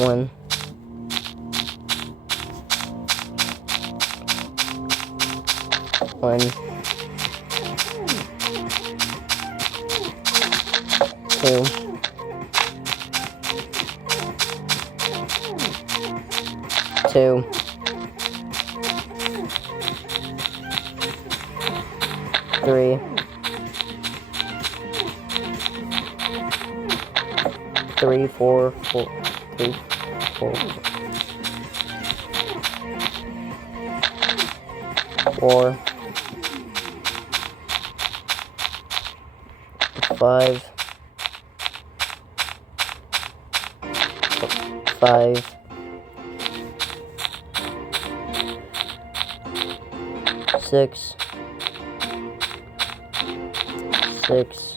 1, 1, 2, 2, 3, 3, 4, 4, 3, 4, 4, 5, 5, 6, 6,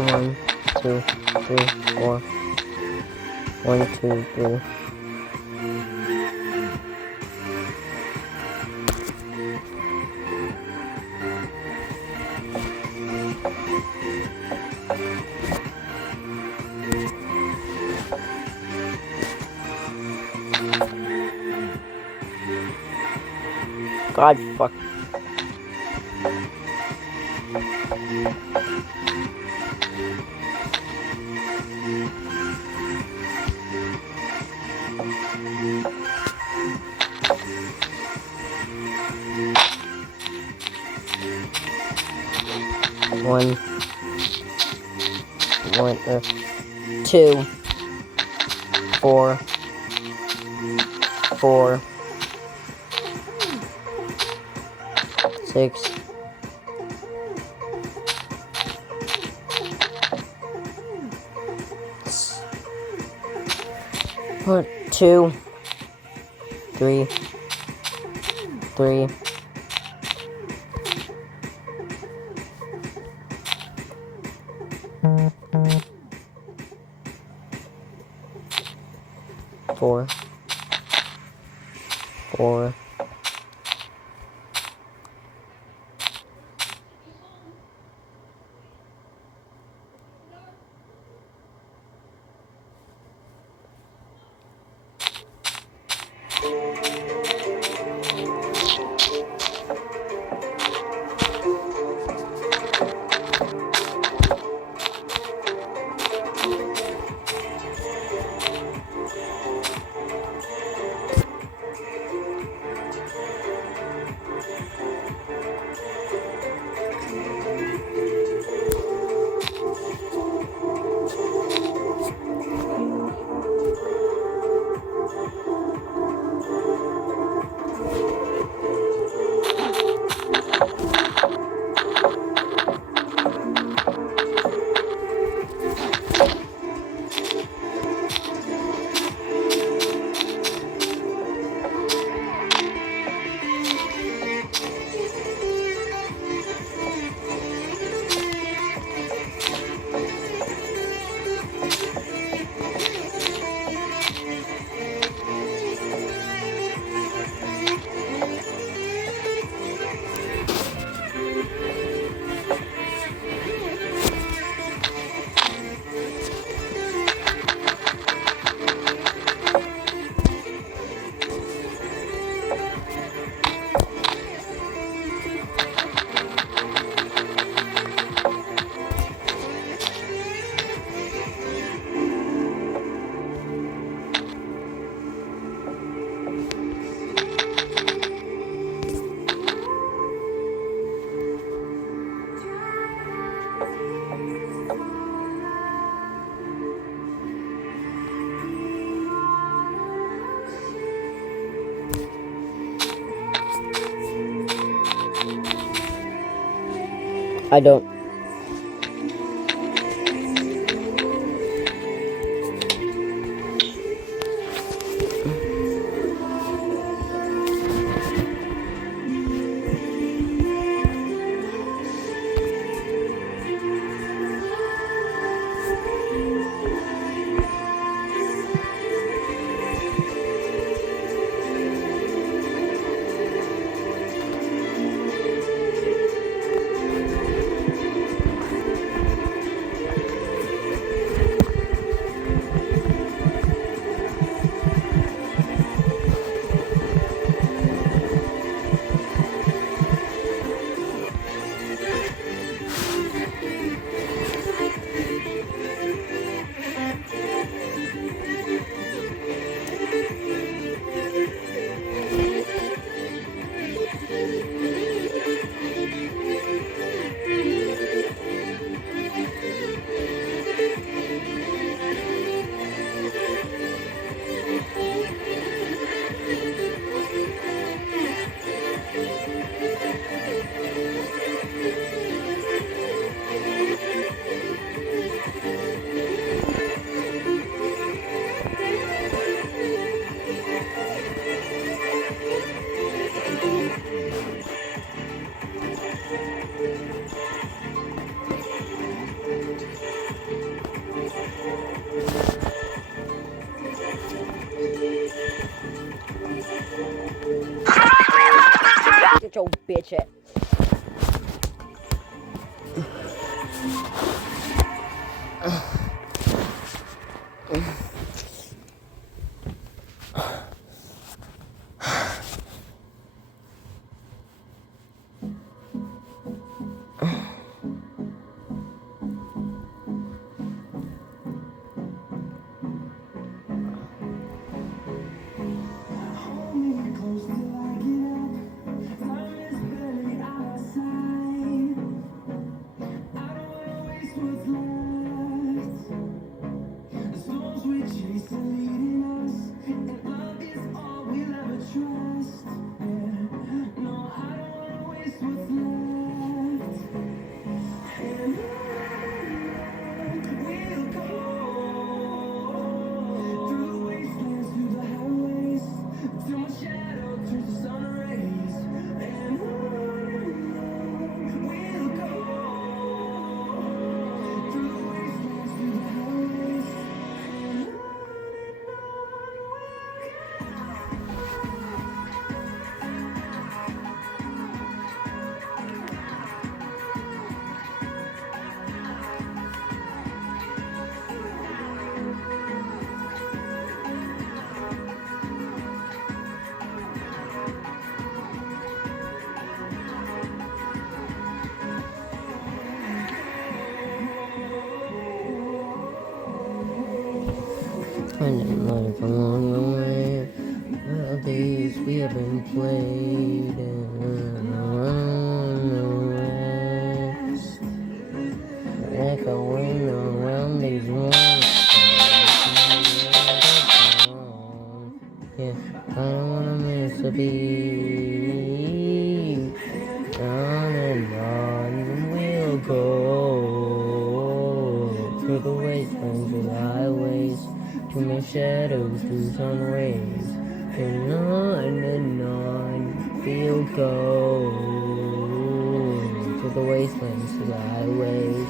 1, 2, 3, 4, 1, 2, 3. God fuck. One, 2, 4, 4, 6, 2, 3, 3, 4, 4, I don't. Get your bitch at. Finding life along the way. Well, days we have been played around the west, echoing around these walls. Yeah, I don't wanna miss a beat. On and on we'll go through the wastelands, through the highways. Too many shadows, through sun rays, and on we'll go through the wastelands, through the highways.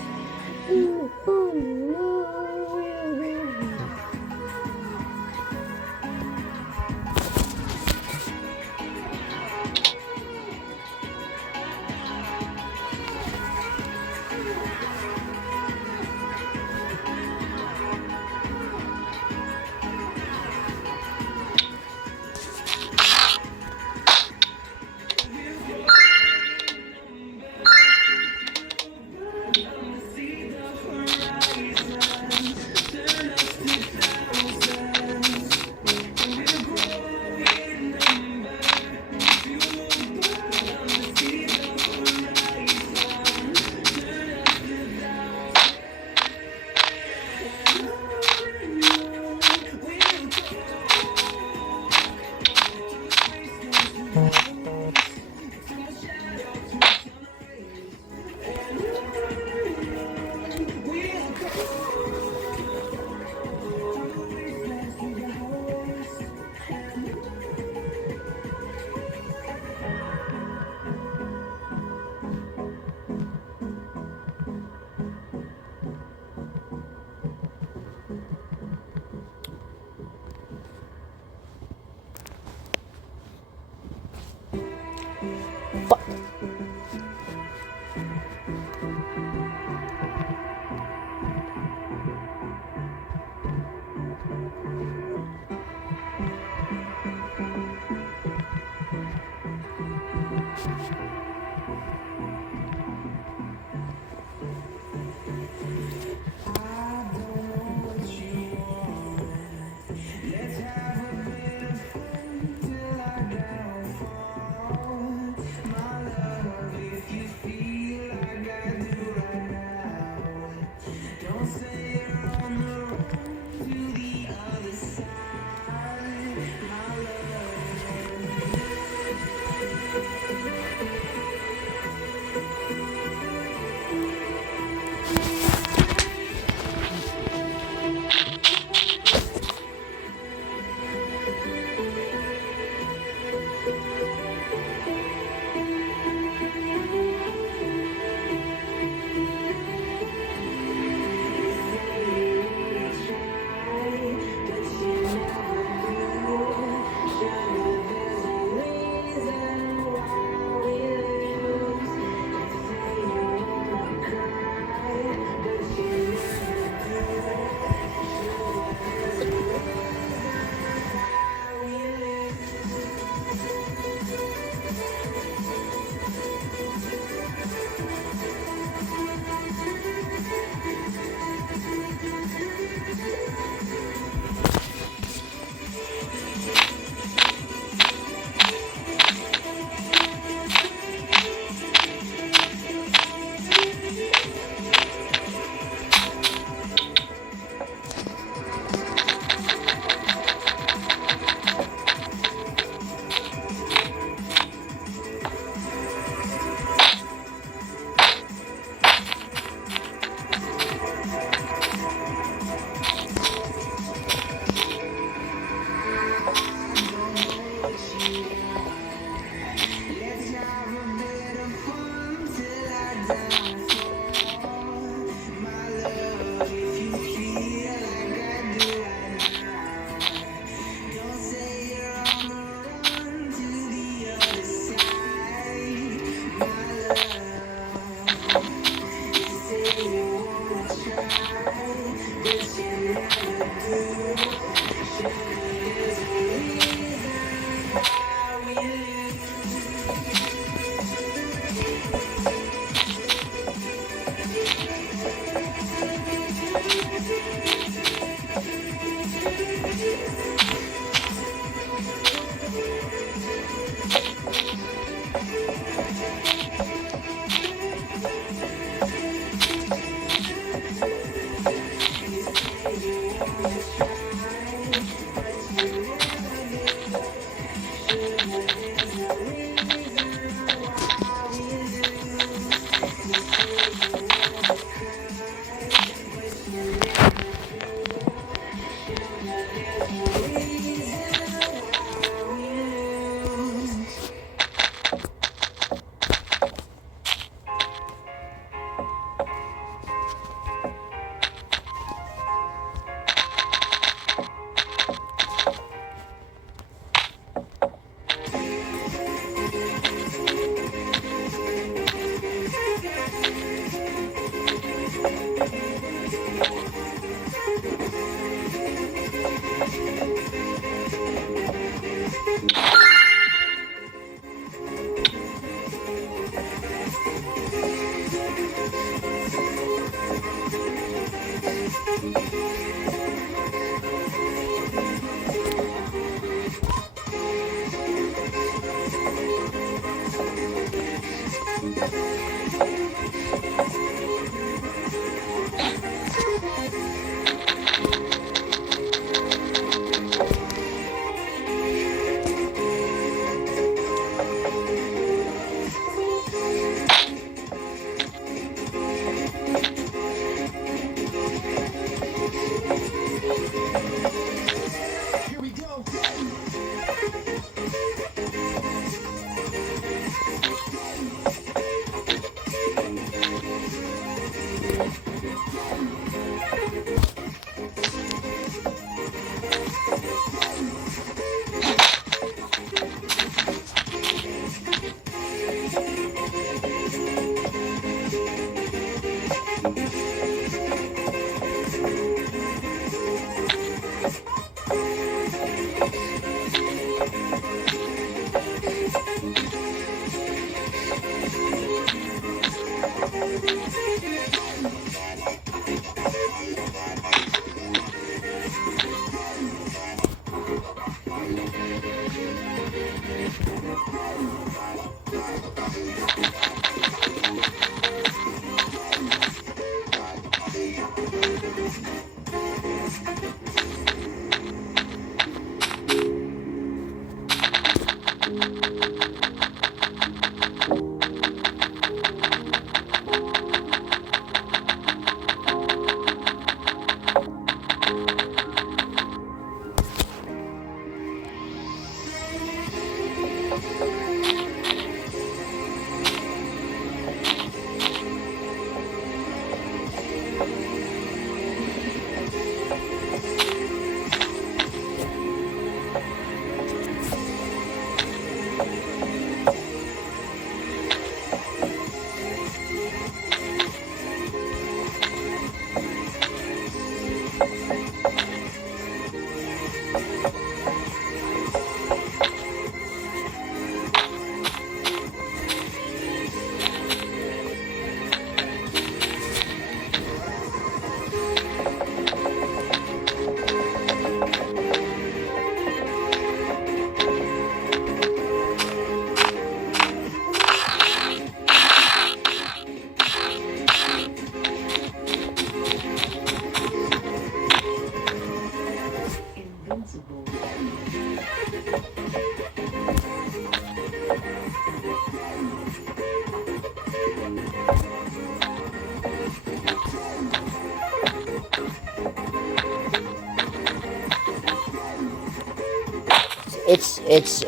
It's,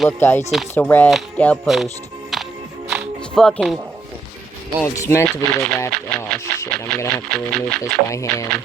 look guys, it's the Raft Outpost. It's fucking, oh, it's meant to be the Raft, oh shit, I'm gonna have to remove this by hand.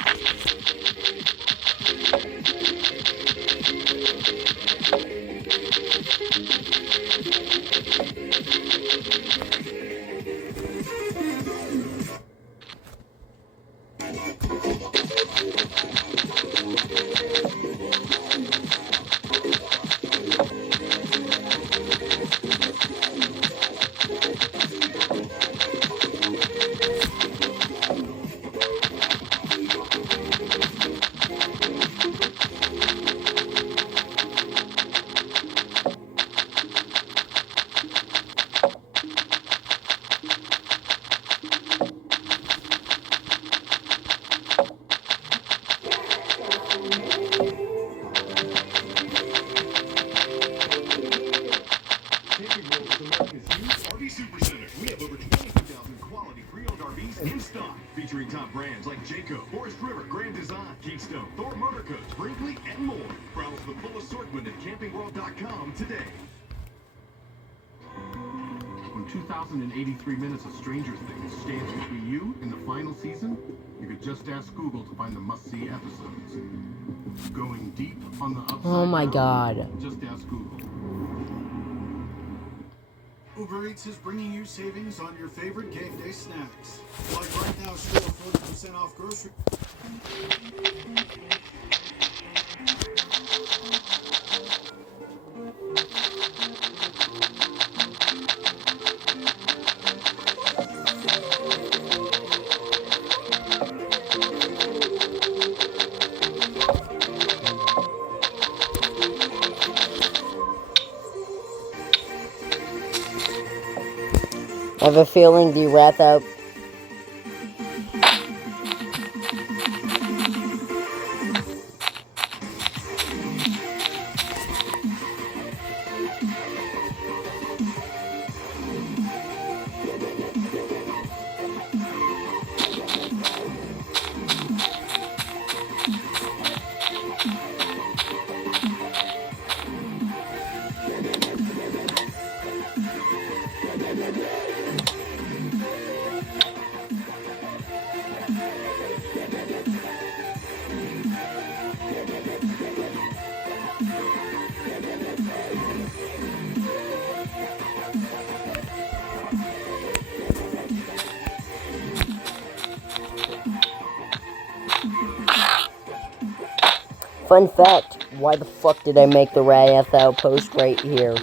Featuring top brands like Jayco, Forest River, Grand Design, Keystone, Thor Motor Coats, Brinkley, and more. Browse the full assortment at campingworld.com today. When 2,083 minutes of Stranger Things stands between you and the final season, you could just ask Google to find the must-see episodes. Going deep on the upside Oh my god. Just ask Google. Uber Eats is bringing you savings on your favorite game day snacks. Like right now, score 40% off grocery. I have a feeling the Wrath Out. Fun fact, why the fuck did I make the Wrath Outpost right here?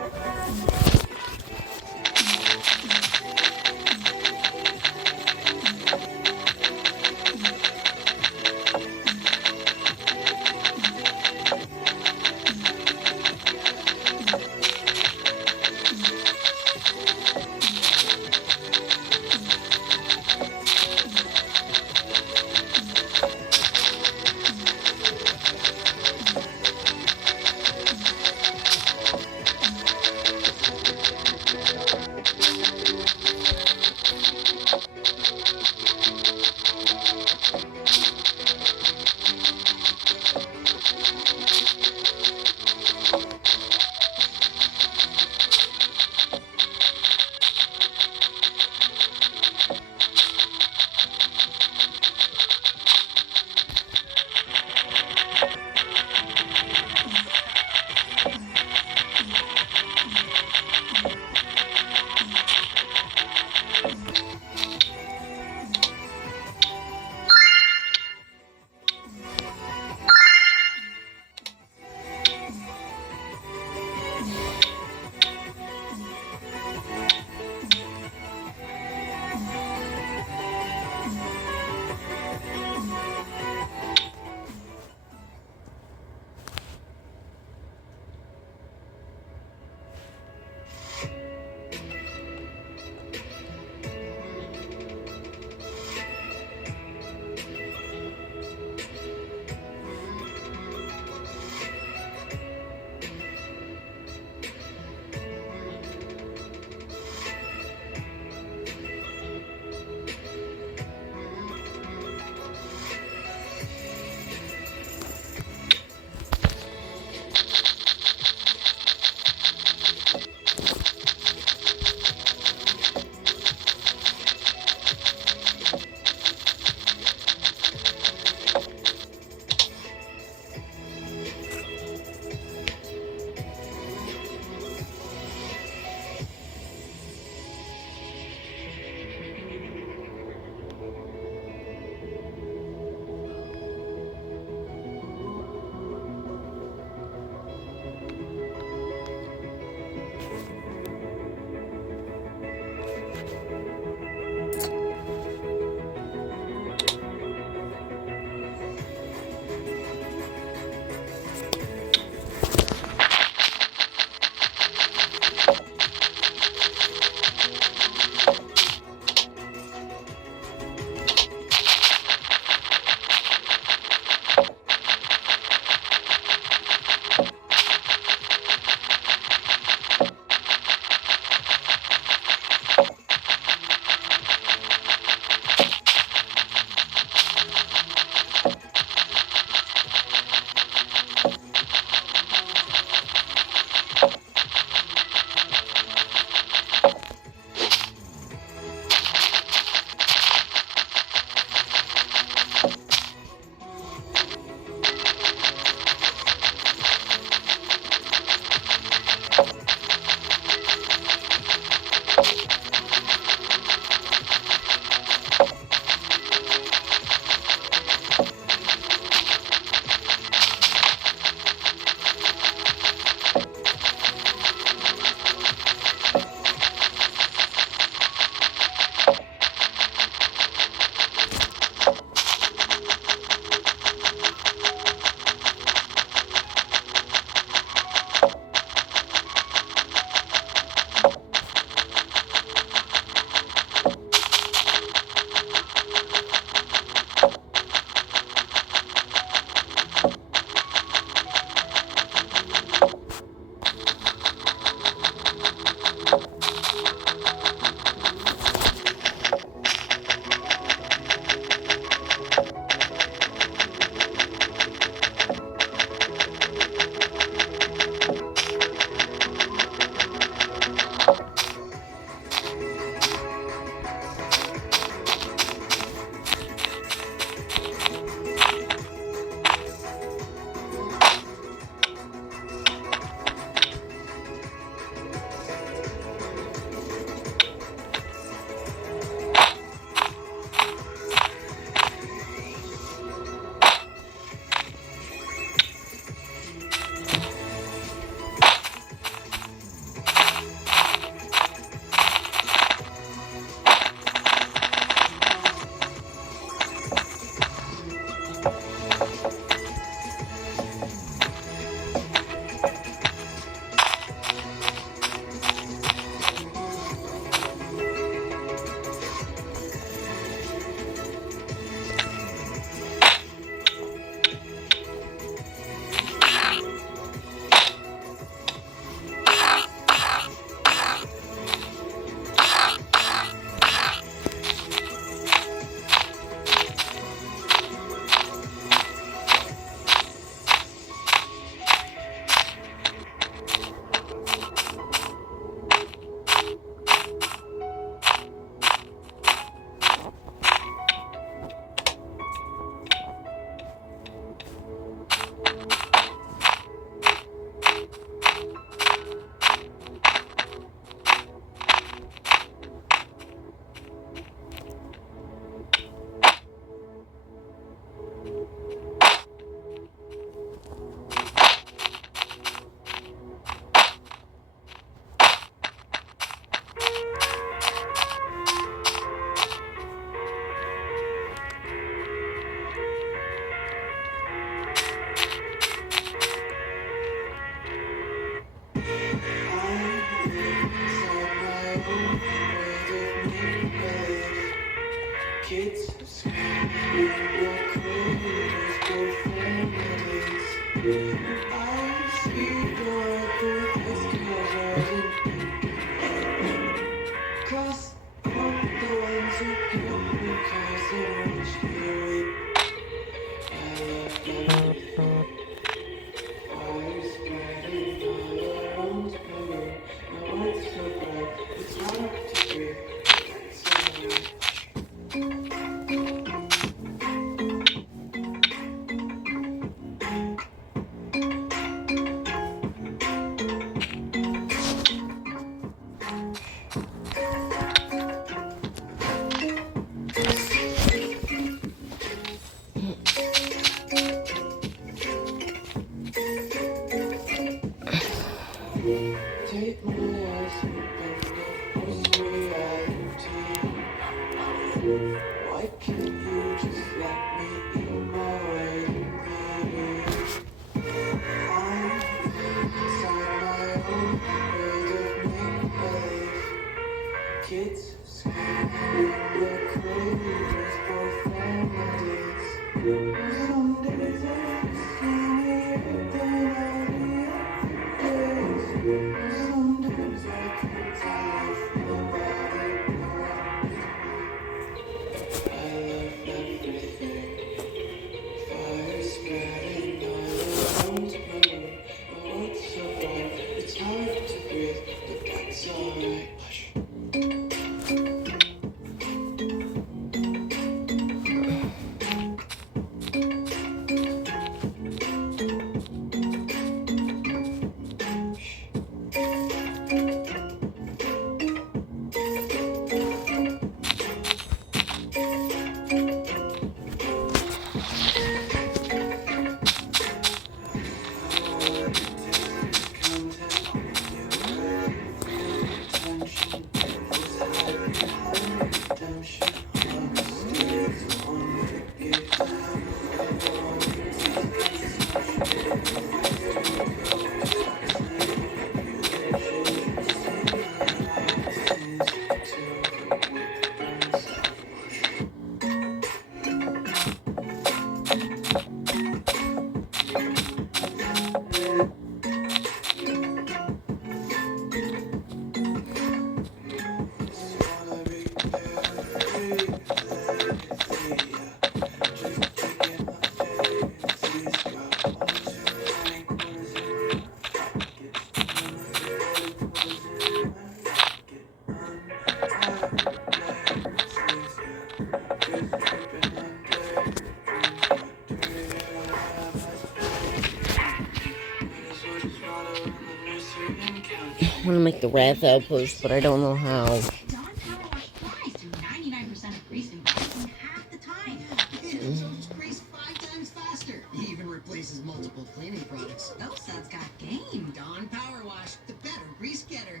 I want to make the Wrath Outpost, but I don't know how. Dawn Power Wash flies through 99% of grease and bugs in half the time. It absorbs grease 5 times faster. He even replaces multiple cleaning products. Elsa's got game. Dawn Power Wash, the better grease getter.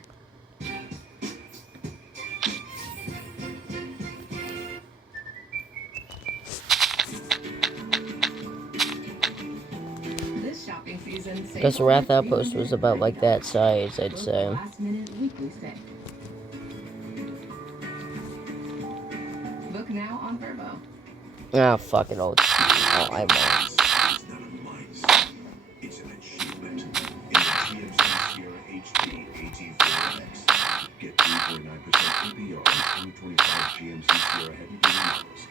This shopping season, Because the Wrath Outpost was about like that size, I'd say. Last-minute weekly sale. Book now on Verbo. Ah, fuck it all. Oh, I won't. It's not a mindset. It's an achievement. In the GMC Sierra HD AT4X. Get 3.9% APR on 2025 GMC Sierra heavy duty models.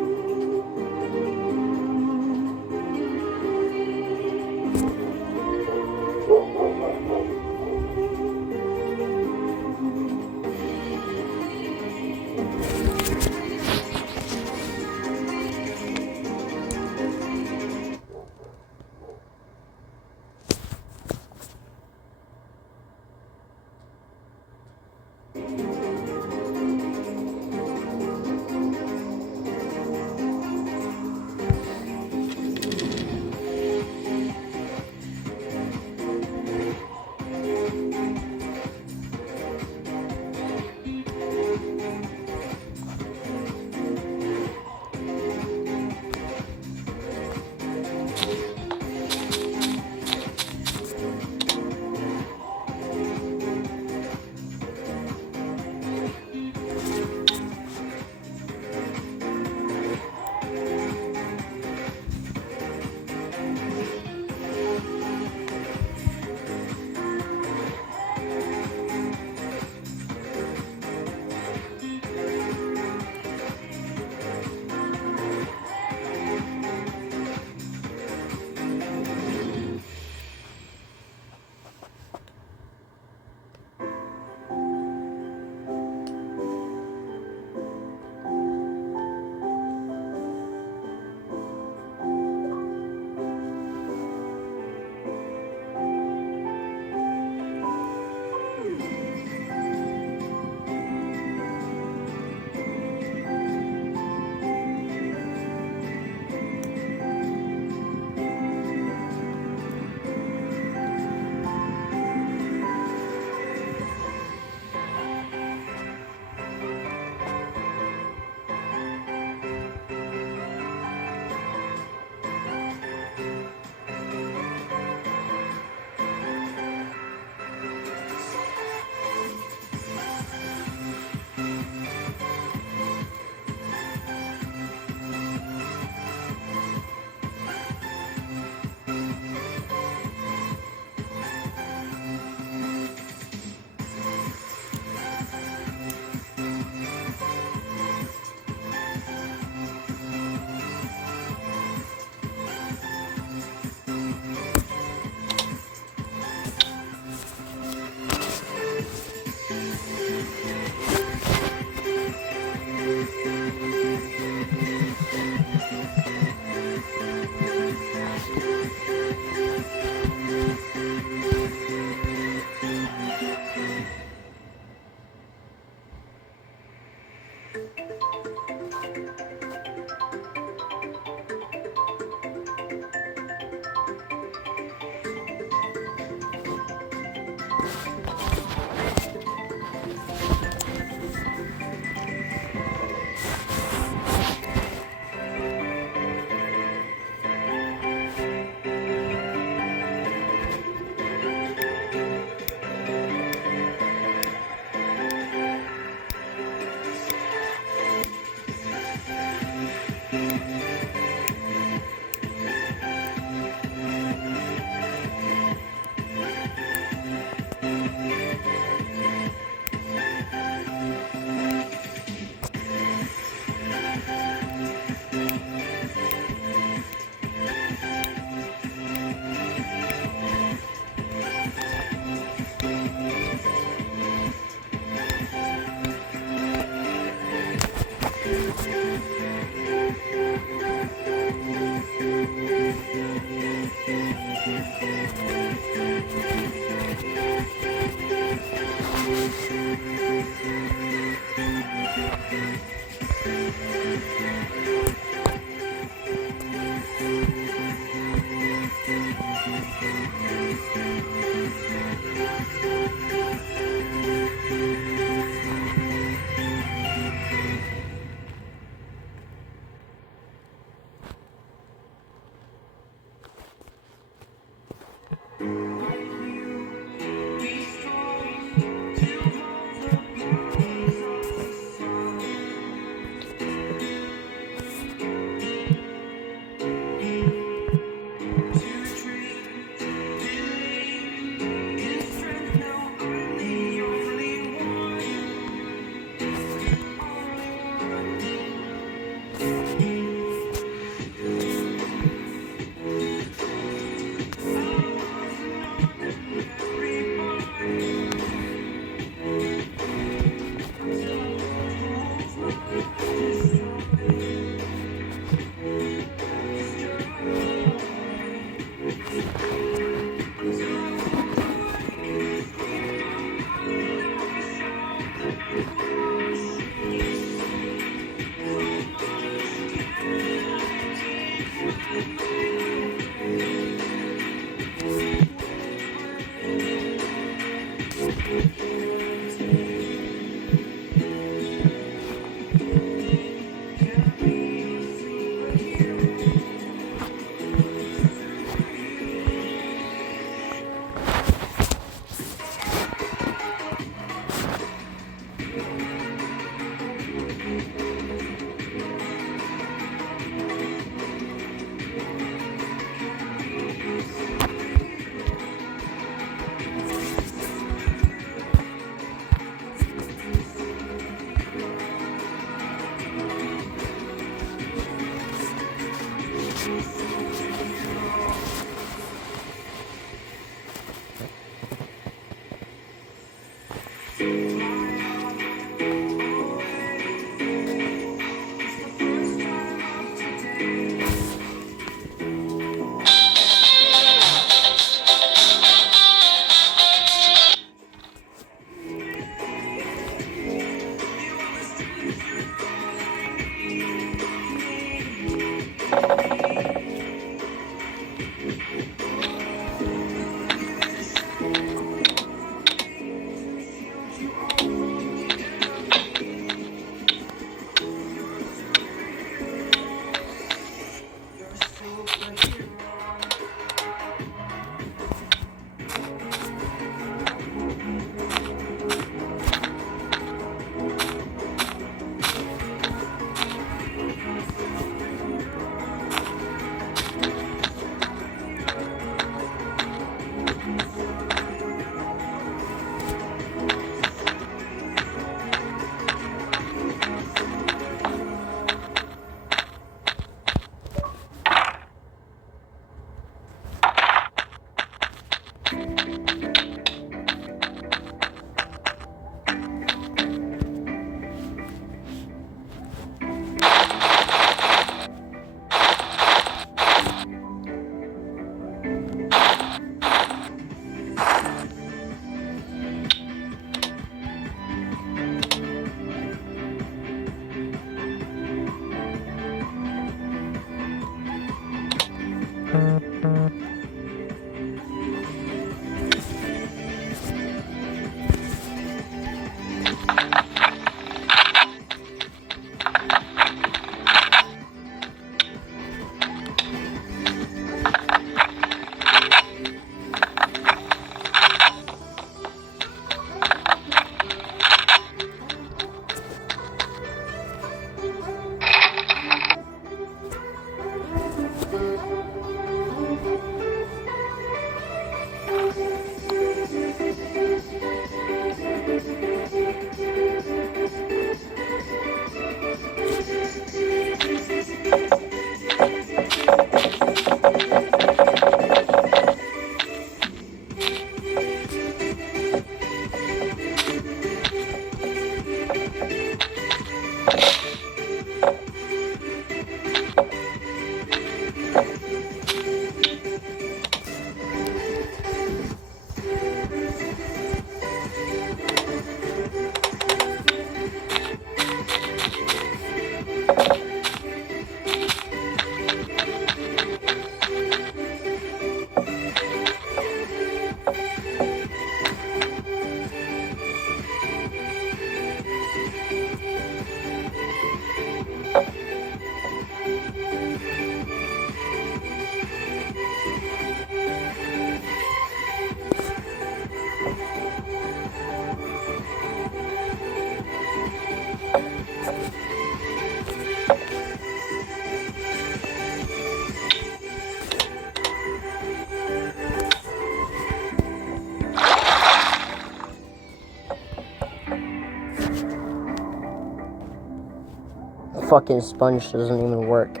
Fucking sponge doesn't even work.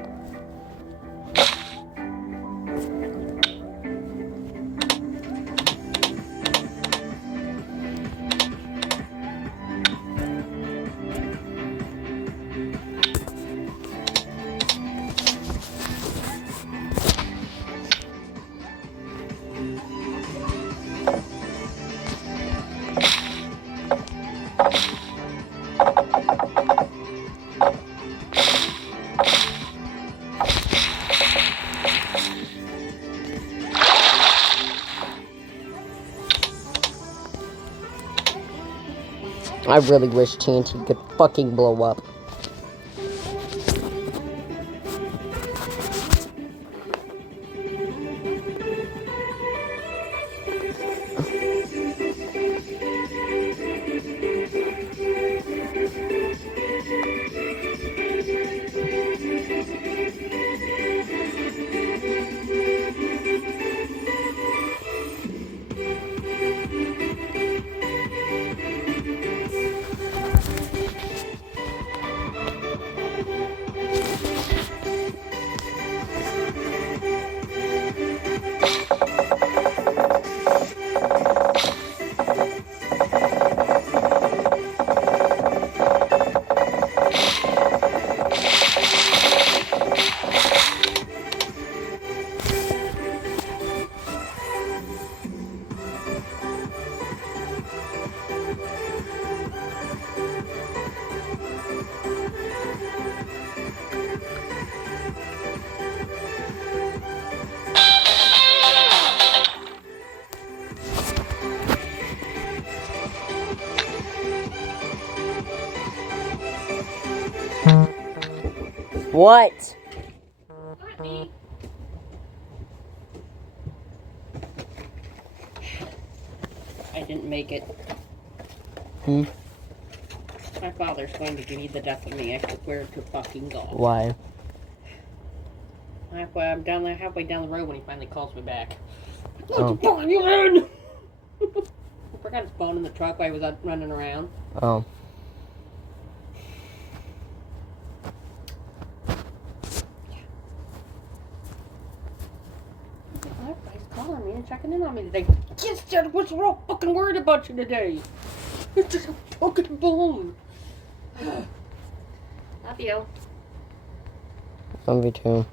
I really wish TNT could fucking blow up. What? Not me. I didn't make it. Hmm? My father's going to give me the death of me. I swear to fucking God. Why? I'm down there, halfway down the road when he finally calls me back. Oh. What the fuck are you in? I forgot his phone in the truck while I was out running around. Oh. He's calling me and checking in on me today. Yes, Dad, what's wrong? Fucking worried about you today. It's just a fucking phone. Love you. Love you too.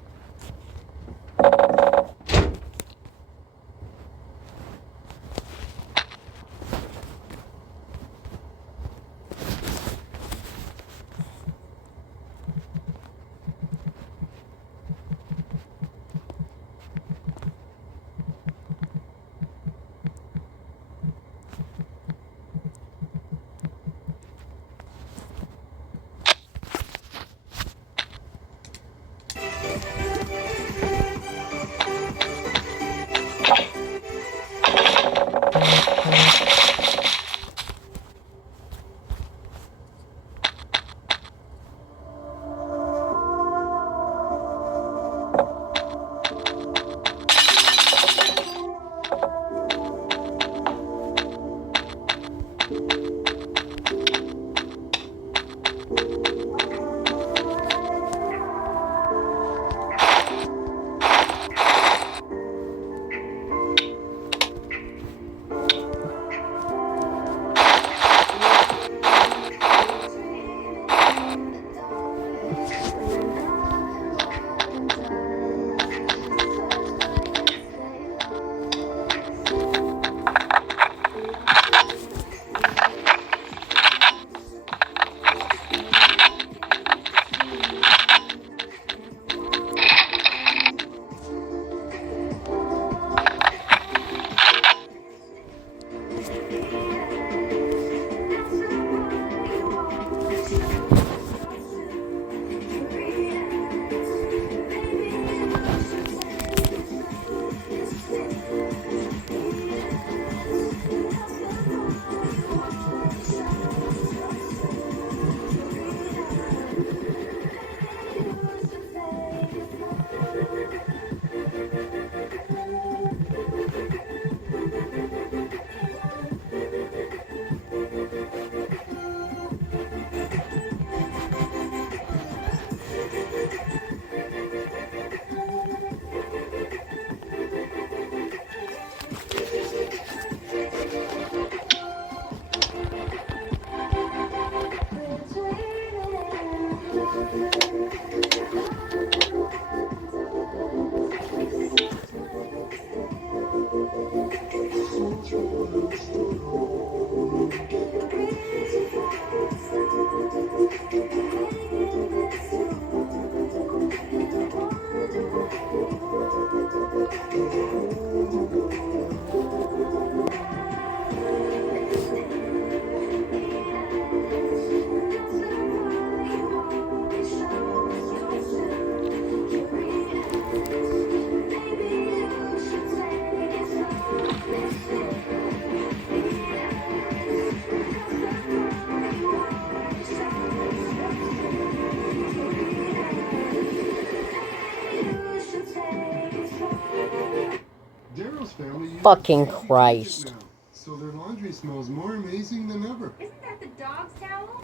Daryl's family uses Fucking safety Christ. now, so their laundry smells more amazing than ever. Isn't that the dog's towel?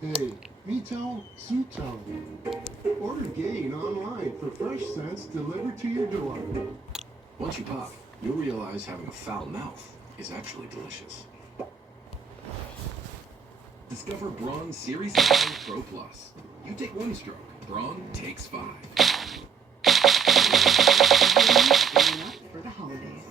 Hey, me towel, Sue towel. Order Gain online for fresh scents delivered to your door. Once you pop, you'll realize having a foul mouth is actually delicious. Discover Braun Series 5 Pro Plus. You take one stroke, Braun takes 5. For the holidays.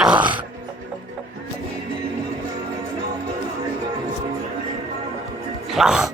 Ah. Ah.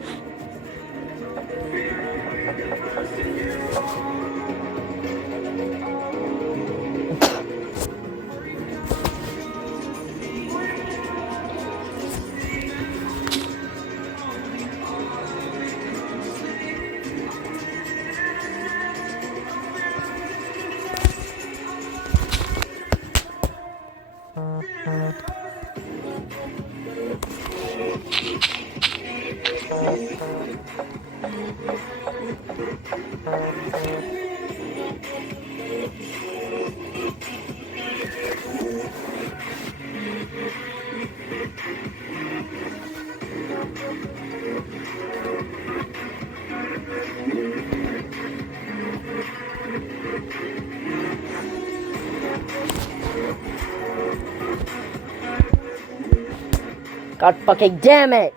God fucking damn it!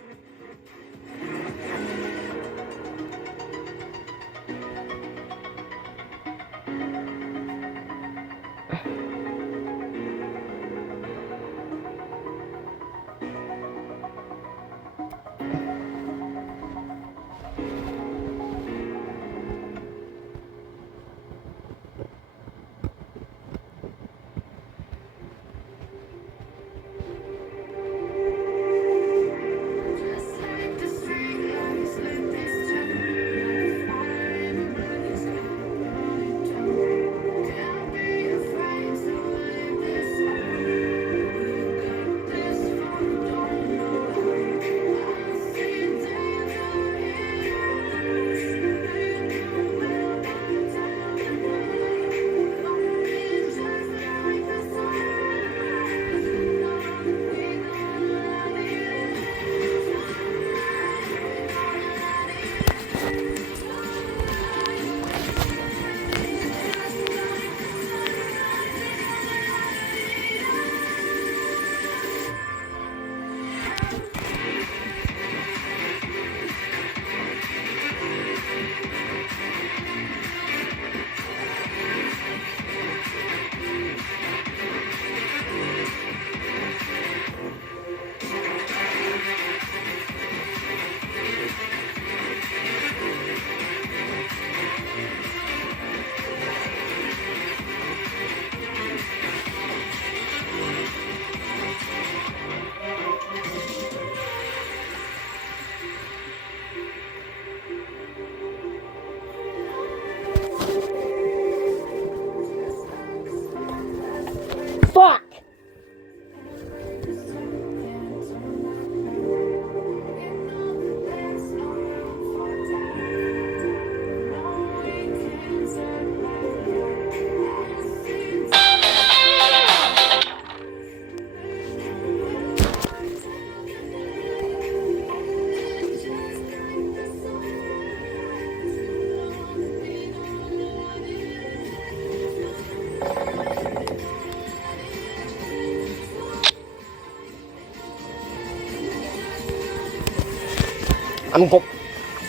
Fuck!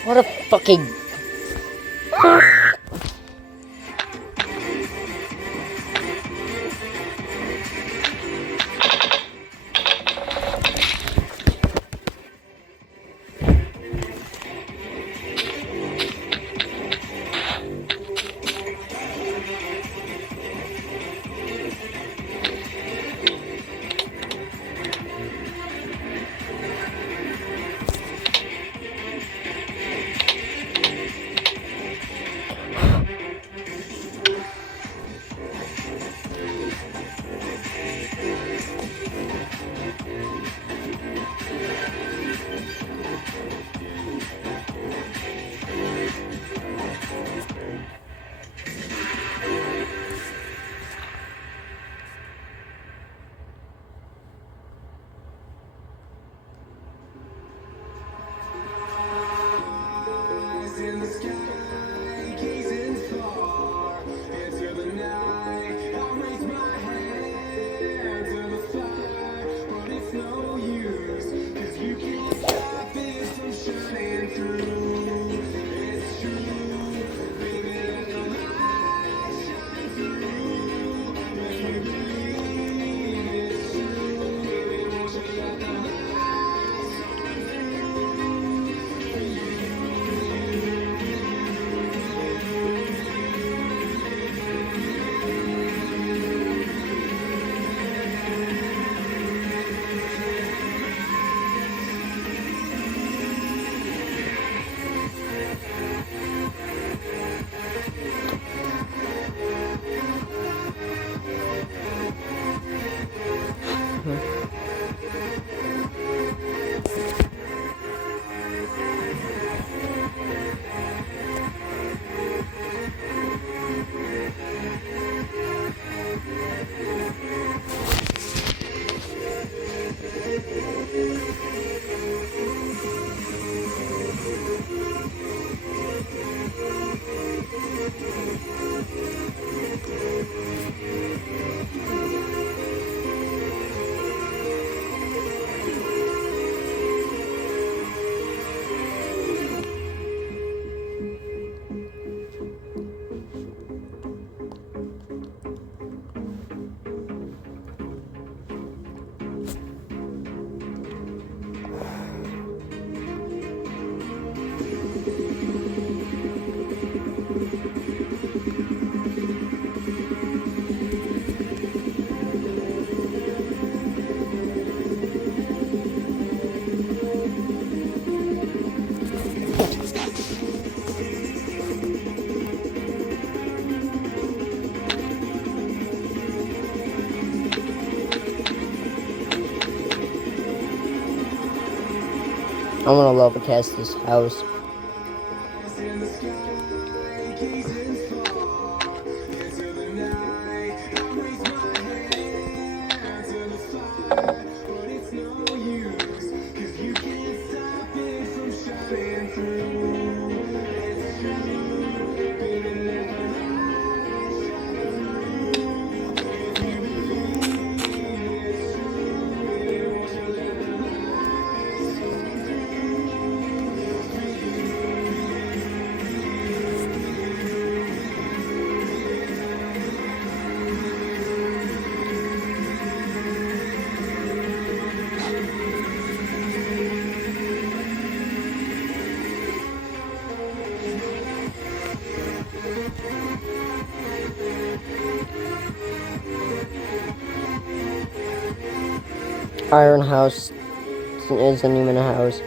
What a fucking... gonna lava cast this house. Iron House isn't even a house.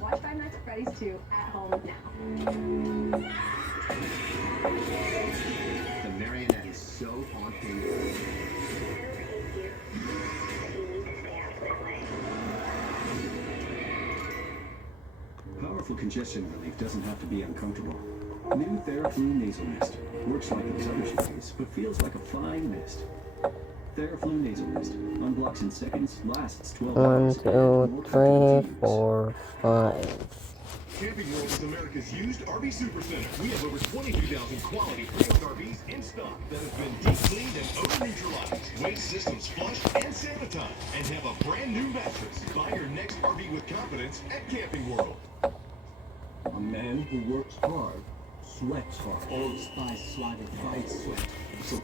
Watch Five Nights at Freddy's 2 at home now. The marionette is so haunting. Powerful congestion relief doesn't have to be uncomfortable. New Theraflu Nasal Mist. Works like those other shitties, but feels like a fine mist. Theraflu Nasal Mist. Unblocks in seconds, lasts 12 1, hours. 2, 3, 4, 5. Camping World is America's used RV Supercenter. We have over 22,000 quality pre-owned RVs in stock that have been deep cleaned and odor neutralized, waste systems flushed and sanitized, and have a brand new mattress. Buy your next RV with confidence at Camping World. A man who works hard, sweats hard. Old Spice swagger fights sweat. So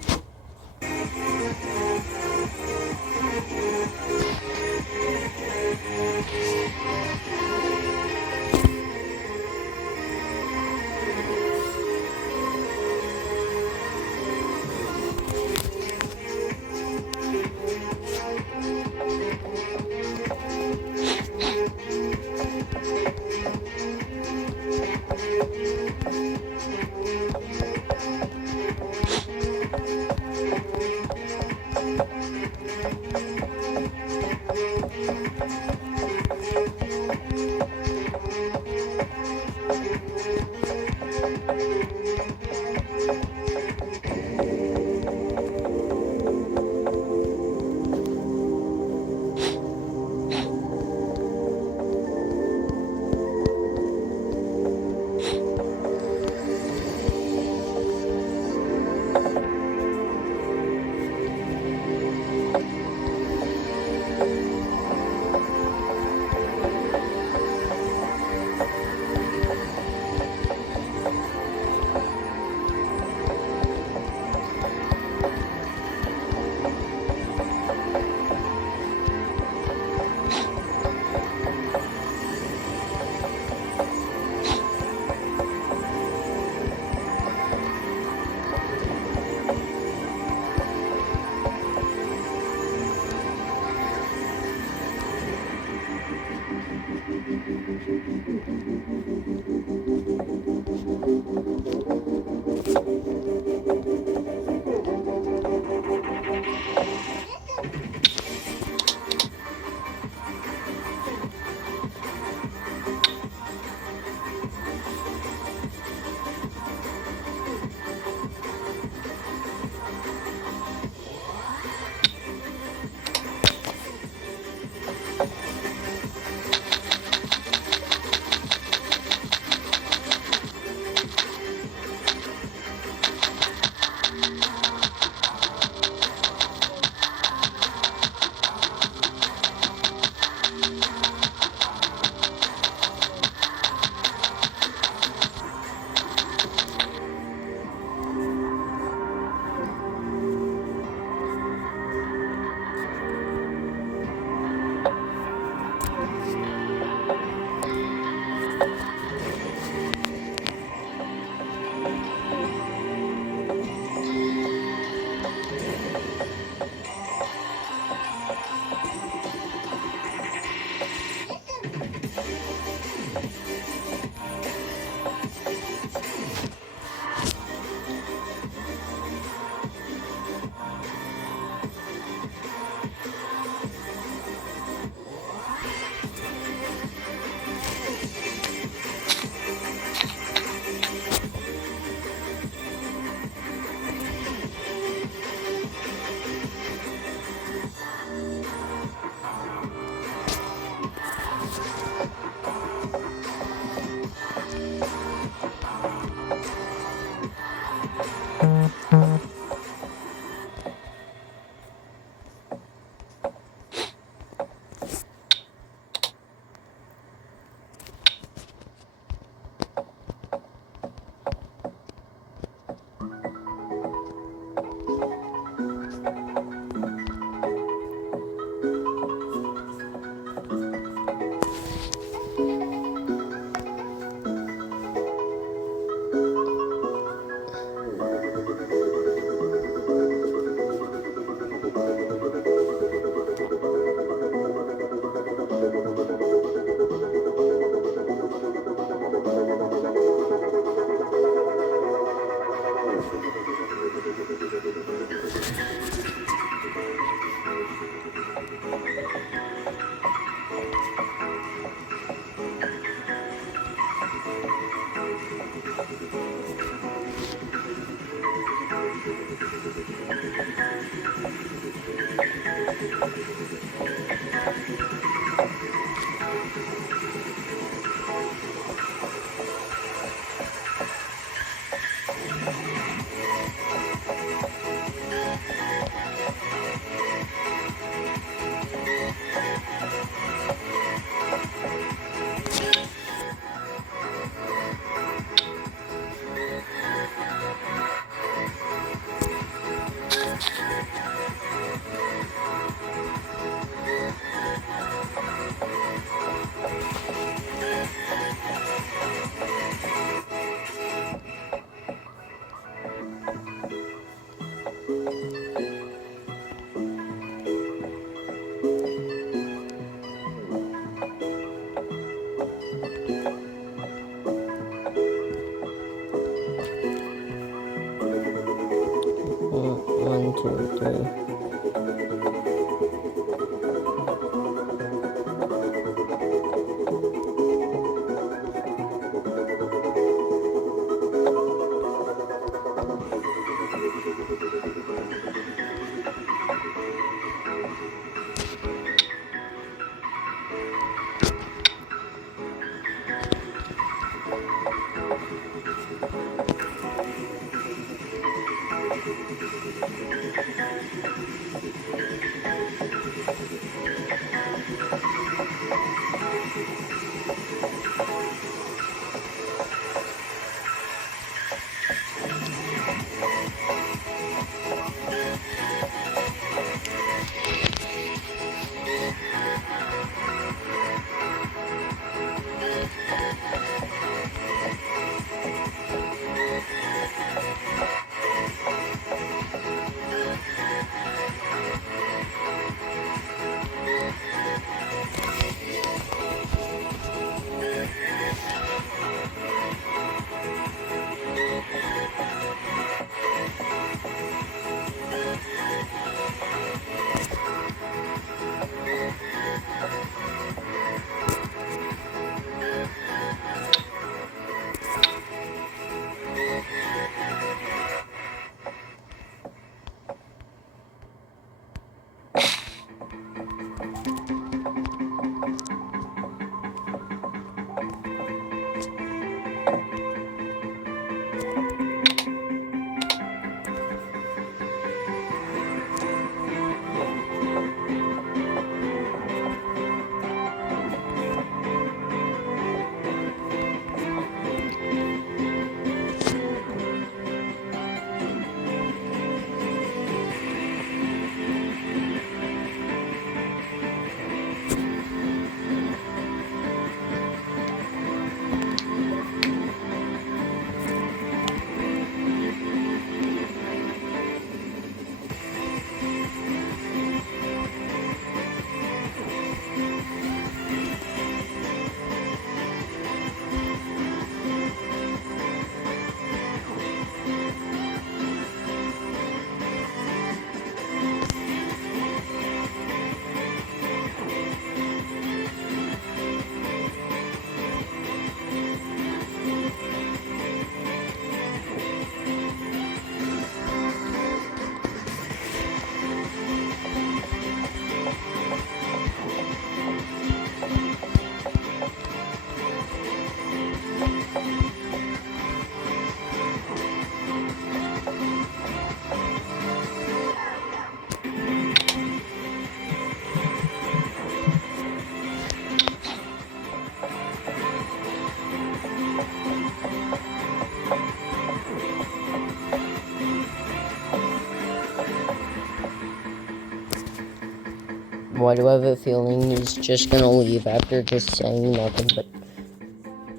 why do I have a feeling he's just gonna leave after just saying nothing but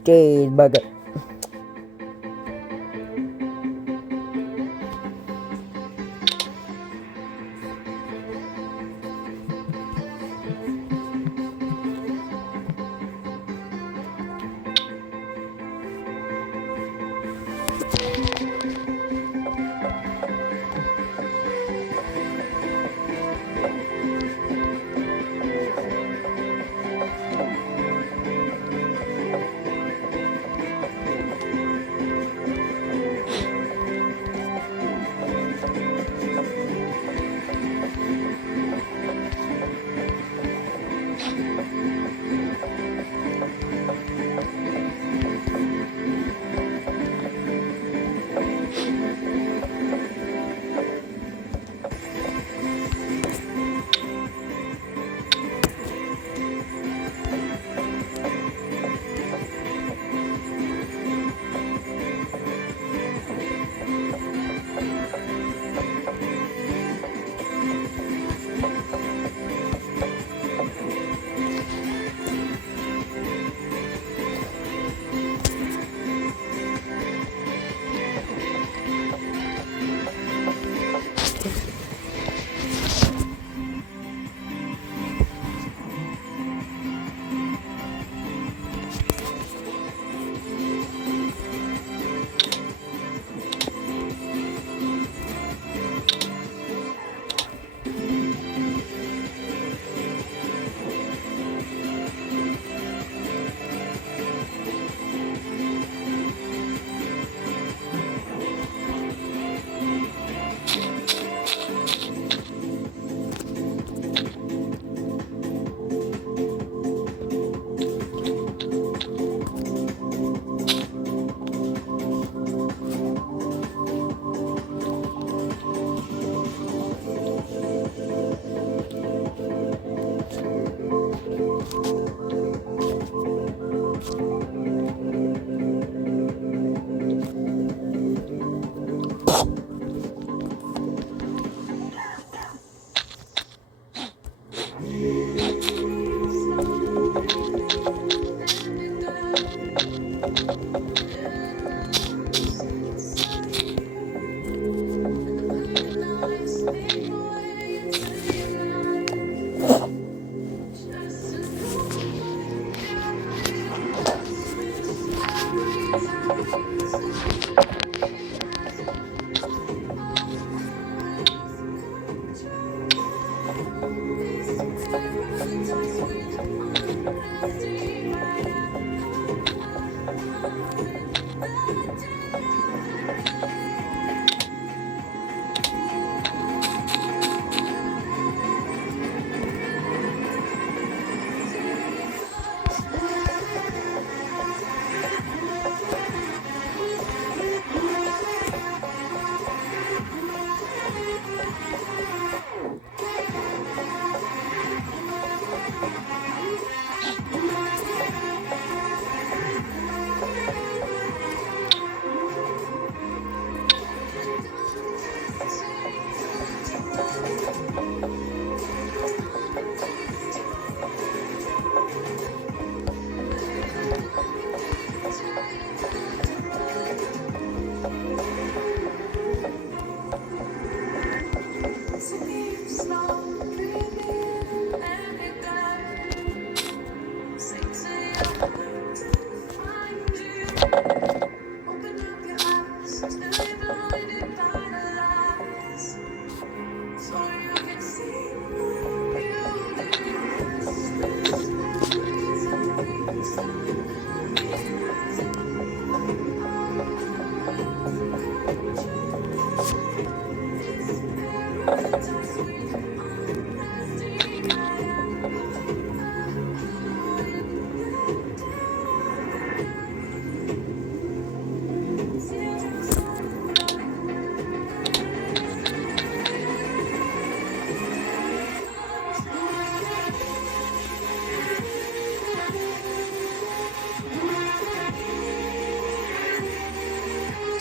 dead bugger.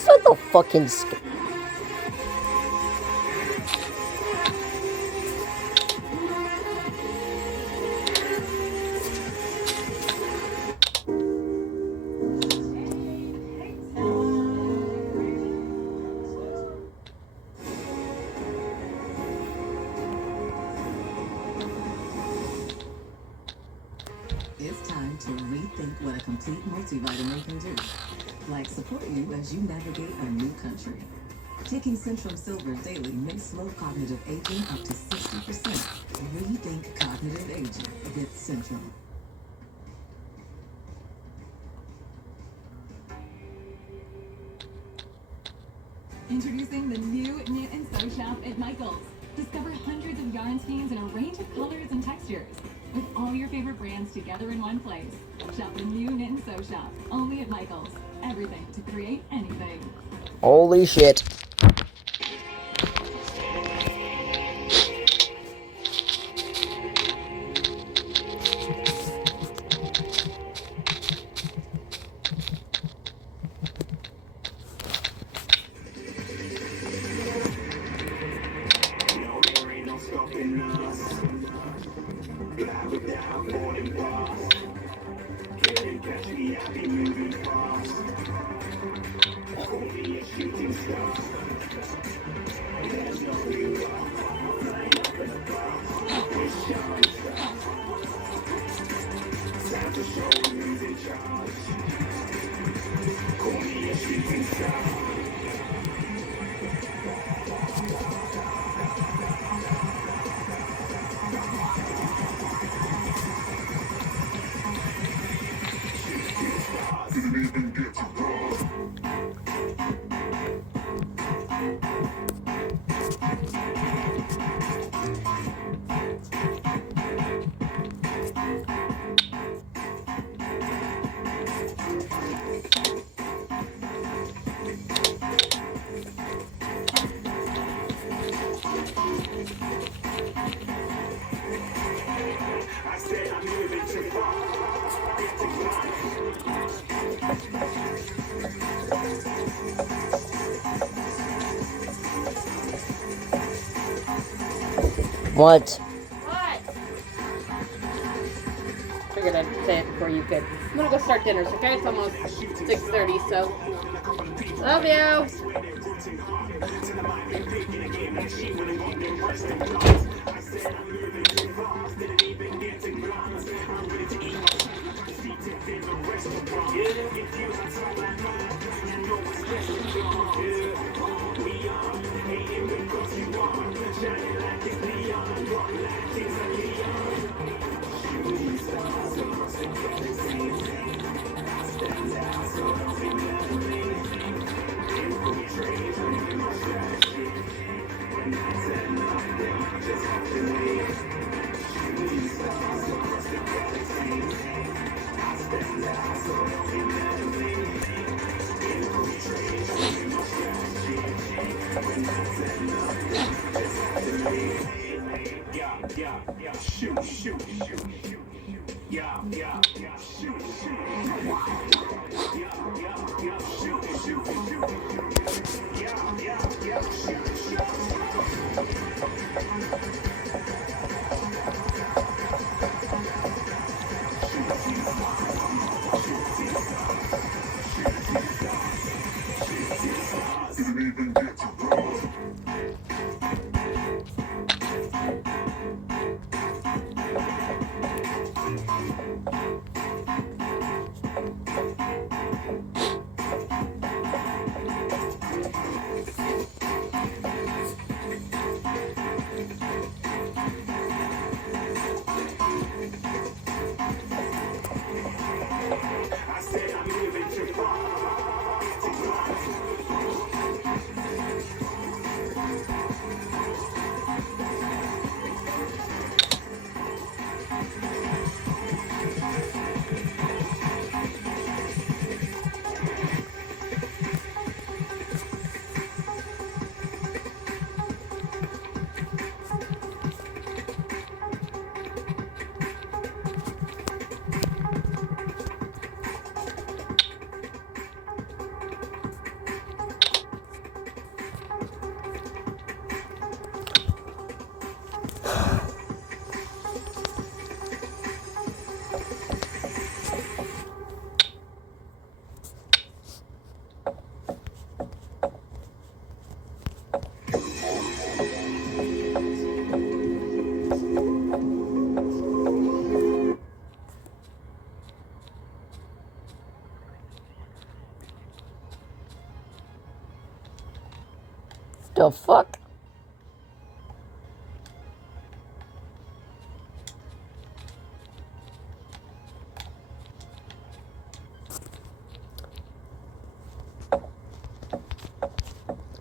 What the fucking It's time to rethink what a complete multivitamin can do. Like support you as you navigate a new country. Taking Centrum Silver daily may slow cognitive aging up to 60%. Rethink cognitive aging with Centrum. Introducing the new Knit and Sew Shop at Michaels. Discover hundreds of yarn schemes in a range of colors and textures. With all your favorite brands together in one place. Shop the new Knit and Sew Shop, only at Michaels. Everything to create anything. Holy shit. What? What? Figured I'd say it before you could. I'm gonna go start dinners, okay? It's almost 6:30, so. Love you! The fuck?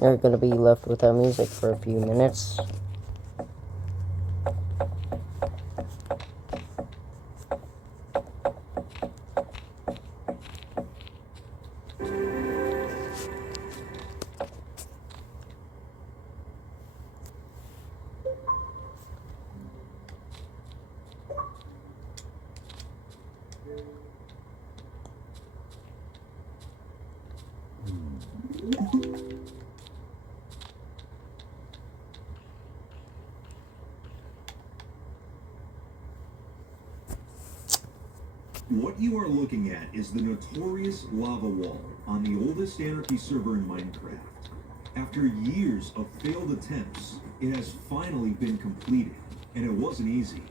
We're gonna be left without music for a few minutes. What you are looking at is the notorious lava wall on the oldest Anarchy server in Minecraft. After years of failed attempts, it has finally been completed, and it wasn't easy.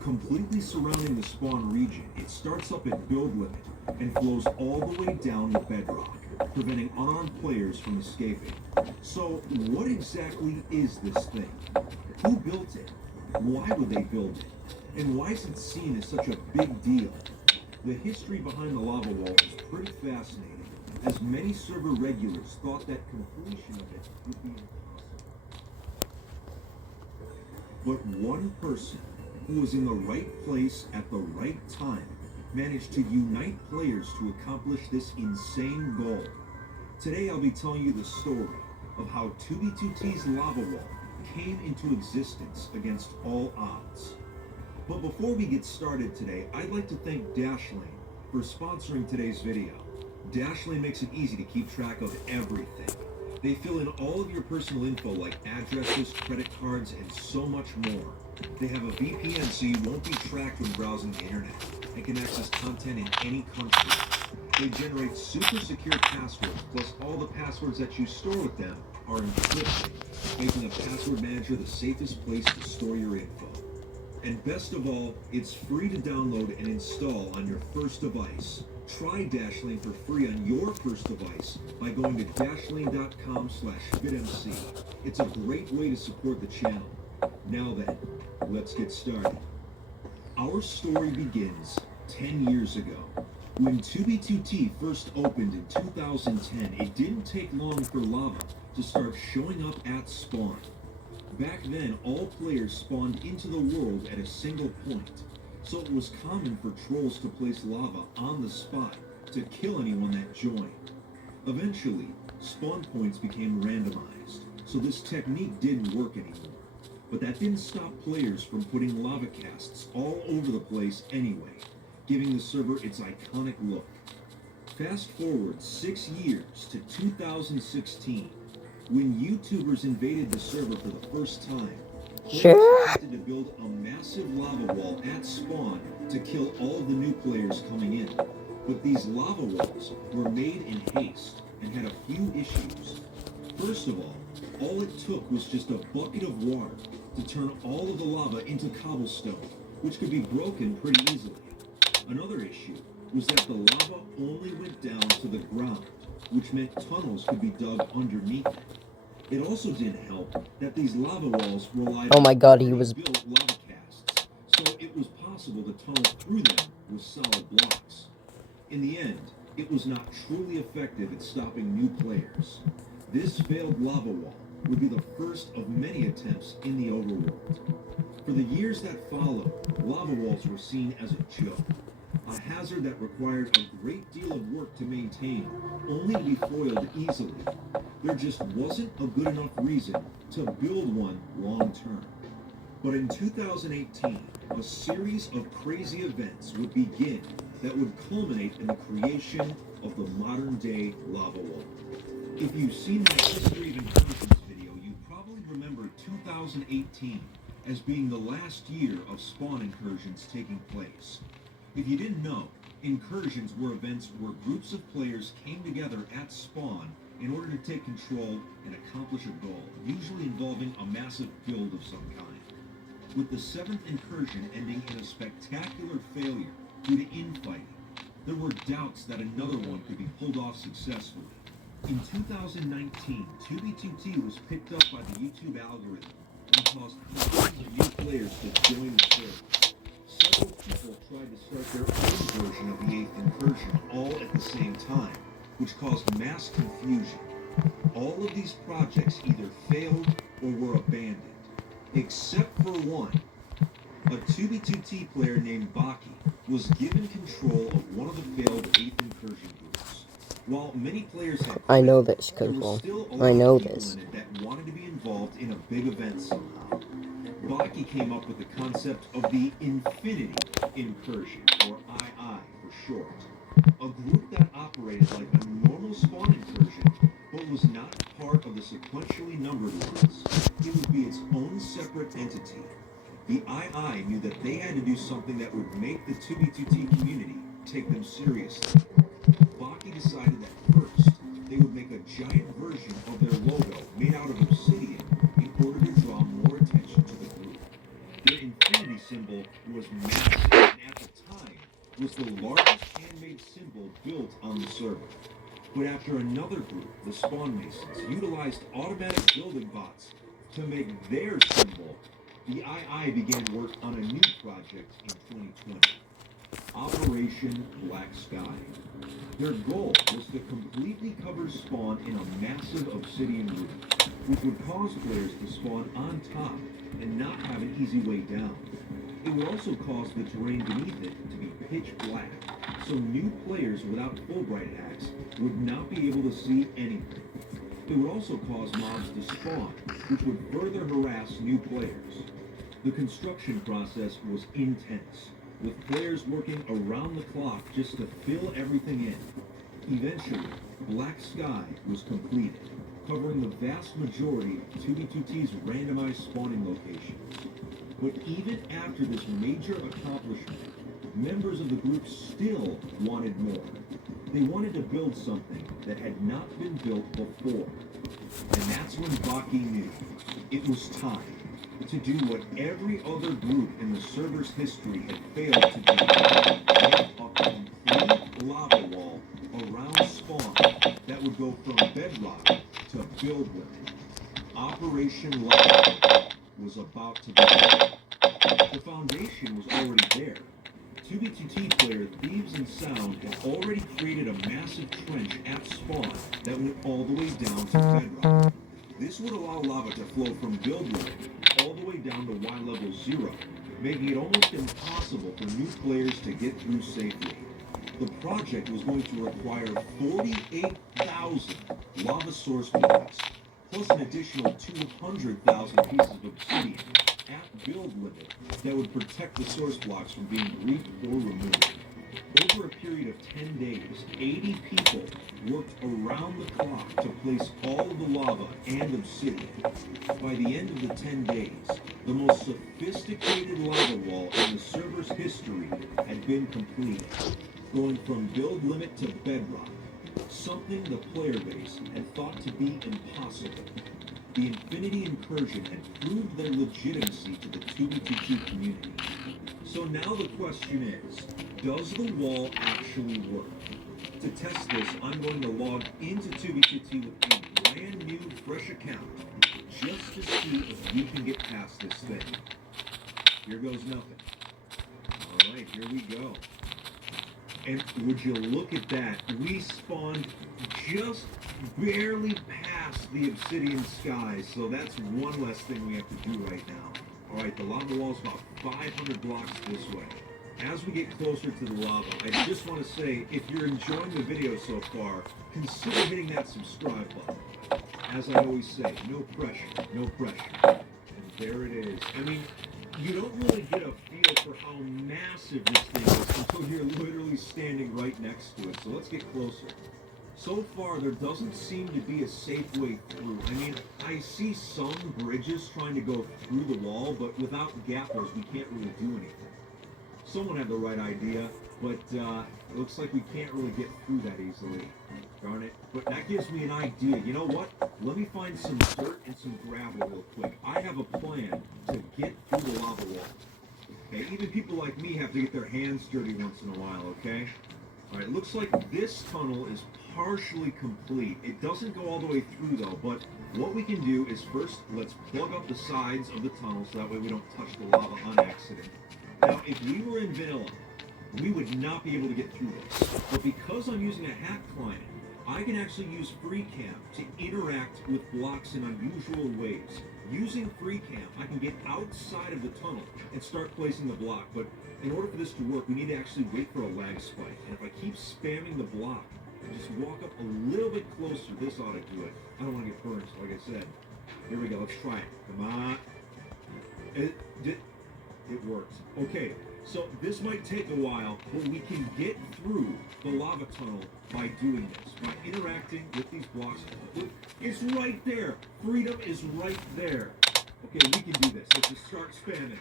Completely surrounding the spawn region, it starts up at build limit and flows all the way down to bedrock, preventing unarmed players from escaping. So, what exactly is this thing? Who built it? Why would they build it? And why is it seen as such a big deal? The history behind the lava wall is pretty fascinating, as many server regulars thought that completion of it would be impossible. But one person who was in the right place at the right time managed to unite players to accomplish this insane goal. Today I'll be telling you the story of how 2B2T's lava wall came into existence against all odds. But before we get started today, I'd like to thank Dashlane for sponsoring today's video. Dashlane makes it easy to keep track of everything. They fill in all of your personal info like addresses, credit cards, and so much more. They have a VPN so you won't be tracked when browsing the internet and can access content in any country. They generate super secure passwords, plus all the passwords that you store with them are encrypted, making a password manager the safest place to store your info. And best of all, it's free to download and install on your first device. Try Dashlane for free on your first device by going to dashlane.com/fitmc. It's a great way to support the channel. Now then, let's get started. Our story begins 10 years ago. When 2B2T first opened in 2010, it didn't take long for lava to start showing up at spawn. Back then, all players spawned into the world at a single point, so it was common for trolls to place lava on the spot to kill anyone that joined. Eventually, spawn points became randomized, so this technique didn't work anymore. But that didn't stop players from putting lava casts all over the place anyway, giving the server its iconic look. Fast forward 6 years to 2016. When YouTubers invaded the server for the first time, players attempted to build a massive lava wall at spawn to kill all of the new players coming in. But these lava walls were made in haste and had a few issues. First of all it took was just a bucket of water to turn all of the lava into cobblestone, which could be broken pretty easily. Another issue was that the lava only went down to the ground, which meant tunnels could be dug underneath it. It also didn't help that these lava walls relied Oh my god, he on was built lava casts, so it was possible to tunnel through them with solid blocks. In the end, it was not truly effective at stopping new players. This failed lava wall would be the first of many attempts in the overworld. For the years that followed, lava walls were seen as a joke. A hazard that required a great deal of work to maintain, only to be foiled easily. There just wasn't a good enough reason to build one long term. But in 2018, a series of crazy events would begin that would culminate in the creation of the modern-day lava wall. If you've seen my History of Incursions video, you probably remember 2018 as being the last year of spawn incursions taking place. If you didn't know, incursions were events where groups of players came together at spawn in order to take control and accomplish a goal, usually involving a massive build of some kind. With the 7th incursion ending in a spectacular failure due to infighting, there were doubts that another one could be pulled off successfully. In 2019, 2B2T was picked up by the YouTube algorithm and caused thousands of new players to join the server. Several people tried to start their own version of the 8th incursion all at the same time, which caused mass confusion. All of these projects either failed or were abandoned, except for one. A 2B2T player named Baki was given control of one of the failed 8th incursion groups. While many players had I know this, there was Coco. still a I lot know of people this. in it that wanted to be involved in a big event somehow. Baki came up with the concept of the Infinity Incursion, or II for short. A group that operated like a normal spawn incursion, but was not part of the sequentially numbered ones. It would be its own separate entity. The II knew that they had to do something that would make the 2B2T community take them seriously. Baki decided that first, they would make a giant version of their logo made out of obsidian in order to draw more attention to the group. Their infinity symbol was massive and at the time was the largest handmade symbol built on the server. But after another group, the Spawn Masons, utilized automatic building bots to make their symbol, the II began work on a new project in 2020, Operation Black Sky. Their goal was to completely cover Spawn in a massive obsidian roof, which would cause players to spawn on top and not have an easy way down. It would also cause the terrain beneath it to be pitch black, so new players without Fulbright hacks would not be able to see anything. It would also cause mobs to spawn, which would further harass new players. The construction process was intense, with players working around the clock just to fill everything in. Eventually, Black Sky was completed, covering the vast majority of 2B2T's randomized spawning locations. But even after this major accomplishment, members of the group still wanted more. They wanted to build something that had not been built before. And that's when Baki knew it was time to do what every other group in the server's history had failed to do. Make a complete lava wall around Spawn that would go from bedrock to build limit. Operation Lava was about to begin. The foundation was already there. 2B2T player Thieves and Sound had already created a massive trench at Spawn that went all the way down to bedrock. This would allow lava to flow from build limit all the way down to Y level 0, making it almost impossible for new players to get through safely. The project was going to require 48,000 lava source blocks, plus an additional 200,000 pieces of obsidian at build limit that would protect the source blocks from being reaped or removed. Over a period of 10 days, 80 people worked around the clock to place all of the lava and obsidian. By the end of the 10 days, the most sophisticated lava wall in the server's history had been completed, going from build limit to bedrock, something the player base had thought to be impossible. The Infinity Incursion had proved their legitimacy to the 2B2T community. So now the question is, does the wall actually work? To test this, I'm going to log into 2B2T with a brand new, fresh account, just to see if we can get past this thing. Here goes nothing. Alright, here we go. And would you look at that, we spawned just barely past the obsidian sky, so that's one less thing we have to do right now. Alright, the lava wall is about 500 blocks this way. As we get closer to the lava, I just want to say, if you're enjoying the video so far, consider hitting that subscribe button. As I always say, no pressure, no pressure. And there it is. I mean, you don't really get a feel for how massive this thing is until you're literally standing right next to it. So let's get closer. So far, there doesn't seem to be a safe way through. I mean, I see some bridges trying to go through the wall, but without gappers, we can't really do anything. Someone had the right idea, but it looks like we can't really get through that easily. Darn it. But that gives me an idea. You know what? Let me find some dirt and some gravel real quick. I have a plan to get through the lava wall. Okay? Even people like me have to get their hands dirty once in a while, okay? All right, it looks like this tunnel is partially complete. It doesn't go all the way through though, but what we can do is first, let's plug up the sides of the tunnel so that way we don't touch the lava on accident. Now, if we were in vanilla, we would not be able to get through this. But because I'm using a hack client, I can actually use FreeCam to interact with blocks in unusual ways. Using FreeCam, I can get outside of the tunnel and start placing the block, but in order for this to work, we need to actually wait for a lag spike. And if I keep spamming the block, and just walk up a little bit closer, this ought to do it. I don't want to get burned, so like I said. Here we go, let's try it. Come on. It works. Okay, so this might take a while, but we can get through the lava tunnel by doing this, by interacting with these blocks. It's right there. Freedom is right there. Okay, we can do this. Let's just start spamming.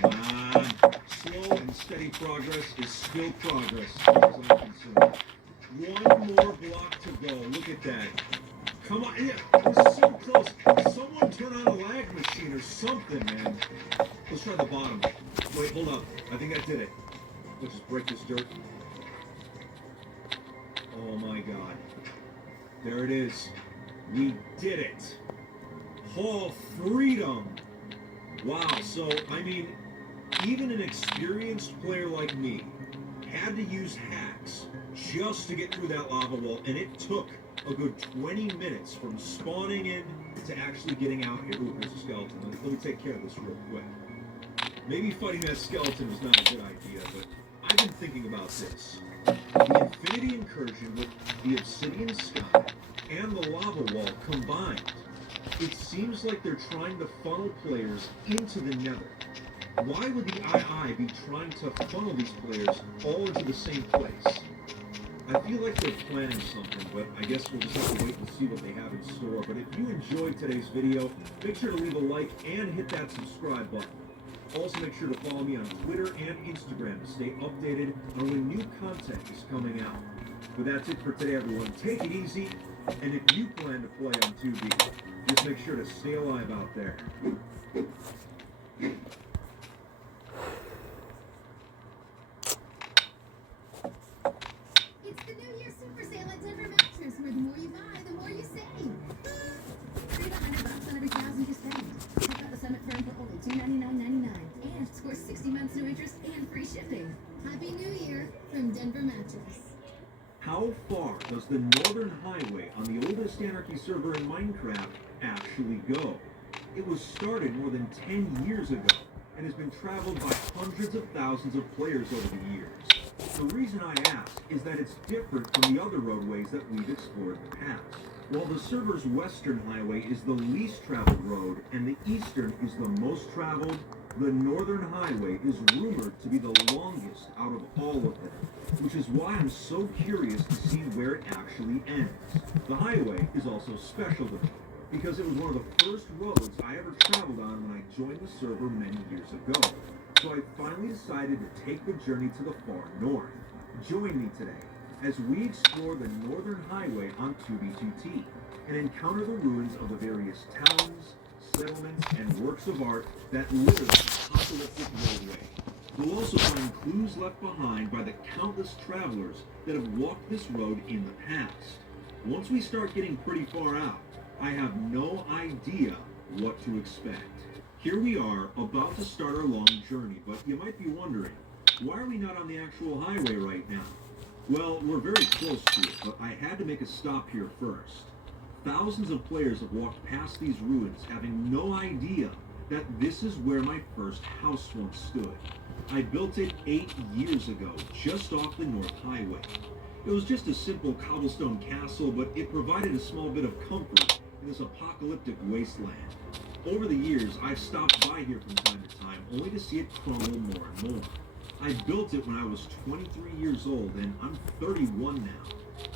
Come on. Slow and steady progress is still progress, as far as I'm concerned. One more block to go. Look at that. Come on. Yeah, we're so close. Someone turn on a lag machine or something, man. Let's try the bottom. Wait, hold up. I think I did it. Let's just break this dirt. Oh my god. There it is. We did it. Oh, freedom. Wow, so, I mean, even an experienced player like me had to use hacks just to get through that lava wall, and it took a good 20 minutes from spawning in to actually getting out here. Ooh, there's a skeleton. Let me take care of this real quick. Maybe fighting that skeleton is not a good idea, but I've been thinking about this. The Infinity Incursion with the Obsidian Sky and the lava wall combined. It seems like they're trying to funnel players into the nether. Why would the II be trying to funnel these players all into the same place? I feel like they're planning something, but I guess we'll just have to wait and see what they have in store. But if you enjoyed today's video, make sure to leave a like and hit that subscribe button. Also, make sure to follow me on Twitter and Instagram to stay updated on when new content is coming out. But that's it for today, everyone. Take it easy, and if you plan to play on 2B, just make sure to stay alive out there. It's the New Year Super Sale at Denver Mattress, where the more you buy, the more you save. Save $100 on every $1,000 you spend. Check out the Summit Firm for only $299.99, and score 60 months no interest and free shipping. Happy New Year from Denver Mattress. How far does the Northern Highway on the oldest Anarchy server in Minecraft actually go? It was started more than 10 years ago and has been traveled by hundreds of thousands of players over the years. The reason I ask is that it's different from the other roadways that we've explored in the past. While the server's western highway is the least traveled road and the eastern is the most traveled, the Northern Highway is rumored to be the longest out of all of them, which is why I'm so curious to see where it actually ends. The highway is also special to me, because it was one of the first roads I ever traveled on when I joined the server many years ago. So I finally decided to take the journey to the far north. Join me today as we explore the Northern Highway on 2B2T and encounter the ruins of the various towns, settlements, and works of art that litter the apocalyptic roadway. We'll also find clues left behind by the countless travelers that have walked this road in the past. Once we start getting pretty far out, I have no idea what to expect. Here we are, about to start our long journey, but you might be wondering, why are we not on the actual highway right now? Well, we're very close to it, but I had to make a stop here first. Thousands of players have walked past these ruins having no idea that this is where my first house once stood. I built it 8 years ago, just off the North Highway. It was just a simple cobblestone castle, but it provided a small bit of comfort in this apocalyptic wasteland. Over the years, I've stopped by here from time to time, only to see it crumble more and more. I built it when I was 23 years old, and I'm 31 now.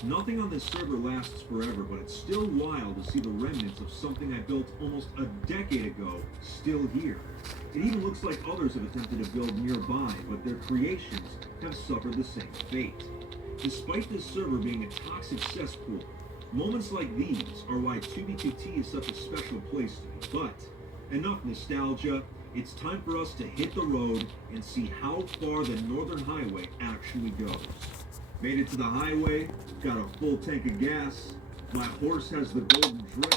Nothing on this server lasts forever, but it's still wild to see the remnants of something I built almost a decade ago still here. It even looks like others have attempted to build nearby, but their creations have suffered the same fate. Despite this server being a toxic cesspool, moments like these are why 2B2T is such a special place to me. But enough nostalgia, It's time for us to hit the road and see how far the Northern Highway actually goes. Made it to the highway, got a full tank of gas. My horse has the golden drip.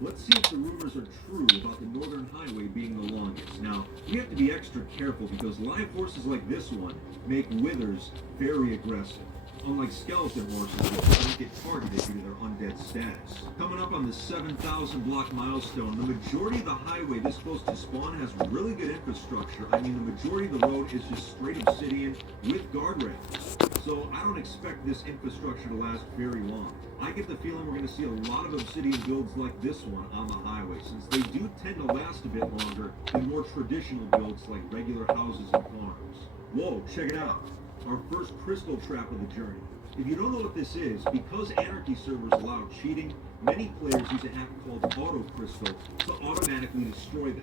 Let's see if the rumors are true about the Northern Highway being the longest. Now, we have to be extra careful because live horses like this one make withers very aggressive. Unlike skeleton horses, which don't get targeted due to their undead status. Coming up on the 7,000 block milestone, the majority of the highway this close to spawn has really good infrastructure. I mean, the majority of the road is just straight obsidian with guardrails. So I don't expect this infrastructure to last very long. I get the feeling we're going to see a lot of obsidian builds like this one on the highway, since they do tend to last a bit longer than more traditional builds like regular houses and farms. Whoa, check it out. Our first crystal trap of the journey. If you don't know what this is, because Anarchy servers allow cheating, many players use a hack called Auto Crystal to automatically destroy them.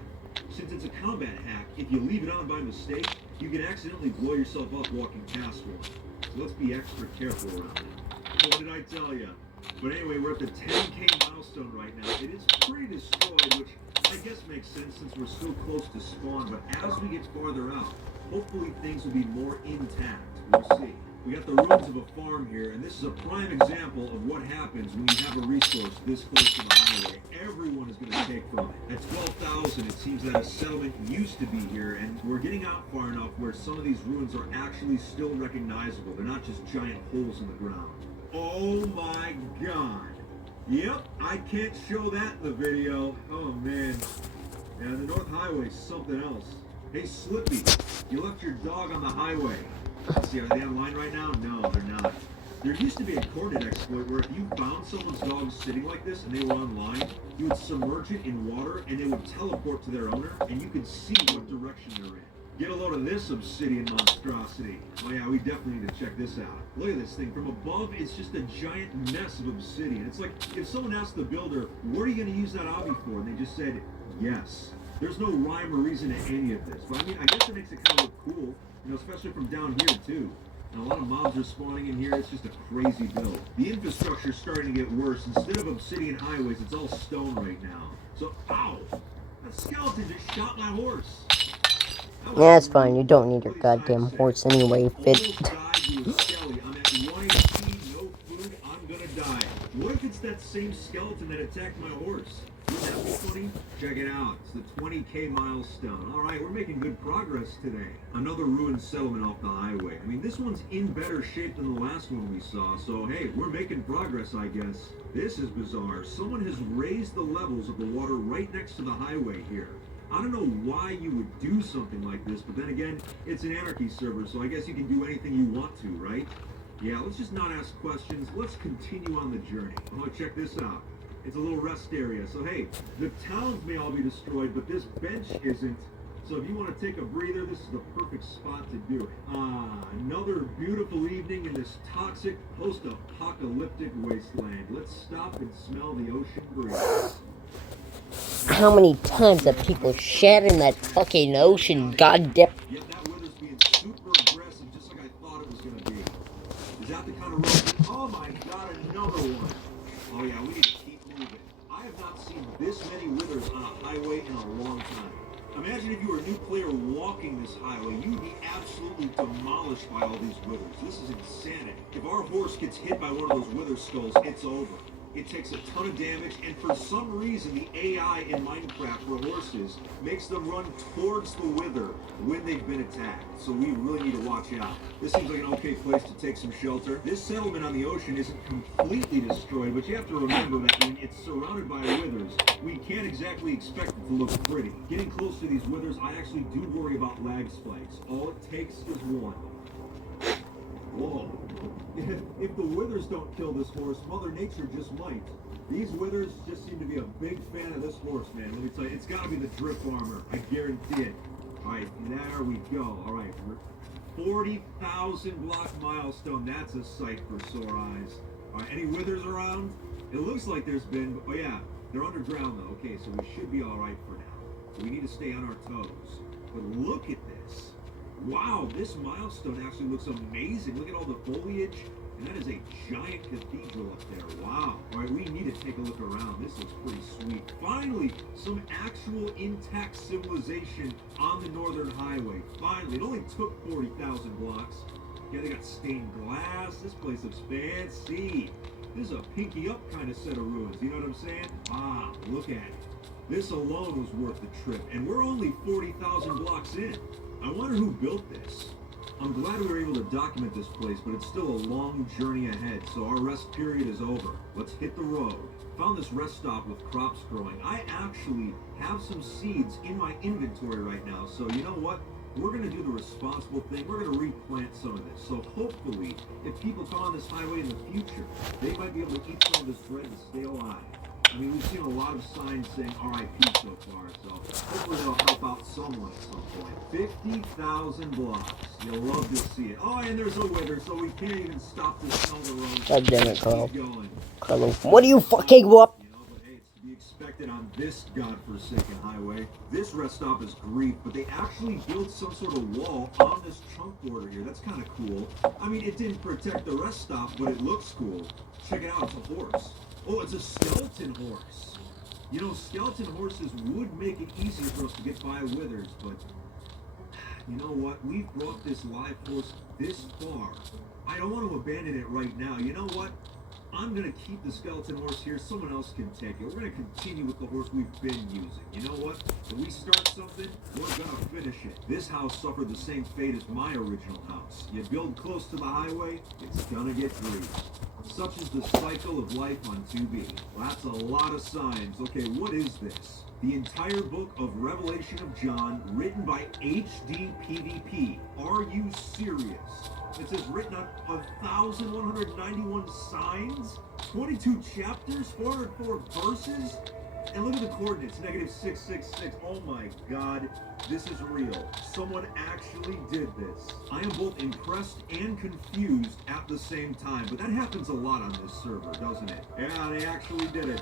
Since it's a combat hack, if you leave it on by mistake, you can accidentally blow yourself up walking past one. So let's be extra careful around it. What did I tell you? But anyway, we're at the 10K milestone right now. It is pretty destroyed, which I guess makes sense since we're so close to spawn, but as we get farther out, hopefully things will be more intact. We'll see. We got the ruins of a farm here, and this is a prime example of what happens when you have a resource this close to the highway. Everyone is going to take from it. At 12,000, it seems that a settlement used to be here, and we're getting out far enough where some of these ruins are actually still recognizable. They're not just giant holes in the ground. Oh my god. Yep, I can't show that in the video. Oh man. Yeah, the North Highway's something else. Hey Slippy, you left your dog on the highway. Let's see, are they online right now? No, they're not. There used to be a coordinate exploit where if you found someone's dog sitting like this and they were online, you would submerge it in water and it would teleport to their owner and you could see what direction they're in. Get a load of this obsidian monstrosity. Oh yeah, we definitely need to check this out. Look at this thing. From above, it's just a giant mess of obsidian. It's like if someone asked the builder, what are you going to use that obby for? And they just said, yes. There's no rhyme or reason to any of this. But I mean, I guess it makes it kind of look cool, you know, especially from down here too. And a lot of mobs are spawning in here. It's just a crazy build. The infrastructure's starting to get worse. Instead of obsidian highways, it's all stone right now. So, ow! That skeleton just shot my horse. Yeah, that's fine. You don't need your goddamn horse anyway, Fit. What if it's that same skeleton that attacked my horse? Wouldn't that be funny? Check it out. It's the 20K milestone. Alright, we're making good progress today. Another ruined settlement off the highway. I mean, this one's in better shape than the last one we saw, so hey, we're making progress, I guess. This is bizarre. Someone has raised the levels of the water right next to the highway here. I don't know why you would do something like this, but then again, it's an Anarchy server, so I guess you can do anything you want to, right? Yeah, let's just not ask questions. Let's continue on the journey. Oh, check this out. It's a little rest area. So hey, the towns may all be destroyed, but this bench isn't. So if you want to take a breather, this is the perfect spot to do it. Another beautiful evening in this toxic, post-apocalyptic wasteland. Let's stop and smell the ocean breeze. How many times have people shat in that fucking ocean, goddamn? Yeah, that weather's being super aggressive, just like I thought it was gonna be. Is that the kind of road? Oh my god, another one. Oh yeah, we need to keep moving. I have not seen this many withers on a highway in a long time. Imagine if you were a new player walking this highway, you would be absolutely demolished by all these withers. This is insanity. If our horse gets hit by one of those wither skulls, it's over. It takes a ton of damage, and for some reason, the AI in Minecraft for horses makes them run towards the wither when they've been attacked. So we really need to watch out. This seems like an okay place to take some shelter. This settlement on the ocean isn't completely destroyed, but you have to remember that when it's surrounded by withers, we can't exactly expect it to look pretty. Getting close to these withers, I actually do worry about lag spikes. All it takes is one. Whoa. If the withers don't kill this horse, Mother Nature just might. These withers just seem to be a big fan of this horse, man. Let me tell you, it's got to be the drip armor. I guarantee it. All right, there we go. All right, 40,000 block milestone. That's a sight for sore eyes. All right, any withers around? It looks like there's been, oh yeah, they're underground though. Okay, so we should be all right for now. We need to stay on our toes. But look at this. Wow, this milestone actually looks amazing. Look at all the foliage. And that is a giant cathedral up there. Wow. All right, we need to take a look around. This looks pretty sweet. Finally, some actual intact civilization on the Northern Highway. Finally, it only took 40,000 blocks. Yeah, they got stained glass. This place looks fancy. This is a pinky up kind of set of ruins. You know what I'm saying? Wow, look at it. This alone was worth the trip. And we're only 40,000 blocks in. I wonder who built this. I'm glad we were able to document this place, but it's still a long journey ahead, so our rest period is over. Let's hit the road. Found this rest stop with crops growing. I actually have some seeds in my inventory right now, so you know what? We're going to do the responsible thing. We're going to replant some of this. So hopefully, if people come on this highway in the future, they might be able to eat some of this bread and stay alive. I mean, we've seen a lot of signs saying RIP so far, so hopefully they'll help out someone at some point. 50,000 blocks. You'll love to see it. Oh, and there's a wither, so we can't even stop to smell the road. God damn it, Carl. Keep going. Carlo, what are you fucking up? You know, but hey, it's to be expected on this godforsaken highway. This rest stop is grief, but they actually built some sort of wall on this chunk border here. That's kind of cool. I mean, it didn't protect the rest stop, but it looks cool. Check it out, it's a horse. Oh, it's a skeleton horse. You know, skeleton horses would make it easier for us to get by withers, but you know what? We've brought this live horse this far. I don't want to abandon it right now. You know what? I'm going to keep the skeleton horse here. Someone else can take it. We're going to continue with the horse we've been using. You know what? If we start something, we're going to finish it. This house suffered the same fate as my original house. You build close to the highway, it's going to get grief. Such is the cycle of life on 2B. Well, that's a lot of signs. Okay, what is this? The entire book of Revelation of John, written by HD PvP. Are you serious? It says written on 1,191 signs, 22 chapters, 404 verses, and look at the coordinates, -666. Oh my god, this is real. Someone actually did this. I am both impressed and confused at the same time, but that happens a lot on this server, doesn't it? Yeah, they actually did it.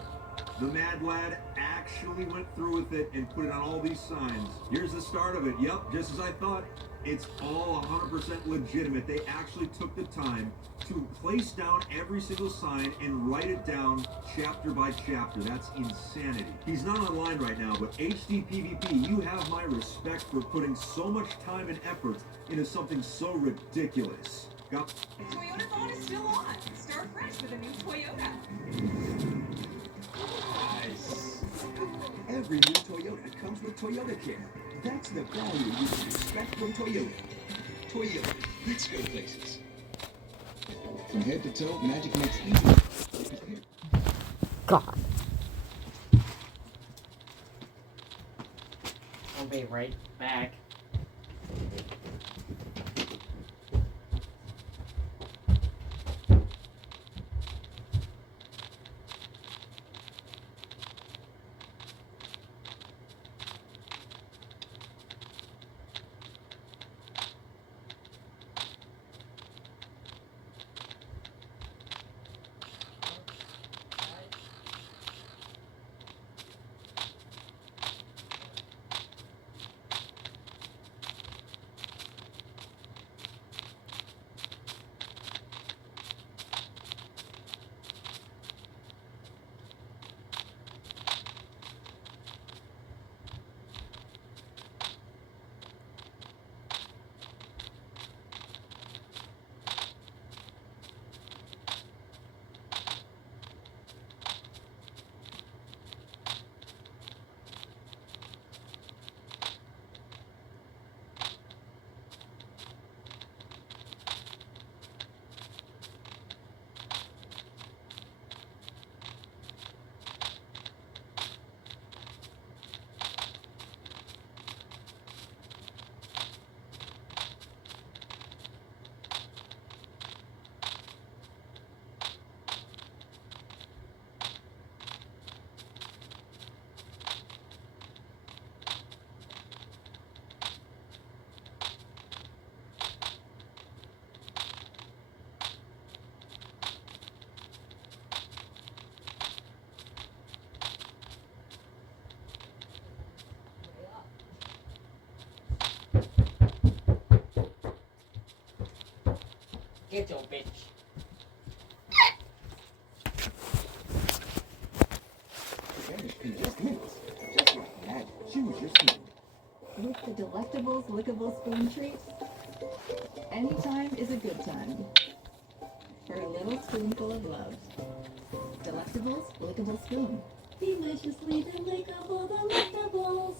The mad lad actually went through with it and put it on all these signs. Here's the start of it. Yep, just as I thought. It's all 100% legitimate. They actually took the time to place down every single sign and write it down chapter by chapter. That's insanity. He's not online right now, but HD PvP, you have my respect for putting so much time and effort into something so ridiculous. Got The Toyota phone is still on. Start fresh with a new Toyota. Nice. Every new Toyota comes with Toyota Care. That's the value you can expect from Toyota. Toyota, let's go places. From head to toe, magic makes easy. God. I'll be right back. Get your bitch. your spoon. With the Delectables Lickable Spoon Treat, any time is a good time for a little spoonful of love. Delectables Lickable Spoon. Deliciously delectable Delectables.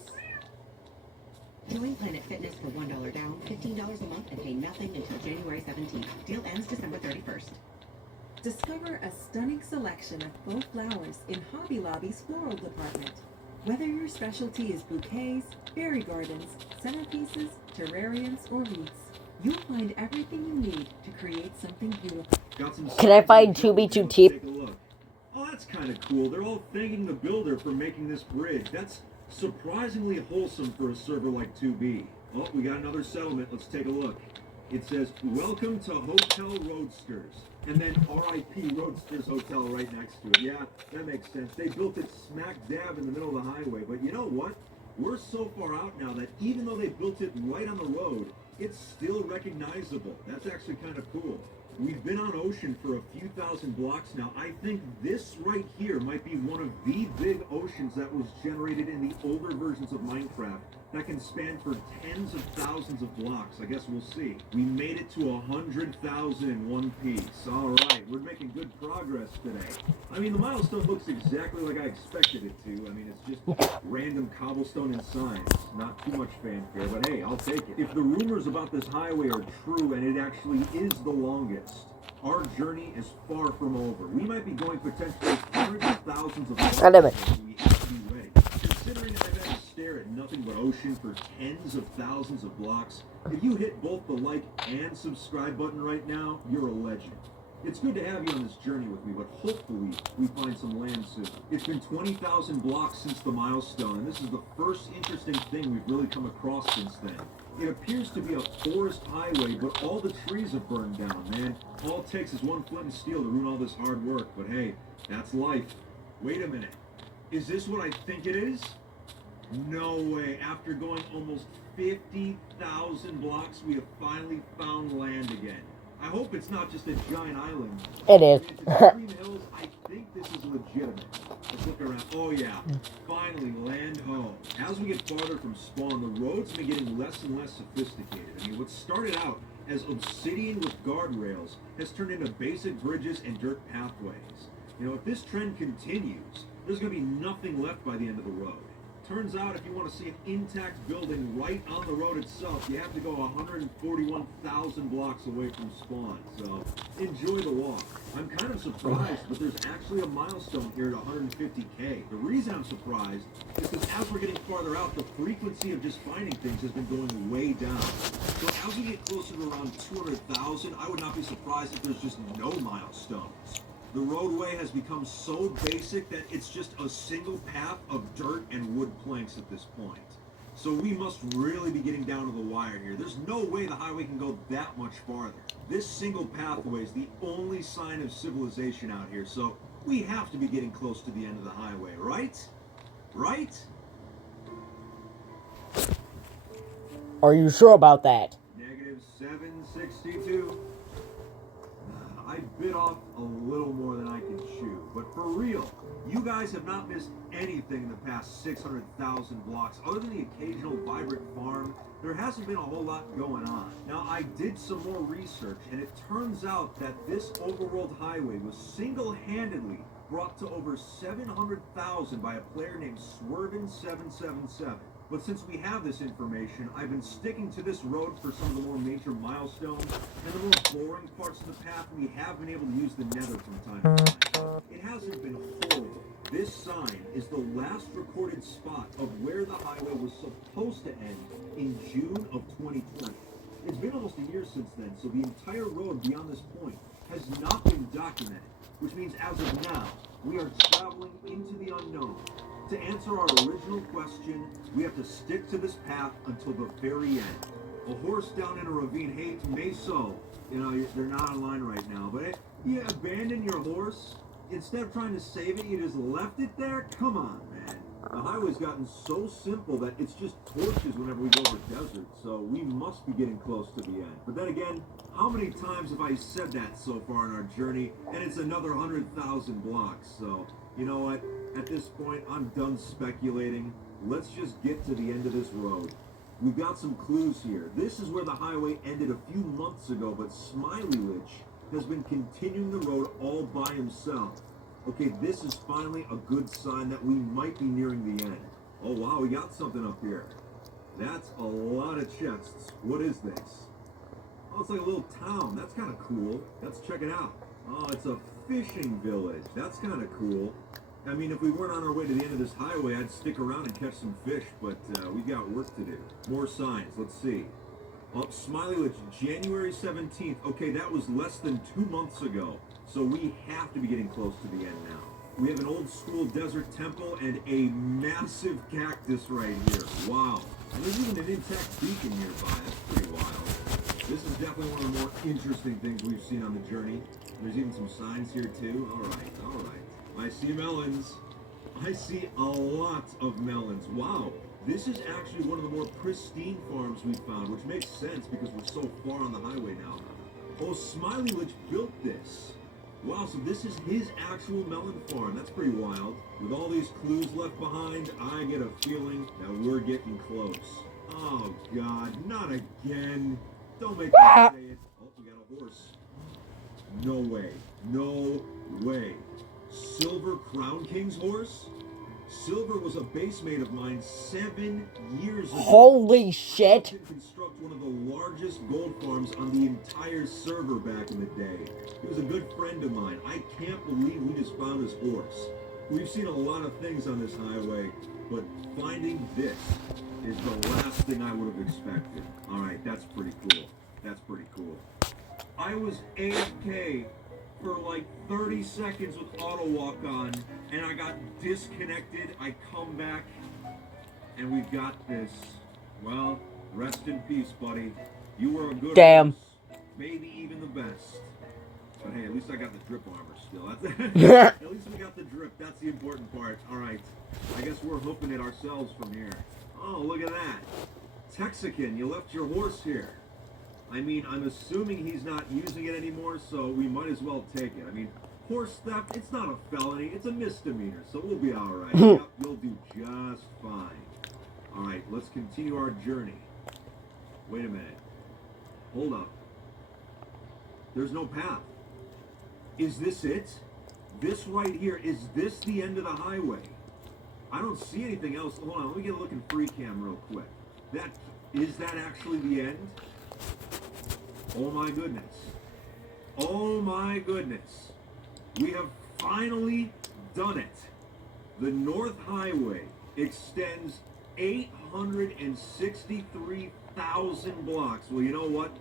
Join Planet Fitness for $1 down, $15 a month, and pay nothing until January 17th. Deal ends December 31st. Discover a stunning selection of faux flowers in Hobby Lobby's floral department. Whether your specialty is bouquets, fairy gardens, centerpieces, terrariums, or wreaths, you'll find everything you need to create something beautiful. Can I find 2B2 Tip? Take a look. Oh, that's kind of cool. They're all thanking the builder for making this bridge. That's surprisingly wholesome for a server like 2B. Oh, we got another settlement. Let's take a look. It says, "Welcome to Hotel Roadsters." And then RIP Roadsters Hotel right next to it. Yeah, that makes sense. They built it smack dab in the middle of the highway. But you know what? We're so far out now that even though they built it right on the road, it's still recognizable. That's actually kind of cool. We've been on Ocean for a few thousand blocks now. I think this right here might be one of the big oceans that was generated in the older versions of Minecraft that can span for tens of thousands of blocks. I guess we'll see. We made it to 100,000 in one piece. All right, we're making good progress today. I mean, the milestone looks exactly like I expected it to. I mean, it's just random cobblestone and signs. Not too much fanfare, but hey, I'll take it. If the rumors about this highway are true and it actually is the longest, our journey is far from over. We might be going potentially hundreds of thousands of blocks. God damn it. So we have to be ready. Considering I've had to stare at nothing but ocean for tens of thousands of blocks, if you hit both the like and subscribe button right now, you're a legend. It's good to have you on this journey with me, but hopefully we find some land soon. It's been 20,000 blocks since the milestone, and this is the first interesting thing we've really come across since then. It appears to be a forest highway, but all the trees have burned down, man. All it takes is one flint and steel to ruin all this hard work, but hey, that's life. Wait a minute. Is this what I think it is? No way. After going almost 50,000 blocks, we have finally found land again. I hope it's not just a giant island. It is. Green Hills, I think this is legitimate. Let's look around. Oh yeah, finally land home. As we get farther from spawn, the roads have been getting less and less sophisticated. I mean, what started out as obsidian with guardrails has turned into basic bridges and dirt pathways. You know, if this trend continues, there's going to be nothing left by the end of the road. Turns out if you want to see an intact building right on the road itself, you have to go 141,000 blocks away from spawn. So enjoy the walk. I'm kind of surprised, but there's actually a milestone here at 150K. The reason I'm surprised is because as we're getting farther out, the frequency of just finding things has been going way down. So as we get closer to around 200,000, I would not be surprised if there's just no milestones. The roadway has become so basic that it's just a single path of dirt and wood planks at this point. So we must really be getting down to the wire here. There's no way the highway can go that much farther. This single pathway is the only sign of civilization out here, so we have to be getting close to the end of the highway, right? Right? Are you sure about that? Negative 762. I bit off a little more than I can chew, but for real, you guys have not missed anything in the past 600,000 blocks. Other than the occasional vibrant farm, there hasn't been a whole lot going on. Now, I did some more research, and it turns out that this overworld highway was single-handedly brought to over 700,000 by a player named Swervin777. But since we have this information, I've been sticking to this road for some of the more major milestones and the more boring parts of the path. We have been able to use the nether from time to time. It hasn't been horrible. This sign is the last recorded spot of where the highway was supposed to end in June of 2020. It's been almost a year since then, so the entire road beyond this point has not been documented, which means as of now, we are traveling into the unknown. To answer our original question, we have to stick to this path until the very end. A horse down in a ravine, hey, Meso, you know, they're not online right now, but you abandoned your horse? Instead of trying to save it, you just left it there? Come on, man. The highway's gotten so simple that it's just torches whenever we go over desert, so we must be getting close to the end. But then again, how many times have I said that so far in our journey? And it's another 100,000 blocks, so you know what? At this point, I'm done speculating. let's just get to the end of this road. We've got some clues here. This is where the highway ended a few months ago, but Smiley-Lich has been continuing the road all by himself. Okay, this is finally a good sign that we might be nearing the end. Oh wow, we got something up here. That's a lot of chests. What is this? Oh, it's like a little town. That's kind of cool. Let's check it out. Oh, it's a fishing village. That's kind of cool. I mean, if we weren't on our way to the end of this highway, I'd stick around and catch some fish, but we got work to do. More signs. Let's see. Oh, Smiley-Lich, January 17th. Okay, that was less than 2 months ago, so we have to be getting close to the end now. We have an old school desert temple and a massive cactus right here. Wow. And there's even an intact beacon nearby. That's pretty wild. This is definitely one of the more interesting things we've seen on the journey. There's even some signs here too. All right, all right. I see melons. I see a lot of melons. Wow. This is actually one of the more pristine farms we've found, which makes sense because we're so far on the highway now. Oh, Smiley-Lich built this. Wow, so this is his actual melon farm. That's pretty wild. With all these clues left behind, I get a feeling that we're getting close. Oh, God, not again. Don't make me say it. Oh, we got a horse. No way. No way. Silver Crown King's horse? Silver was a base mate of mine 7 years ago. Holy shit! I helped him construct one of the largest gold farms on the entire server back in the day. He was a good friend of mine. I can't believe we just found his horse. We've seen a lot of things on this highway, but finding this is the last thing I would have expected. All right, that's pretty cool. That's pretty cool. I was AFK for like 30 seconds with auto walk on, and I got disconnected. I come back, and we've got this. Well, rest in peace, buddy. You were a good Damn. horse, maybe even the best. But hey, at least I got the drip armor still. That's at least we got the drip. That's the important part. All right, I guess we're hooking it ourselves from here. Oh, look at that. Texican, you left your horse here. I mean, I'm assuming he's not using it anymore, so we might as well take it. I mean, horse theft, it's not a felony, it's a misdemeanor, so we'll be all right. Yep, we'll do just fine. All right, let's continue our journey. Wait a minute. Hold up. There's no path. Is this it? This right here, is this the end of the highway? I don't see anything else. Hold on, let me get a look in free cam real quick. Is that actually the end? Oh my goodness. Oh my goodness. We have finally done it. The North Highway extends 863,000 blocks. Well, you know what?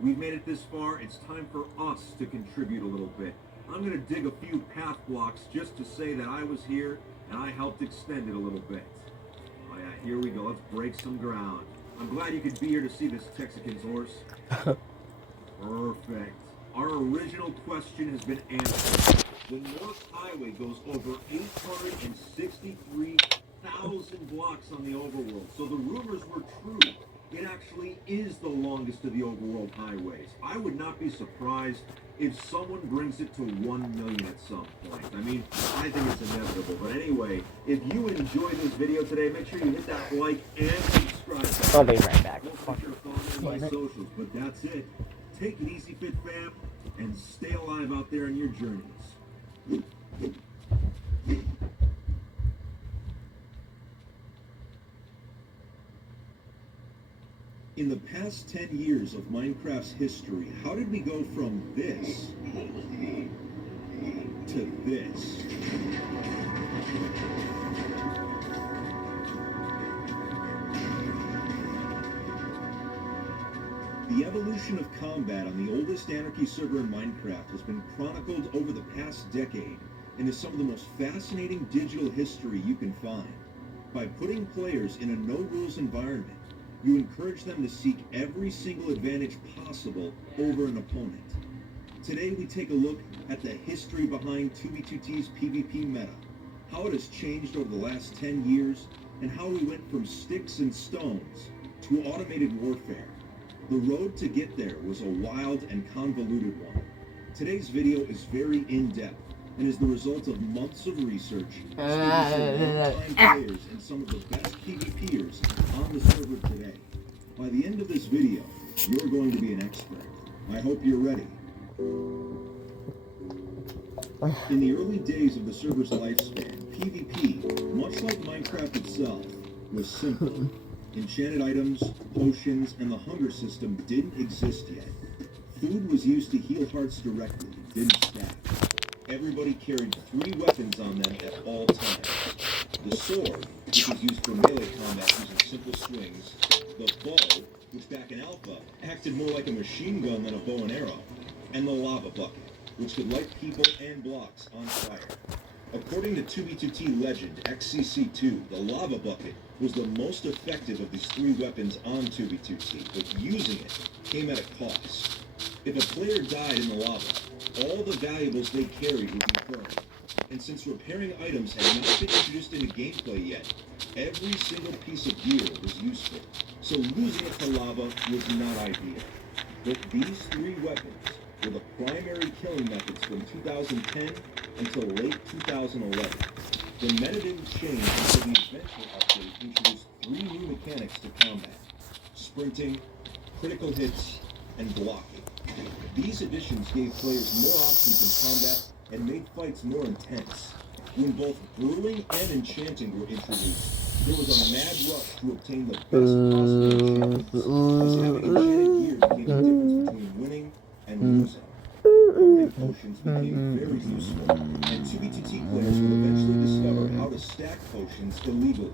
We've made it this far. It's time for us to contribute a little bit. I'm going to dig a few path blocks just to say that I was here and I helped extend it a little bit. Oh yeah, here we go. Let's break some ground. I'm glad you could be here to see this Texican's horse. Perfect. Our original question has been answered. The North Highway goes over 863,000 blocks on the overworld. So the rumors were true. It actually is the longest of the overworld highways. I would not be surprised if someone brings it to 1 million at some point. I mean, I think it's inevitable. But anyway, if you enjoyed this video today, make sure you hit that like and subscribe. I'll be right back. Don't forget to follow me on my socials. But that's it. Take it easy, Fit Fam, and stay alive out there in your journeys. In the past 10 years of Minecraft's history, how did we go from this to this? The evolution of combat on the oldest Anarchy server in Minecraft has been chronicled over the past decade and is some of the most fascinating digital history you can find. By putting players in a no-rules environment, you encourage them to seek every single advantage possible over an opponent. Today we take a look at the history behind 2v2t's PvP meta, how it has changed over the last 10 years, and how we went from sticks and stones to automated warfare. The road to get there was a wild and convoluted one. Today's video is very in-depth, and is the result of months of research speaking to longtime players and some of the best PvPers on the server today. By the end of this video, you're going to be an expert. I hope you're ready. In the early days of the server's lifespan, PvP, much like Minecraft itself, was simple. Enchanted items, potions, and the hunger system didn't exist yet. Food was used to heal hearts directly, didn't stack. Everybody carried 3 weapons on them at all times. The sword, which was used for melee combat using simple swings. The bow, which back in Alpha acted more like a machine gun than a bow and arrow. And the lava bucket, which could light people and blocks on fire. According to 2B2T legend XCC2, the lava bucket was the most effective of these 3 weapons on 2B2T, but using it came at a cost. If a player died in the lava, all the valuables they carried would be burned. And since repairing items had not been introduced into gameplay yet, every single piece of gear was useful. So losing it to lava was not ideal. But these 3 weapons were the primary killing methods from 2010 until late 2011. The meta didn't change until the eventual update introduced 3 new mechanics to combat: sprinting, critical hits, and blocking. These additions gave players more options in combat and made fights more intense. When both Brewing and Enchanting were introduced, there was a mad rush to obtain the best possible enchantments, as having enchanted gear became the difference between winning and losing. Farming potions became very useful, and 2B2T players would eventually discover how to stack potions illegally.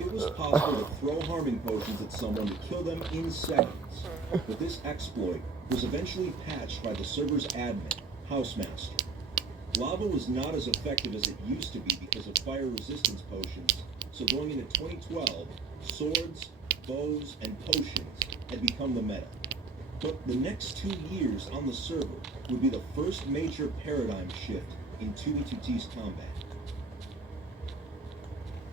It was possible to throw harming potions at someone to kill them in seconds, but this exploit was eventually patched by the server's admin, Housemaster. Lava was not as effective as it used to be because of fire resistance potions, so going into 2012, swords, bows, and potions had become the meta. But the next 2 years on the server would be the first major paradigm shift in 2B2T's combat.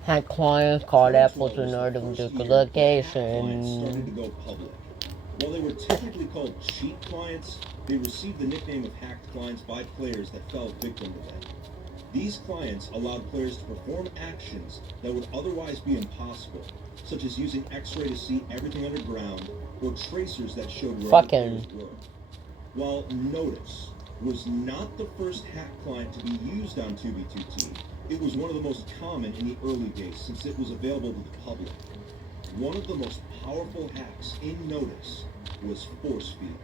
Hack clients called apples in order to Clients duplication. started to go public. While they were typically called cheat clients, they received the nickname of hacked clients by players that fell victim to them. These clients allowed players to perform actions that would otherwise be impossible, such as using X-ray to see everything underground, or tracers that showed where Fucking. players were. While Notice was not the first hack client to be used on 2B2T, it was one of the most common in the early days since it was available to the public. One of the most powerful hacks in Notice was Force Field,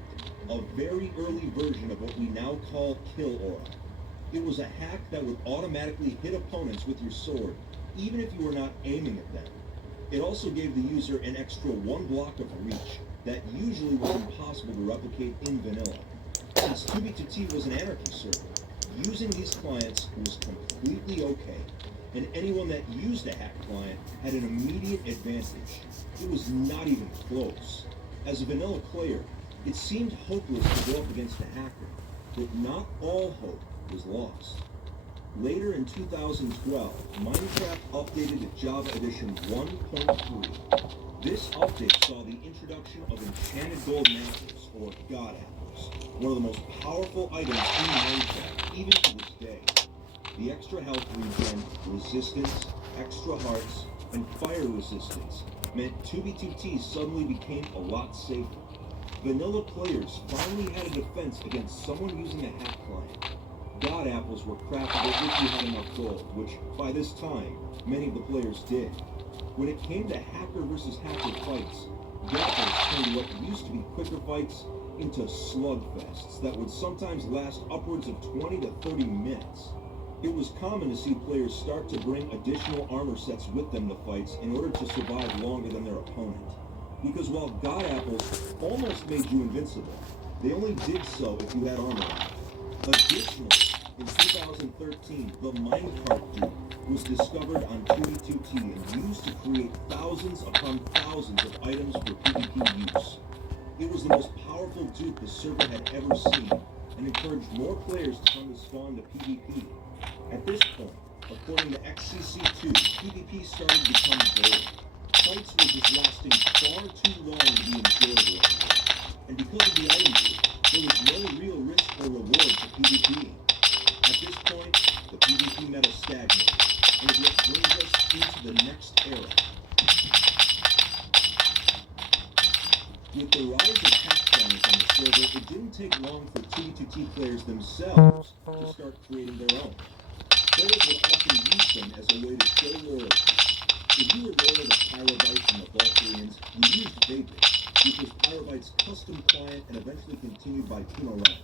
a very early version of what we now call Kill Aura. It was a hack that would automatically hit opponents with your sword, even if you were not aiming at them. It also gave the user an extra 1 block of reach that usually was impossible to replicate in vanilla. Since 2B2T was an anarchy server, using these clients was completely okay, and anyone that used a hack client had an immediate advantage. It was not even close. As a vanilla player, it seemed hopeless to go up against a hacker, but not all hope was lost. Later in 2012, Minecraft updated to Java Edition 1.3. This update saw the introduction of enchanted gold apples, or God apples, one of the most powerful items in Minecraft, even to this day. The extra health regen, resistance, extra hearts, and fire resistance meant 2B2T suddenly became a lot safer. Vanilla players finally had a defense against someone using a hack client. God apples were craftable if you had enough gold, which, by this time, many of the players did. When it came to hacker versus hacker fights, gappers turned what used to be quicker fights into slugfests that would sometimes last upwards of 20 to 30 minutes. It was common to see players start to bring additional armor sets with them to fights in order to survive longer than their opponent. Because while God apples almost made you invincible, they only did so if you had armor on. Additionally, in 2013, the minecart dupe was discovered on 2B2T and used to create thousands upon thousands of items for PvP use. It was the most powerful dupe the server had ever seen, and encouraged more players to come to spawn to PvP. At this point, according to XCC2, PvP started to become boring. Fights were just lasting far too long to be enjoyable anymore. And because of the item dupe, there was no real risk or reward for PvP. At this point, the PvP meta stagnated, and is what brings us into the next era. With the rise of hack clients on the server, it didn't take long for 2v2t players themselves to start creating their own. Players would often use them as a way to show loyalty. If you were loyal to Pyrobyte and the Valkyrians, you used Vapid, which was Pyrobyte's custom client and eventually continued by Pinoran.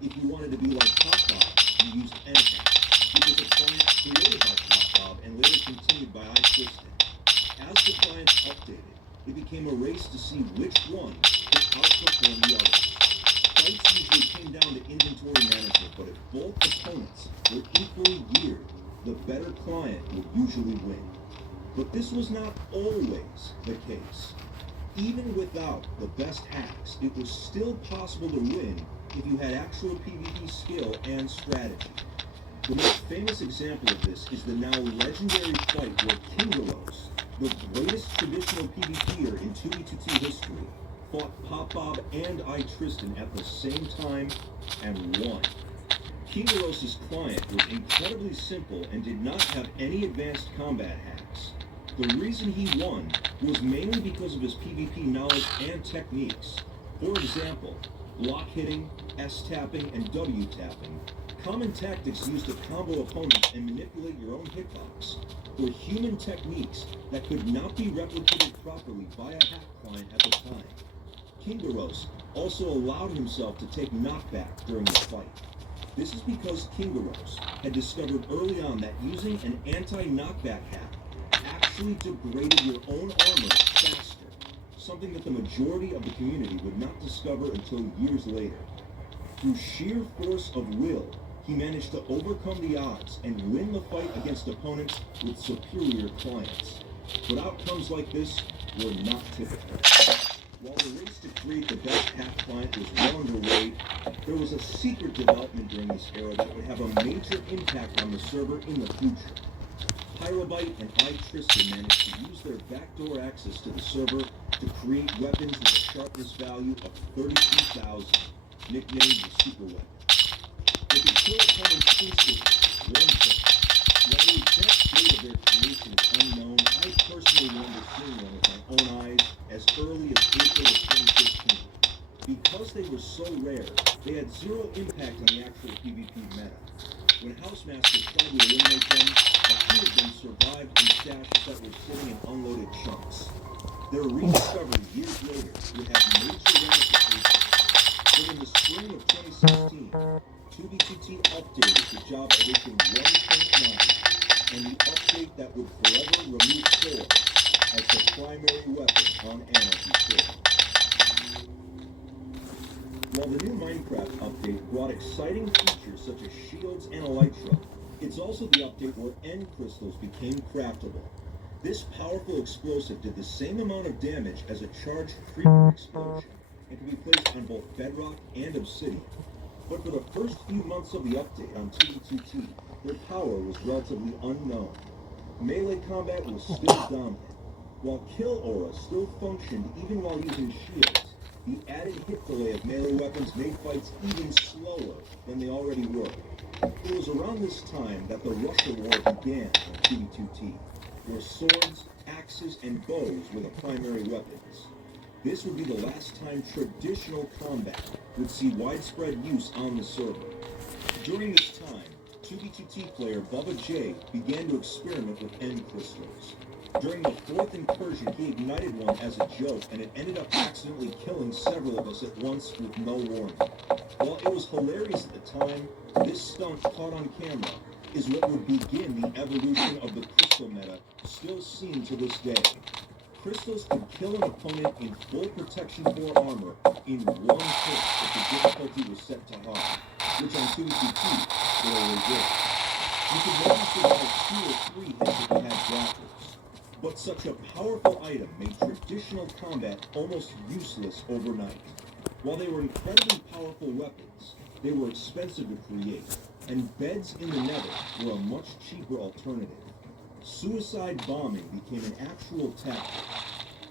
If you wanted to be like PopBob, you used Nhack, which was a client created by PopBob and later continued by iTristan. As the clients updated, it became a race to see which one could outperform the others. Fights usually came down to inventory management, but if both opponents were equally geared, the better client would usually win. But this was not always the case. Even without the best hacks, it was still possible to win if you had actual PvP skill and strategy. The most famous example of this is the now legendary fight where Kingaros, the greatest traditional PvPer in 2v2t history, fought PopBob and iTristan at the same time and won. Kingaros' client was incredibly simple and did not have any advanced combat hacks. The reason he won was mainly because of his PvP knowledge and techniques. For example, block hitting, S-tapping, and W-tapping, common tactics used to combo opponents and manipulate your own hitbox, were human techniques that could not be replicated properly by a hack client at the time. Kingaros also allowed himself to take knockback during the fight. This is because Kingaros had discovered early on that using an anti-knockback hack actually degraded your own armor faster, something that the majority of the community would not discover until years later. Through sheer force of will, he managed to overcome the odds and win the fight against opponents with superior clients. But outcomes like this were not typical. While the race to create the best hack client was well underway, there was a secret development during this era that would have a major impact on the server in the future. Pyrobyte and iTristan managed to use their backdoor access to the server to create weapons with a sharpness value of 32,000, nicknamed the Super Weapon. They could kill opponents instantly, one hit. While the exact date of their creation is unknown, I personally remember seeing one with my own eyes as early as April of 2015. Because they were so rare, they had zero impact on the actual PvP meta. When Housemaster tried to eliminate them, a few of them survived in stashes that were sitting in unloaded chunks. Their rediscovery years later would have major ramifications. But in the spring of 2016, 2v2t updated the Java Edition 1.9, and the update that would forever remove Thor as the primary weapon on Anarchy server. While the new Minecraft update brought exciting features such as shields and elytra, it's also the update where end crystals became craftable. This powerful explosive did the same amount of damage as a charged creeper explosion, and can be placed on both bedrock and obsidian. But for the first few months of the update on 2v2t, their power was relatively unknown. Melee combat was still dominant. While kill aura still functioned even while using shields, the added hit delay of melee weapons made fights even slower than they already were. It was around this time that the Russia War began on 2v2t, where swords, axes, and bows were the primary weapons. This would be the last time traditional combat would see widespread use on the server. During this time, 2v2t player Bubba J began to experiment with end crystals. During the fourth incursion, he ignited one as a joke, and it ended up accidentally killing several of us at once with no warning. While it was hilarious at the time, this stunt caught on camera is what would begin the evolution of the crystal meta, still seen to this day. Crystals could kill an opponent in full protection 4 armor in one hit if the difficulty was set to hard, which on 2v2t rarely did. You could maybe survive 2 or 3 hits if you had grapplers. But such a powerful item made traditional combat almost useless overnight. While they were incredibly powerful weapons, they were expensive to create, and beds in the nether were a much cheaper alternative. Suicide bombing became an actual tactic.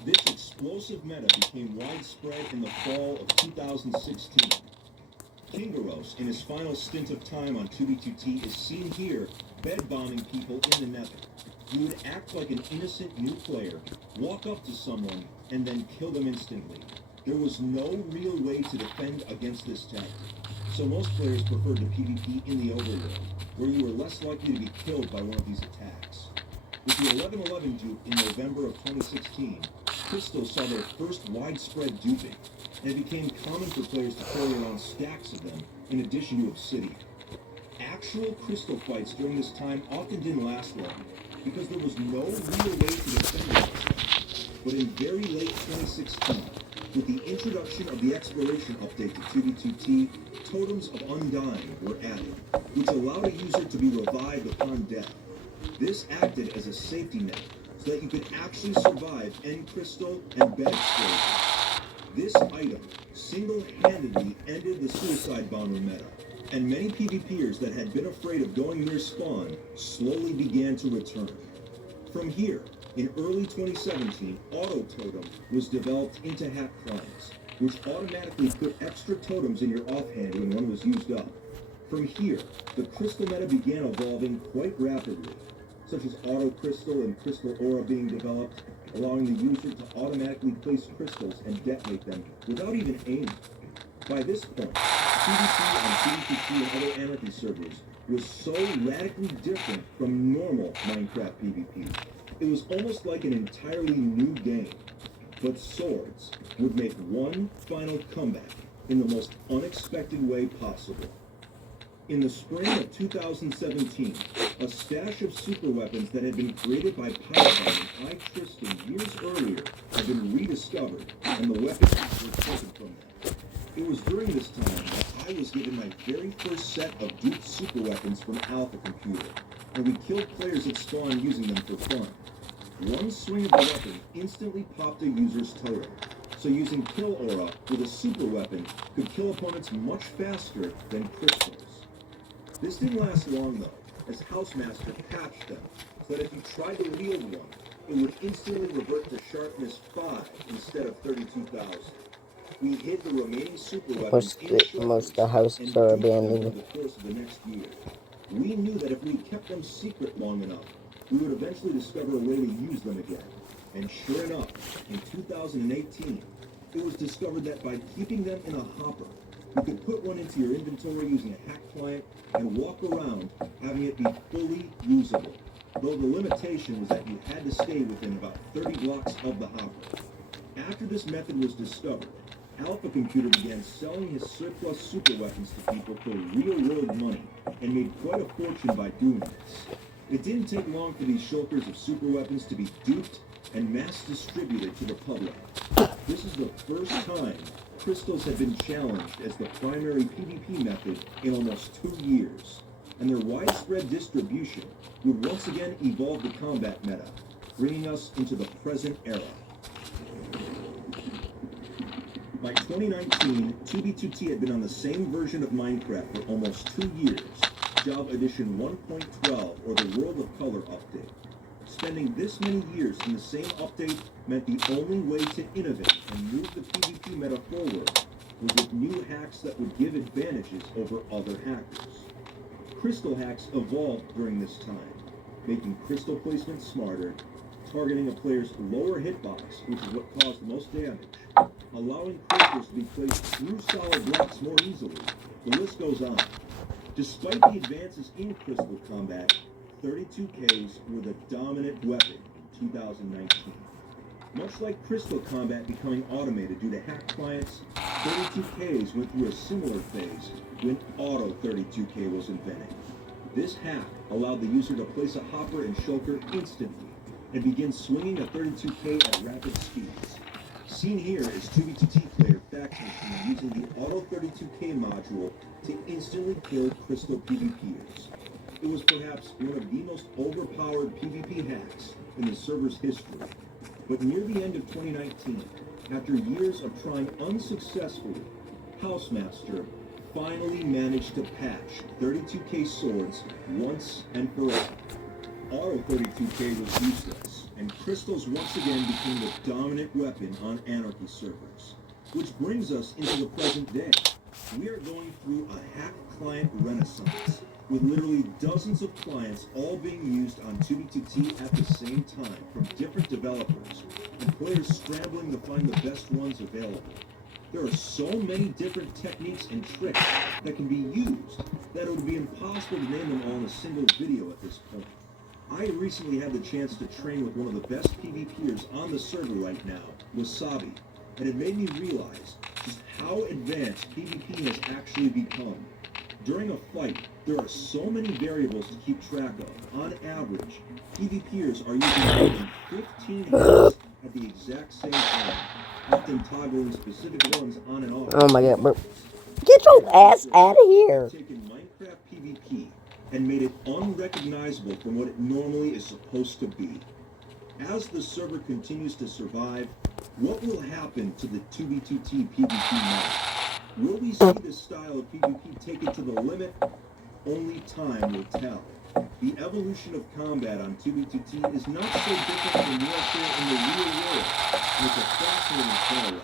This explosive meta became widespread in the fall of 2016. Kingaros, in his final stint of time on 2B2T, is seen here bed-bombing people in the nether. He would act like an innocent new player, walk up to someone, and then kill them instantly. There was no real way to defend against this tactic, so most players preferred to PvP in the overworld, where you were less likely to be killed by one of these attacks. With the 1111 dupe in November of 2016, Crystal saw their first widespread duping, and it became common for players to carry around stacks of them, in addition to Obsidian. Actual Crystal fights during this time often didn't last long, because there was no real way to defend against them. But in very late 2016, with the introduction of the Exploration update to 2B2T, Totems of Undying were added, which allowed a user to be revived upon death. This acted as a safety net, so that you could actually survive End Crystal and Bed Explosion. This item single-handedly ended the Suicide Bomber meta, and many PvPers that had been afraid of going near spawn slowly began to return. From here, in early 2017, Auto Totem was developed into hack clients, which automatically put extra totems in your offhand when one was used up. From here, the Crystal meta began evolving quite rapidly, such as Auto Crystal and Crystal Aura being developed, allowing the user to automatically place crystals and detonate them without even aiming. By this point, PvP on 2B2T and other Anarchy servers was so radically different from normal Minecraft PvP. It was almost like an entirely new game. But Swords would make one final comeback in the most unexpected way possible. In the spring of 2017, a stash of super weapons that had been created by Python and iTristan years earlier had been rediscovered, and the weapons were taken from them. It was during this time that I was given my very first set of duped super weapons from Alpha Computer, and we killed players at spawn using them for fun. One swing of the weapon instantly popped a user's totem, so using Kill Aura with a super weapon could kill opponents much faster than crystals. This didn't last long though, as Housemaster patched them, so that if you tried to wield one, it would instantly revert to sharpness 5 instead of 32,000. We hid the remaining super weapons most of the houses are abandoned. over the course of the next year. We knew that if we kept them secret long enough, we would eventually discover a way to use them again. And sure enough, in 2018, it was discovered that by keeping them in a hopper, you could put one into your inventory using a hack client and walk around having it be fully usable, though the limitation was that you had to stay within about 30 blocks of the hopper. After this method was discovered, Alpha Computer began selling his surplus super weapons to people for real-world money and made quite a fortune by doing this. It didn't take long for these shulkers of super weapons to be duped and mass distributed to the public. This is the first time crystals have been challenged as the primary PvP method in almost 2 years, and their widespread distribution would once again evolve the combat meta, bringing us into the present era. By 2019, 2B2T had been on the same version of Minecraft for almost 2 years, Java Edition 1.12 or the World of Color update. Spending this many years in the same update meant the only way to innovate and move the PvP meta forward was with new hacks that would give advantages over other hackers. Crystal hacks evolved during this time, making crystal placement smarter, targeting a player's lower hitbox, which is what caused the most damage, allowing crystals to be placed through solid blocks more easily. The list goes on. Despite the advances in crystal combat, 32Ks were the dominant weapon in 2019. Much like crystal combat becoming automated due to hack clients, 32Ks went through a similar phase when Auto 32K was invented. This hack allowed the user to place a hopper and shulker instantly and begin swinging a 32K at rapid speeds. Seen here is 2B2T player Faction using the Auto 32K module to instantly kill crystal PvPers. It was perhaps one of the most overpowered PvP hacks in the server's history. But near the end of 2019, after years of trying unsuccessfully, Housemaster finally managed to patch 32K swords once and for all. Auto 32K was useless, and crystals once again became the dominant weapon on Anarchy servers. Which brings us into the present day. We are going going through a hack client renaissance, with literally dozens of clients all being used on 2B2T at the same time from different developers, and players scrambling to find the best ones available. There are so many different techniques and tricks that can be used that it would be impossible to name them all in a single video at this point. I recently had the chance to train with one of the best PvPers on the server right now, Wasabi, and it made me realize just how advanced PvP has actually become. During a fight, there are so many variables to keep track of. On average, PvPers are using more than 15 hits at the exact same time, often toggling specific ones on and off. Oh my god, bro. Get your ass out of here. Taken Minecraft PvP and made it unrecognizable from what it normally is supposed to be. As the server continues to survive, what will happen to the 2B2T PvP map? Will we see this style of PvP taken to the limit? Only time will tell. The evolution of combat on 2B2T is not so different from warfare in the real world, and it's a fascinating parallel.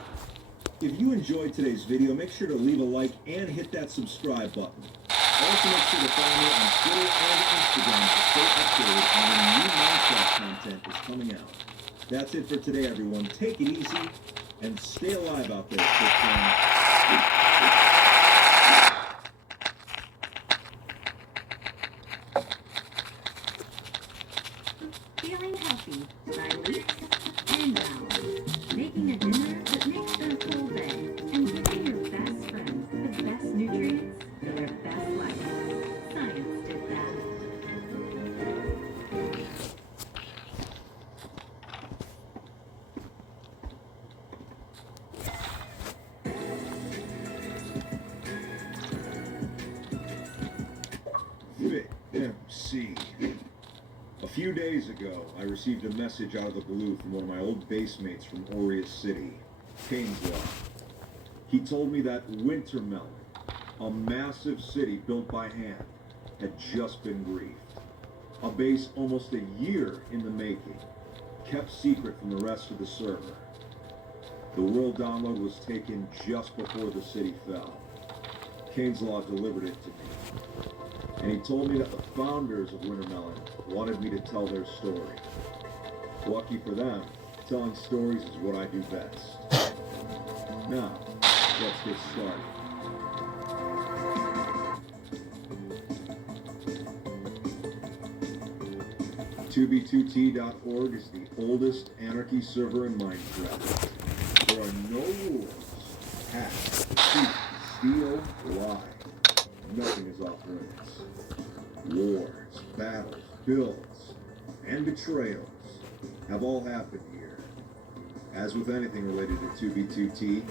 If you enjoyed today's video, make sure to leave a like and hit that subscribe button. Also make sure to follow me on Twitter and Instagram to stay updated on when new Minecraft content is coming out. That's it for today, everyone. Take it easy and stay alive out there, Krypton. Feeling healthy by leaps and bounds. Making a dinner that makes their whole day. And giving your best friend the best nutrients for their best life. Science did that. MC. A few days ago, I received a message out of the blue from one of my old basemates from Aureus City, Kainslaw. He told me that Wintermelon, a massive city built by hand, had just been griefed. A base almost a year in the making, kept secret from the rest of the server. The world download was taken just before the city fell. Kainslaw delivered it to me. And he told me that the founders of Wintermelon wanted me to tell their story. Lucky for them, telling stories is what I do best. Now, let's get started. .2b2t.org is the oldest anarchy server in Minecraft. There are no rules. Hack, cheat, steal, lie. Nothing is off limits. Wars, battles, builds, and betrayals have all happened here. As with anything related to 2b2t,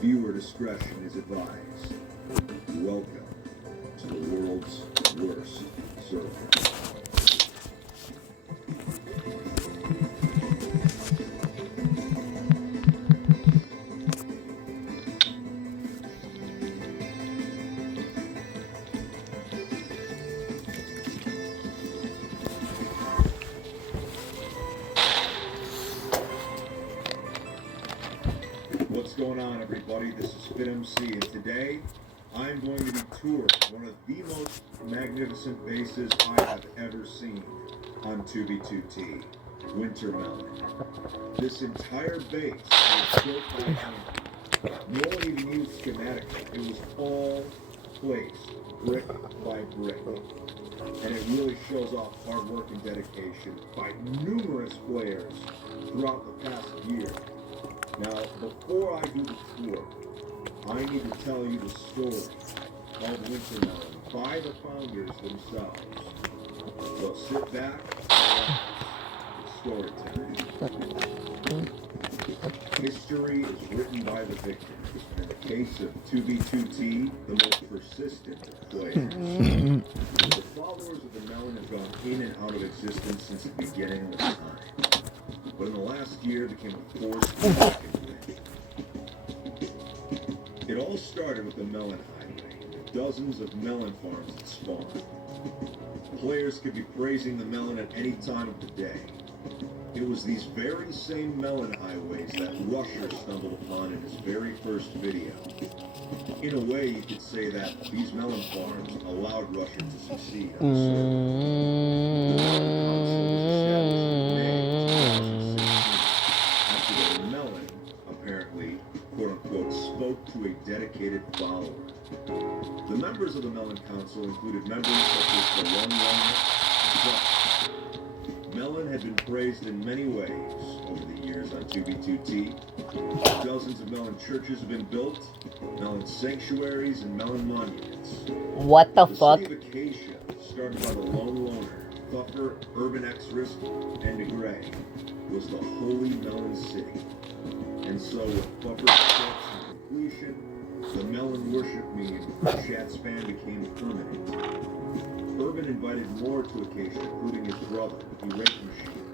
viewer discretion is advised. Welcome to the world's worst server. What's going on, everybody? This is FitMC, and today I'm going to be touring one of the most magnificent bases I have ever seen on 2b2t, Wintermelon. This entire base was built by hand. No one even used schematic. It was all placed brick by brick. And it really shows off hard work and dedication by numerous players throughout the past year. Now, before I do the tour, I need to tell you the story of Wintermelon by the founders themselves. So sit back and relax. It's story time. History is written by the victors. In the case of 2b2t, the most persistent of players. The followers of the Melon have gone in and out of existence since the beginning of time. But in the last year became a force to reckon with. It all started with the Melon Highway, dozens of melon farms that spawned. Players could be praising the melon at any time of the day. It was these very same melon highways that Rusher stumbled upon in his very first video. In a way, you could say that these melon farms allowed Rusher to succeed on the after the melon, apparently, quote-unquote, spoke to a dedicated follower. The members of the Melon Council included members such as the Lone Runner and Buck. Melon had been praised in many ways over the years on 2B2T. Dozens of Melon churches have been built, Melon sanctuaries, and Melon monuments. What the fuck? The city of Acacia, started by the Lone Loner, Thuffer, Urban X-Risk, and DeGray, was the Holy Melon City. And so with Thuffer's steps and completion, the Melon worship me and chat span became permanent. Urban invited more to Acacia, including his brother, the Rate Machine.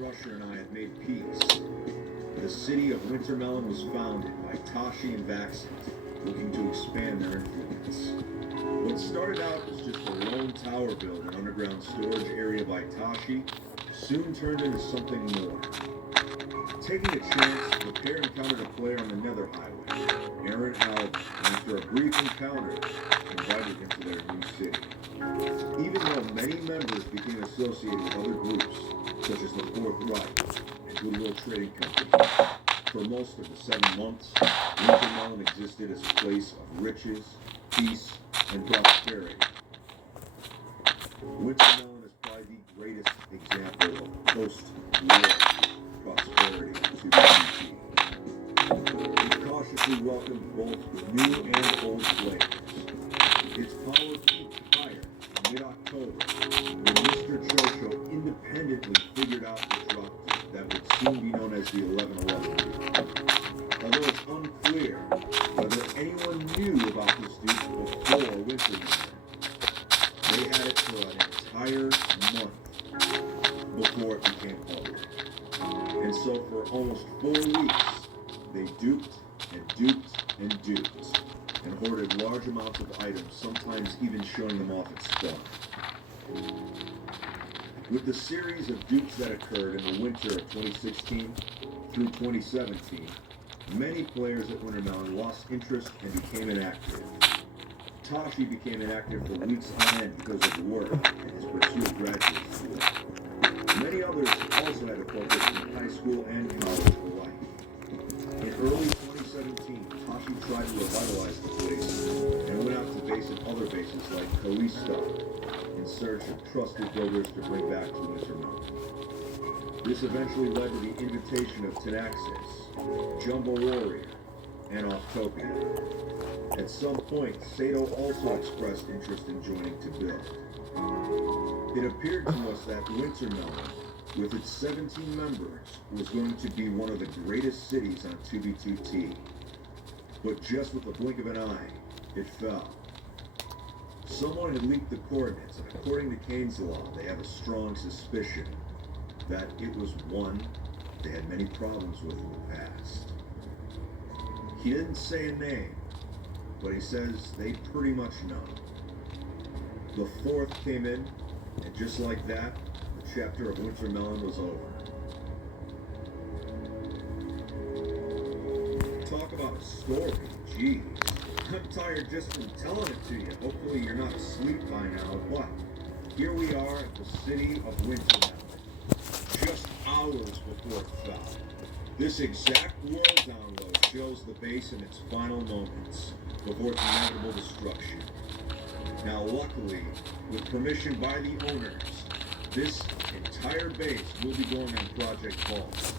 Rusher and I had made peace. The city of Wintermelon was founded by Tashi and Vaxxant, looking to expand their influence. What started out as just a lone tower build and underground storage area by Tashi soon turned into something more. Taking a chance, the pair encountered a player on the Nether Highway, Aaron Alba, and after a brief encounter, invited him to their new city. Even though many members became associated with other groups, such as the Fourth Reich and Goodwill Trading Company, for most of the 7 months, Wintermelon existed as a place of riches, peace, and prosperity. Wintermelon is probably the greatest example of post-war prosperity to the CT. It cautiously welcomed both new and old players. Its power peaked higher in mid-October when Mr. Chocho independently figured out the drop that would soon be known as the 1111 Duke. Although it's unclear whether anyone knew about this Duke before Wintermelon, they had it for an entire month before it became public. And so for almost 4 weeks, they duped and duped and duped, and hoarded large amounts of items, sometimes even showing them off at spawn. With the series of dupes that occurred in the winter of 2016 through 2017, many players at Wintermelon lost interest and became inactive. Tashi became inactive for weeks on end because of work and his pursuit of graduate school. Many others also had to focus on high school and college alike. In early 2017, Tashi tried to revitalize the place and went out to base at other bases like Callisto in search of trusted builders to bring back to Wintermelon. This eventually led to the invitation of Tenaxis, Jumbo Warrior, and Octopia. At some point, Sato also expressed interest in joining to build. It appeared to us that Wintermelon, with its 17 members, was going to be one of the greatest cities on 2B2T. But just with the blink of an eye, it fell. Someone had leaked the coordinates, and according to Kane's Law, they have a strong suspicion that it was one they had many problems with in the past. He didn't say a name, but he says they pretty much know. The Fourth came in, and just like that, the chapter of Wintermelon was over. Talk about a story, jeez. I'm tired just from telling it to you. Hopefully you're not asleep by now, but here we are at the city of Wintermelon, just hours before it fell. This exact world download shows the base in its final moments, before its inevitable destruction. Now luckily, with permission by the owners, this entire base will be going on Project Vault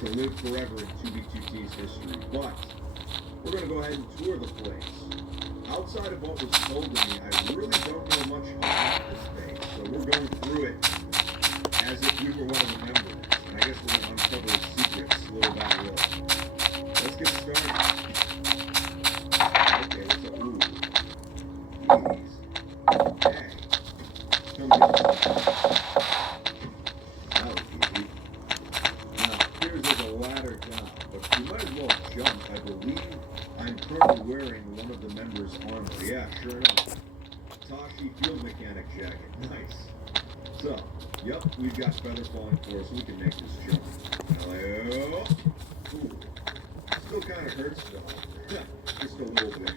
to live forever in 2B2T's history, but we're going to go ahead and tour the place. Outside of what was told to me, I really don't know much about this base, so we're going through it as if we were one of the members, and I guess we're going to uncover its secrets little by little. Let's get started. Okay, let's go. Ooh. Jeez. Okay. Come get this. That was easy. Now, here's like a ladder down, but you might as well jump. I believe I'm currently wearing one of the members' armor. Yeah, sure enough. Tashi Field Mechanic jacket. Nice. So, yep, we've got feather falling for us, so we can make this jump. Hello. Ooh. Still kind of hurts though. Just a little bit.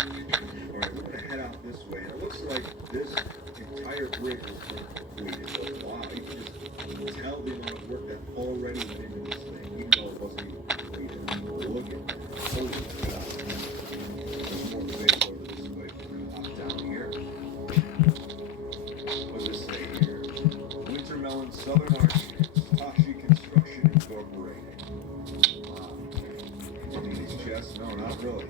Alright, we're gonna head out this way. And it looks like this entire bridge has been completed. Wow, you can just tell the amount of work that already went into this thing, even though it wasn't even completed. Look at that. Holy cow. There's more space over this way. We're gonna hop down here. What does this say here? Wintermelon Southern Architects, Tashi Construction Incorporated. Wow. These chests? No, not really.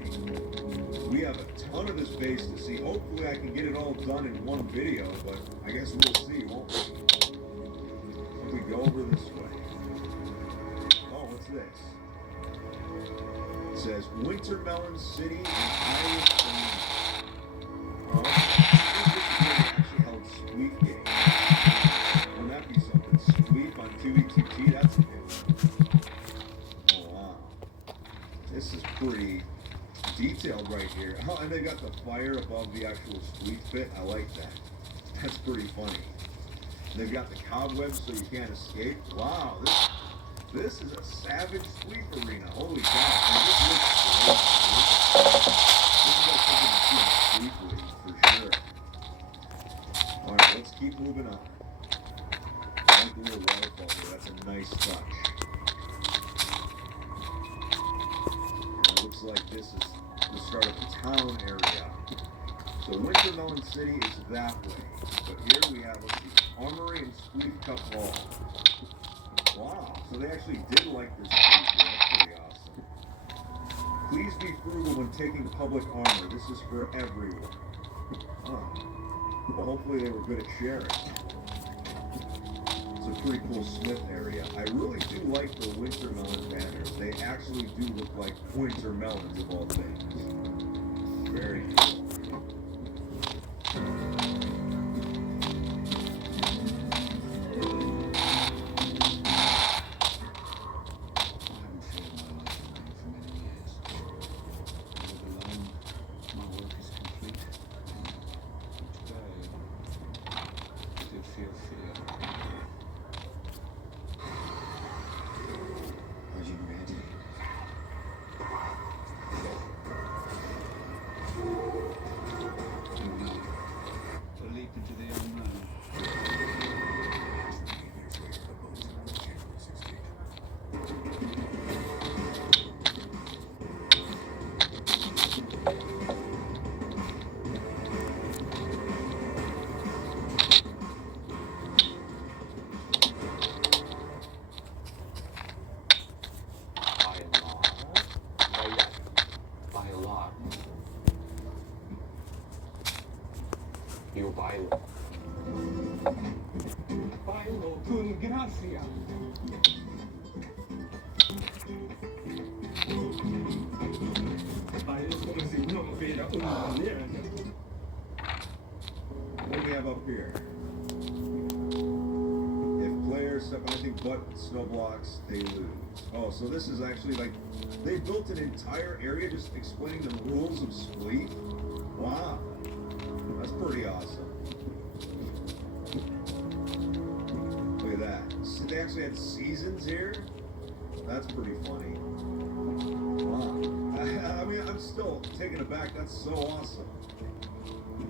We have a ton of this base to see. Hopefully I can get it all done in one video, but I guess we'll see, won't we? If we go over this way. Oh, what's this? It says Wintermelon City and Iowa Springs. Oh, I think this is where they actually held Spleef games. Wouldn't that be something? Spleef on 2E2T, that's a good one. Oh, wow. This is pretty detailed right here. Oh, and they got the fire above the actual Spleef pit. I like that. That's pretty funny. They've got the cobwebs so you can't escape. Wow, this is a savage Spleef arena. Holy cow. And this looks great. This is like something to see in Spleef League for sure. Alright, let's keep moving on. I like the little waterfall there. That's a nice touch. And it looks like this is the start of the town area. So Wintermelon City is that way. But here we have, let's see, Armory and Spleef Cup Hall. Wow, so they actually did like this Spleef. That's pretty awesome. Please be frugal when taking public armor. This is for everyone. Well, hopefully they were good at sharing. It's a pretty cool Smith area. I really do like the Wintermelon banners. They actually do look like winter melons of all things. Very cool. Io bailo. Bailo con grazia. Bailo come se non vera una bandiera. What do we have up here? If players step on anything but snow blocks, they lose. Oh, so this is actually like, they built an entire area just explaining the rules of Spleef? Wow. That's pretty awesome. Look at that. So they actually had seasons here? That's pretty funny. Wow. I mean, I'm still taken aback. That's so awesome.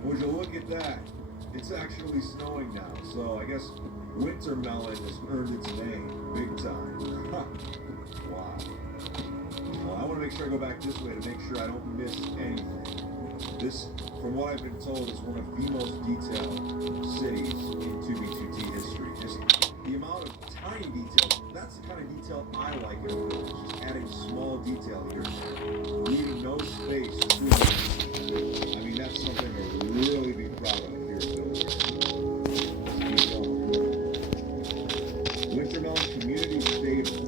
Would you look at that? It's actually snowing now, so I guess Wintermelon has earned its name big time. Wow. Well, I want to make sure I go back this way to make sure I don't miss anything. This, from what I've been told, is one of the most detailed cities in 2B2T history. Just the amount of tiny details, that's the kind of detail I like in a village. Just adding small detail here, leaving no space to, I mean, that's something to really be proud of here in Village. Wintermelon Community Stable.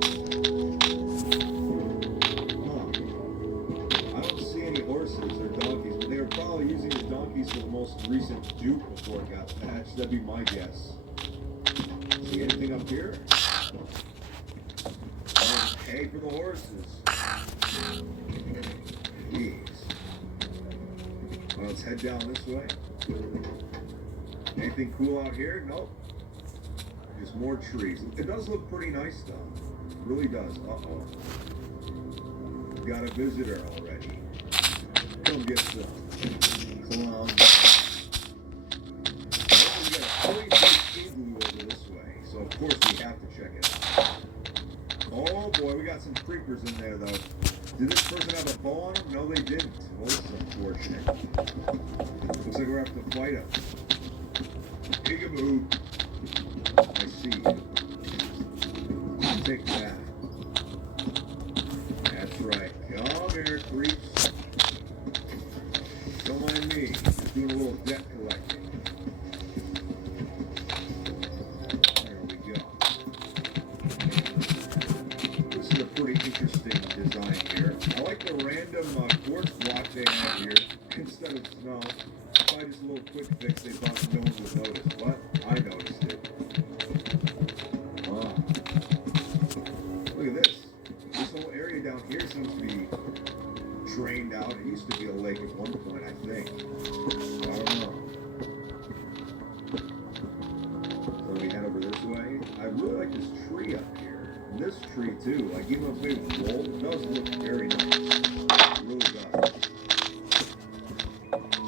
I don't see any horses or donkeys, but they were probably using the donkeys for the most recent Duke before it got patched. That'd be my guess. See anything up here? Okay for the horses. Yeah. let's head down this way. Anything cool out here? Nope. Just more trees. It does look pretty nice though. It really does. Uh-oh. Got a visitor already. Come get some. Clown. We got a really big igloo over this way, so of course we have to check it out. Oh boy, we got some creepers in there though. Did this person have a bow on them? No, they didn't. Well, this is unfortunate. Looks like we're going to have to fight them. Peekaboo. I see you. Take that. That's right. Come here, creeps. Don't mind me. Just doing a little debt collecting. There we go. This is a pretty interesting design here. I like the random quartz block they have here instead of snow. Probably just a little quick fix they thought no one would notice, but I noticed it. Wow. Look at this. This whole area down here seems to be drained out. It used to be a lake at one point, I think. I don't know. So we head over this way. I really like this tree up here. And this tree too. Like even though it's made of gold, it does look very nice. It really does.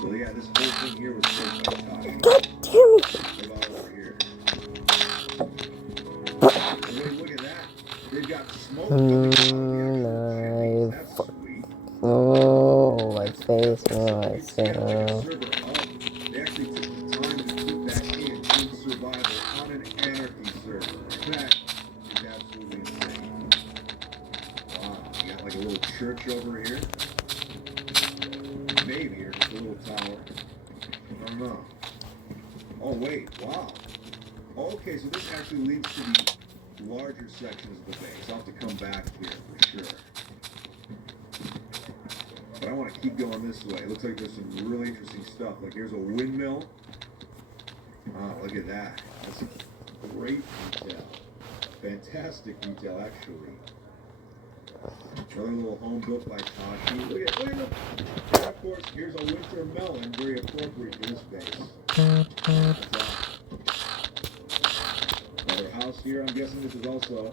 So yeah, this whole thing here was built by Tasha. God damn it! Right all over here. And wait, look at that. They've got smoke coming out of the That's sweet. Oh, my face. Oh, I see. They actually took the time to put that in survival on an anarchy server. That is absolutely insane. Wow, you got like a little church over here. Maybe, or just a little tower. I don't know. Oh wait, wow. Okay, so this actually leads to the larger sections of the base. I'll have to come back here for sure. But I want to keep going this way. It looks like there's some really interesting stuff. Like here's a windmill. Wow, look at that. That's a great detail. Fantastic detail, actually. Another little home built by Tashi. Look at and of course, here's a winter melon, very appropriate for this base. Another house here. I'm guessing this is also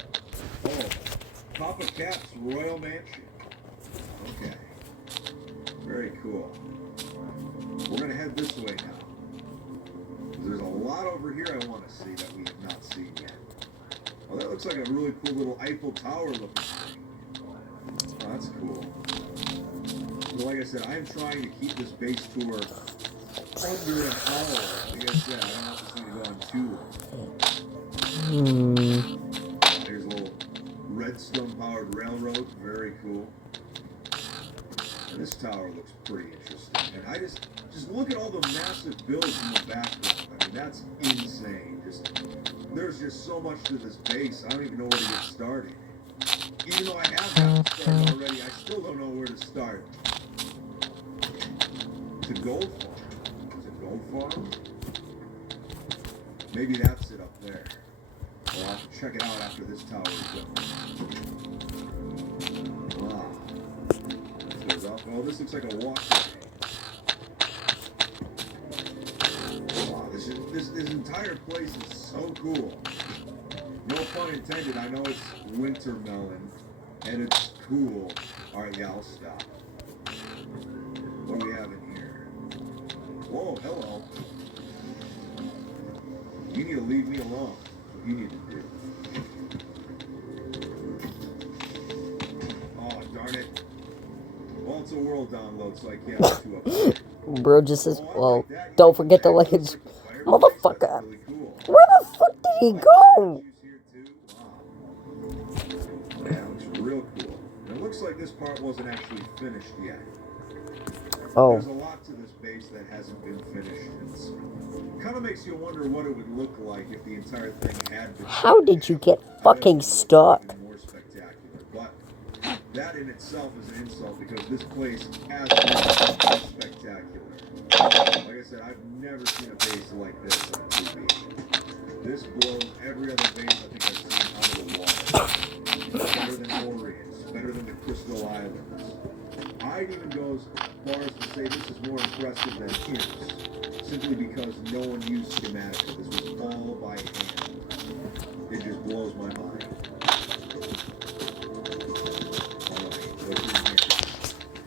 Papa Cat's Royal Mansion. Okay. Very cool. We're gonna head this way now. There's a lot over here I want to see that we have not seen yet. Oh, that looks like a really cool little Eiffel Tower looking thing. Oh, that's cool. So like I said, I'm trying to keep this base tour under an hour. Like I said, I don't want this thing to go on too long. There's a little redstone-powered railroad. Very cool. And this tower looks pretty interesting. And I just look at all the massive builds in the background. I mean, that's insane. There's just so much to this base. I don't even know where to get started. Even though I have gotten started already, I still don't know where to start. It's a gold farm. Is it gold farm? Maybe that's it up there. Well, I'll have to check it out after this tower is done. Wow. This goes up. Oh, this looks like a walkway. Wow, this entire place is so cool. No pun intended. I know it's winter melon, and it's cool. All right, yeah, I'll stop. What do we have in here? Whoa, hello. You need to leave me alone. What you need to do. Oh, darn it. Well, it's a world download, so I can't be too upset. Bro just says, well, don't forget the legends. Motherfucker. Where the fuck did he go? Yeah, it looks real cool. And it looks like this part wasn't actually finished yet. Oh. There's a lot to this base that hasn't been finished. It kind of makes you wonder what it would look like if the entire thing had been. How did you get fucking stuck? More spectacular, but that in itself is an insult because this place has been spectacular. Like I said, I've never seen a base like this on TV. This blows every other base I think I've seen out of the water. Better than Orion's, better than the Crystal Islands. I'd even go far as to say this is more impressive than Kim's, simply because no one used schematics. This was all by hand. It just blows my mind. Alright, what's in here?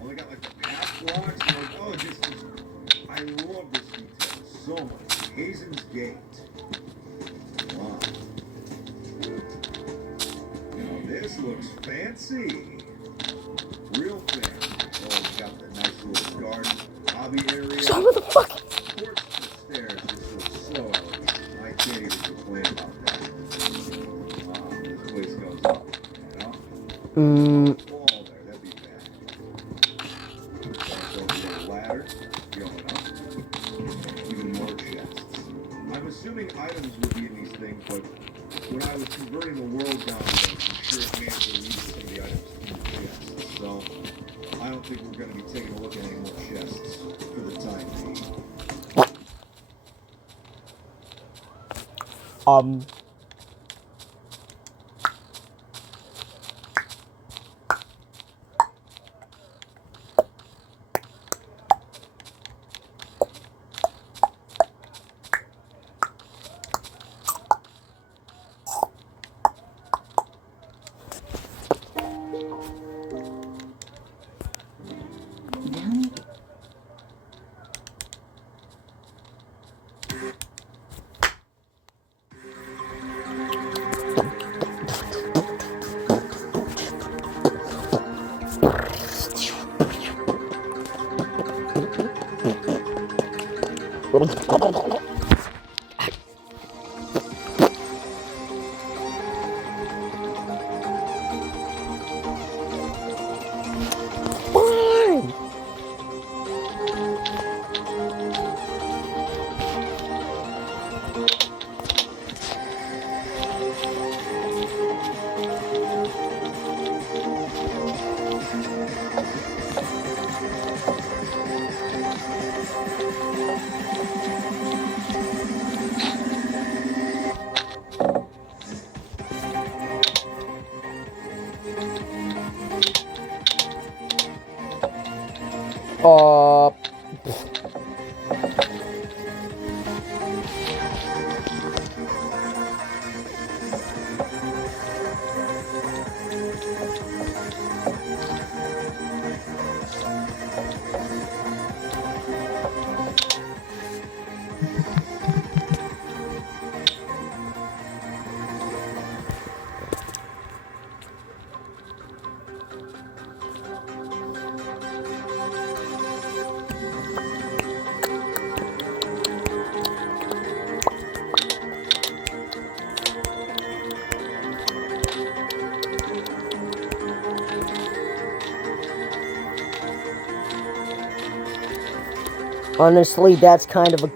Oh, they got like the pass blocks. And like, oh, just, I love this detail so much. Hazen's Gate. Wow. Now this looks fancy. Real fancy. Oh, we got the nice little garden, hobby area. Son of the fuck! Porch to stairs. This looks so elegant. I can't even complain about that. Wow, this place goes up, you know? Wall there, that'd be bad. Also, a little ladder going up. Even more chests. I'm assuming items would be in these things, but when I was converting the world down there, I'm sure hands were leaving some of the items in the chests. So I don't think we're going to be taking a look at any more chests for the time being. Honestly, that's kind of a,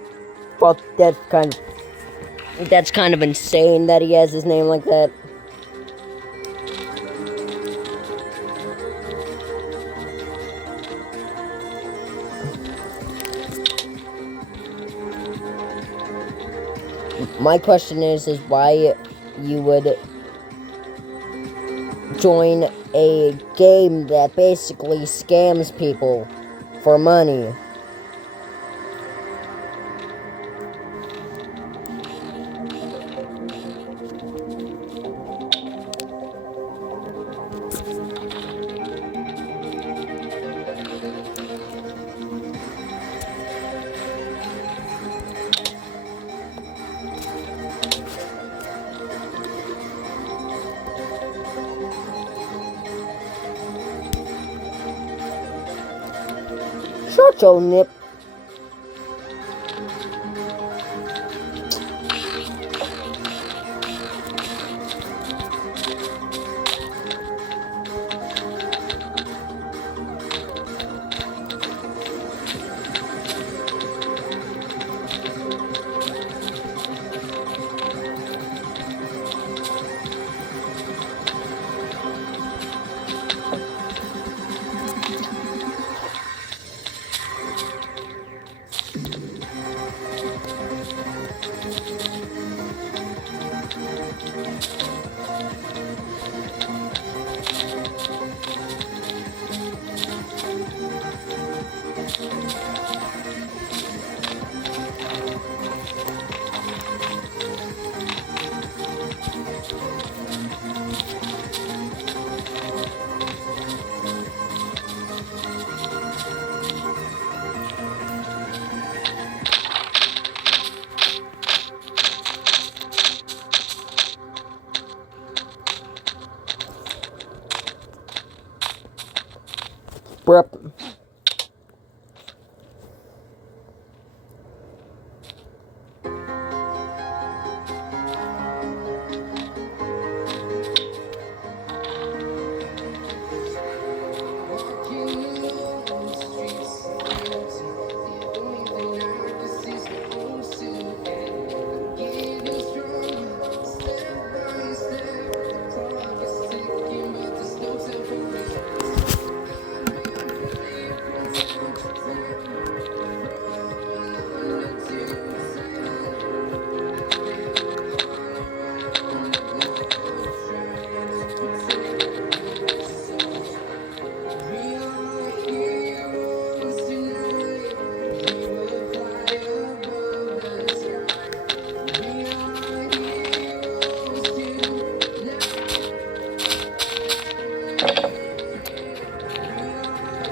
well, that's kind of insane that he has his name like that. My question is why you would join a game that basically scams people for money. Shut your nip. Bruh.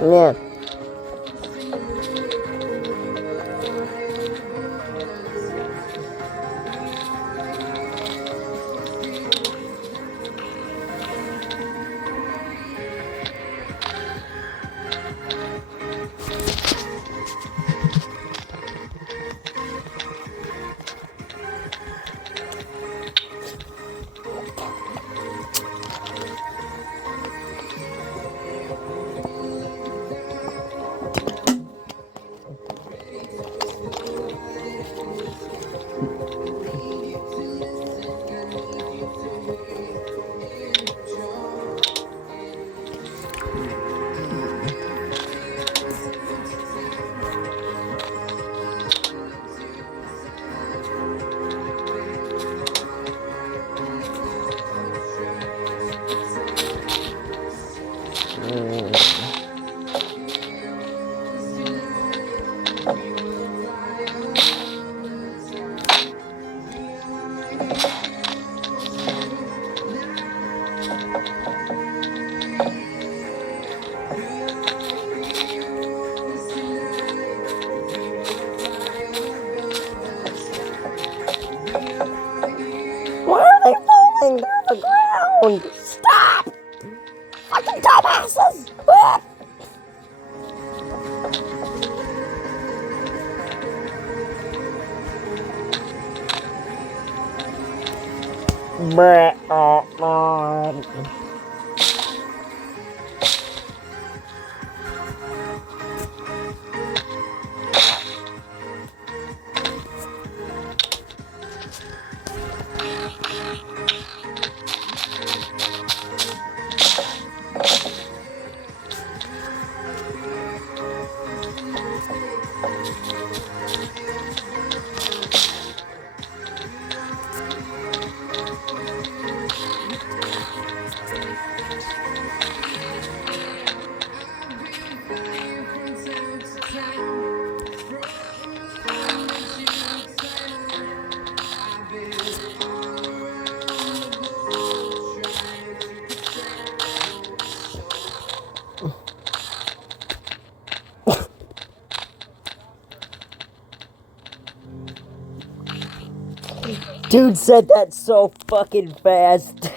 Yeah. Why are they falling down the ground? Stop! Fucking dumbasses! Ah! Bruh, Dude said that so fucking fast.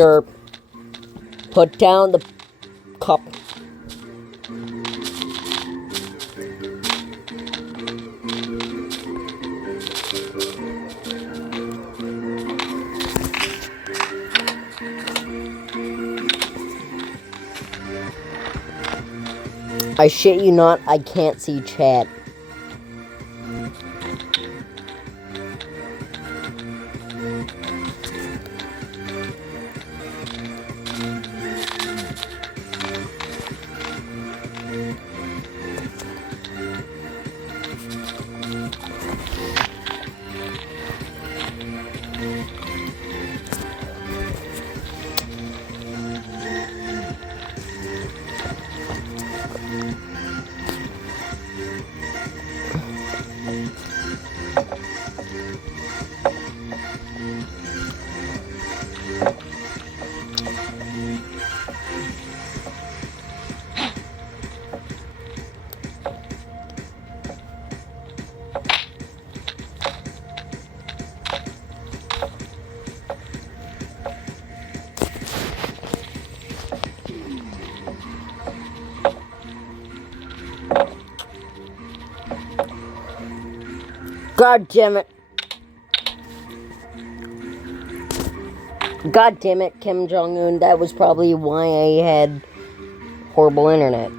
sir. Put down the cup. I shit you not, I can't see chat. God damn it. God damn it, Kim Jong-un. That was probably why I had horrible internet.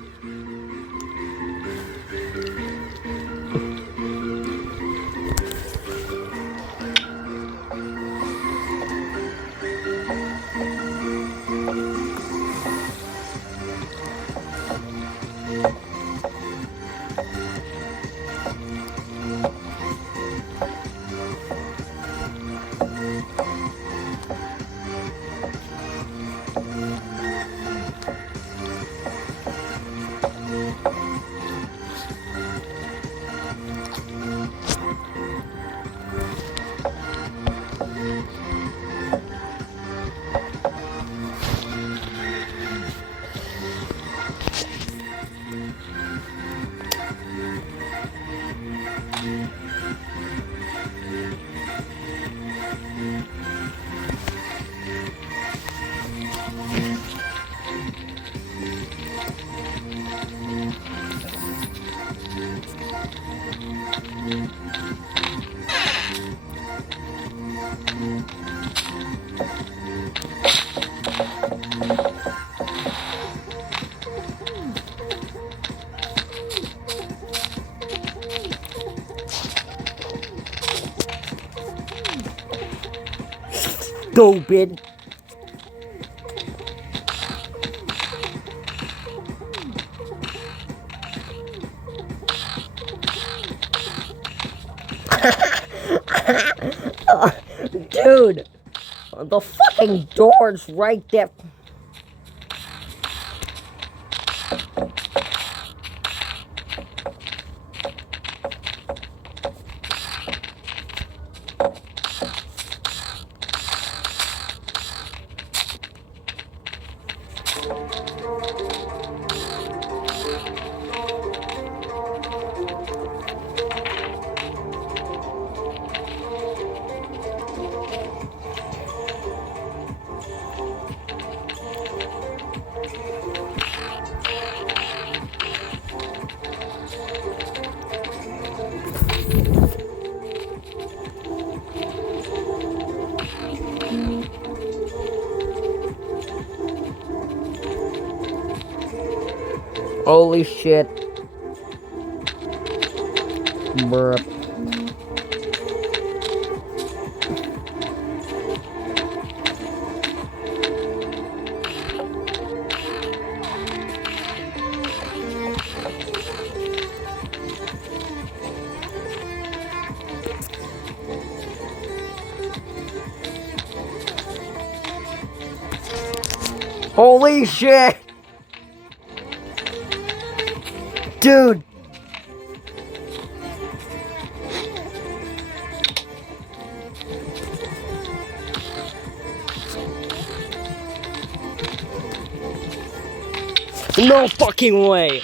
Stupid. Dude, the fucking door's right there. Holy shit. Bruh. Holy shit! Dude! No fucking way!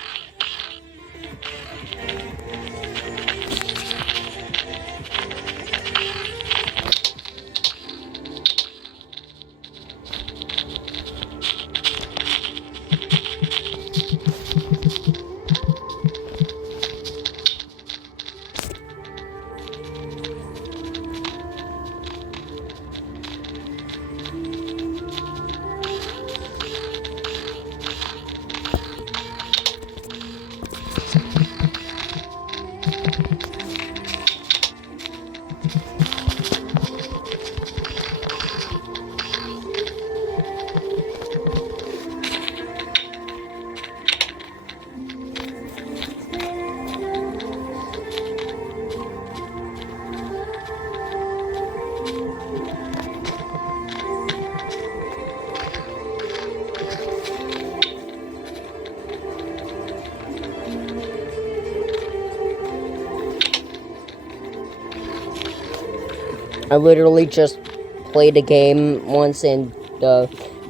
I literally just played a game once, and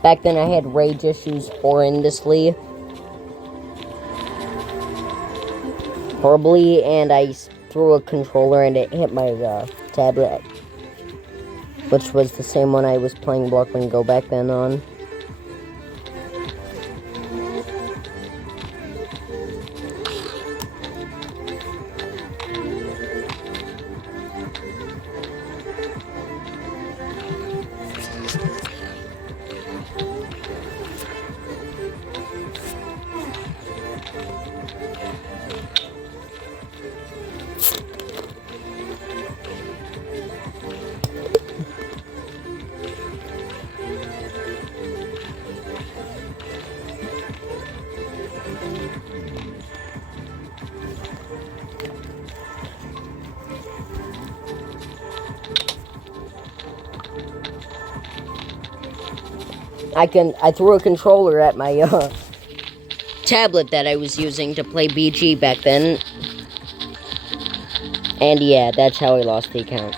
back then I had rage issues horrendously. Horribly, and I threw a controller and it hit my tablet, which was the same one I was playing Blockman Go back then on. I threw a controller at my tablet that I was using to play BG back then. And yeah, that's how I lost the account.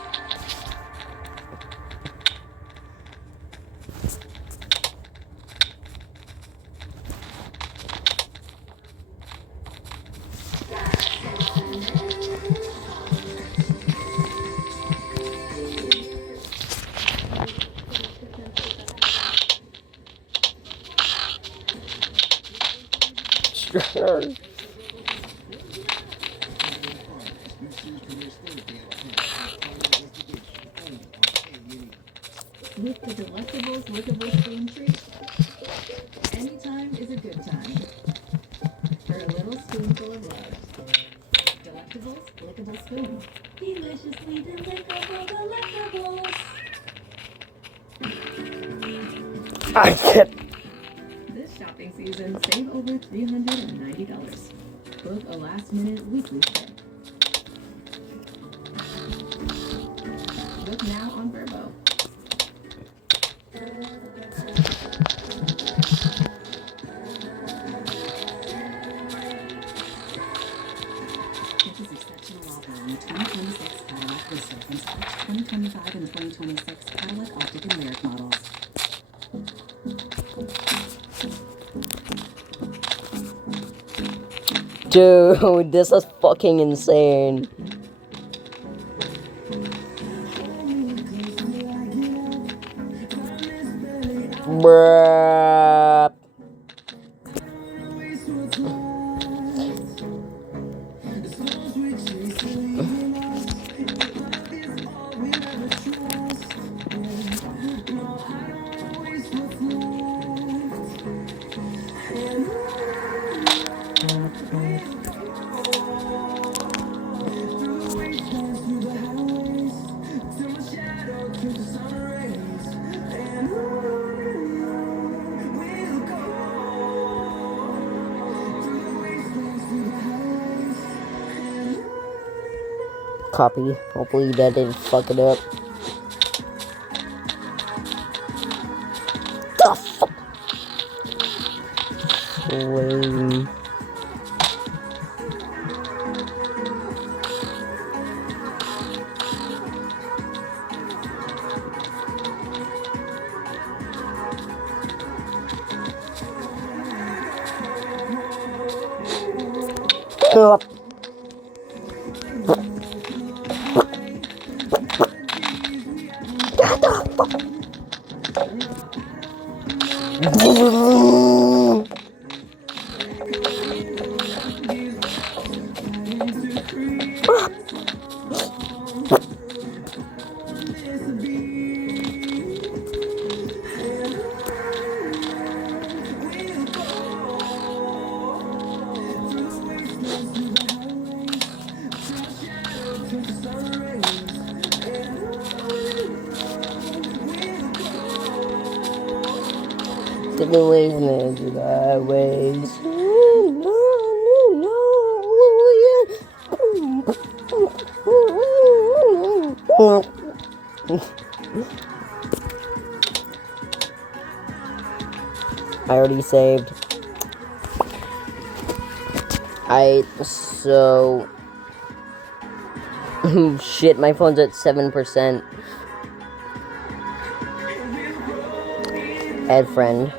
With the Delectables Lickable Spoon Treat, anytime is a good time for a little spoonful of love. Delectables Lickable Spoon. Deliciously delectable delectables. This shopping season, save over $390. Book a last-minute weekly stay. Book now on Vrbo. This is exceptional offer on the 2026 Cadillac Vista and select 2025 and 2026 Cadillac Optic and Lyric models. Dude, this is fucking insane. Bruh. Copy. Hopefully that didn't fuck it up. The fuck? Lame. Stop. The ways man to the ways. I already saved. Shit, my phone's at 7%. Add friend.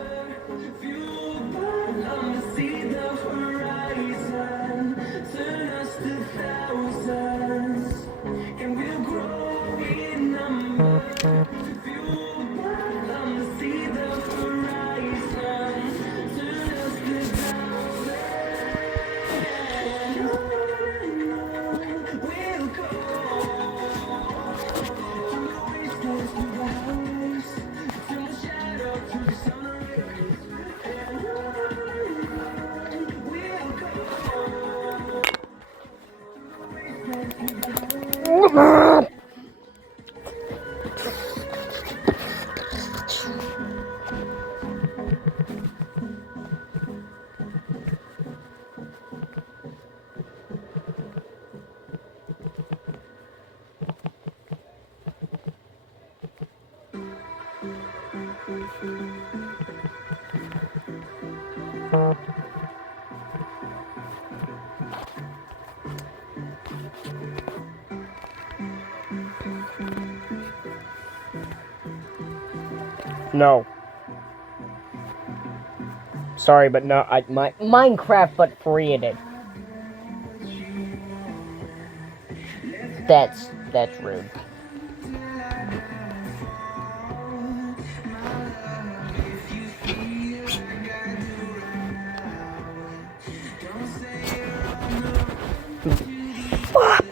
No. Sorry, but no, my Minecraft but created. That's rude. Fuck.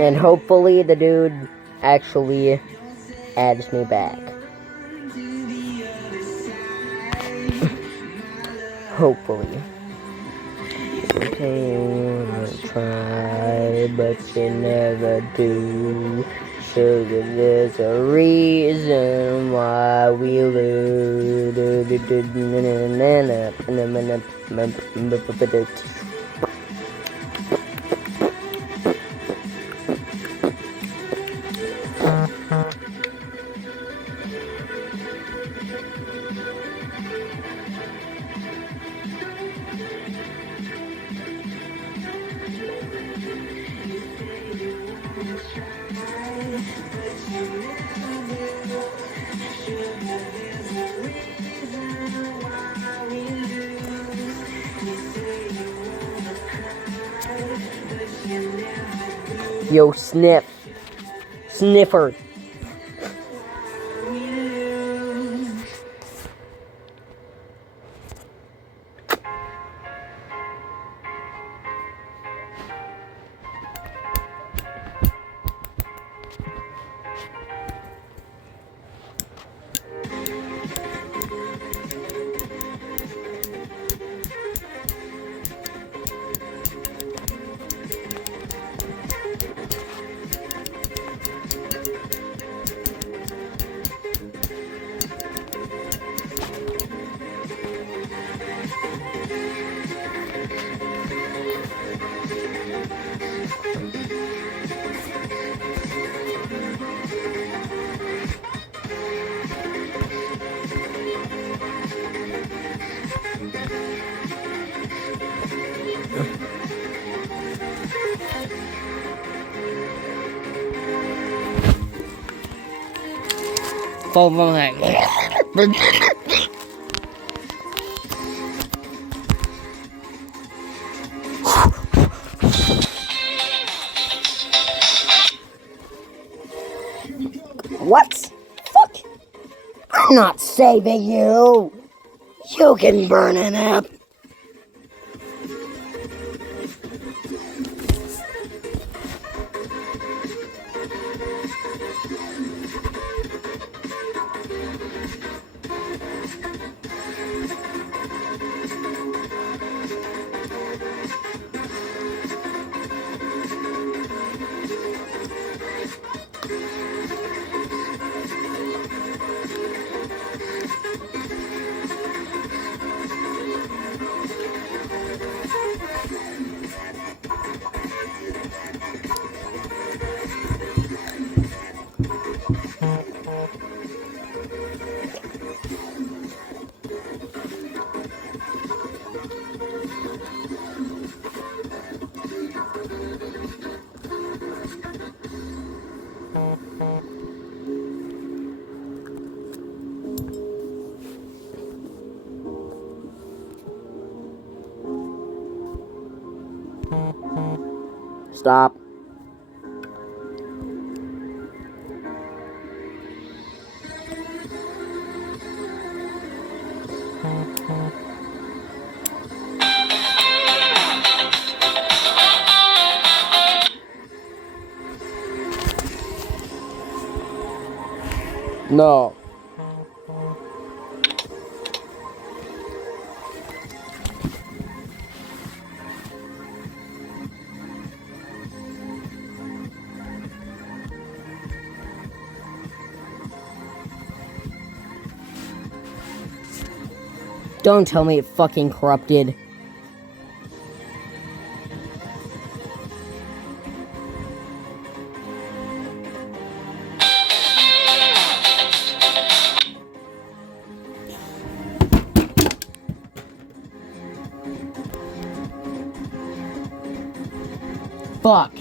And hopefully the dude actually adds me back. Hopefully. Okay, you wanna try, but you never do. Sugar, there's a reason why we lose. Yo, Sniffer. over like. What? Fuck! I'm not saving you! You can burn it up! Stop. No. Don't tell me it fucking corrupted. Fuck.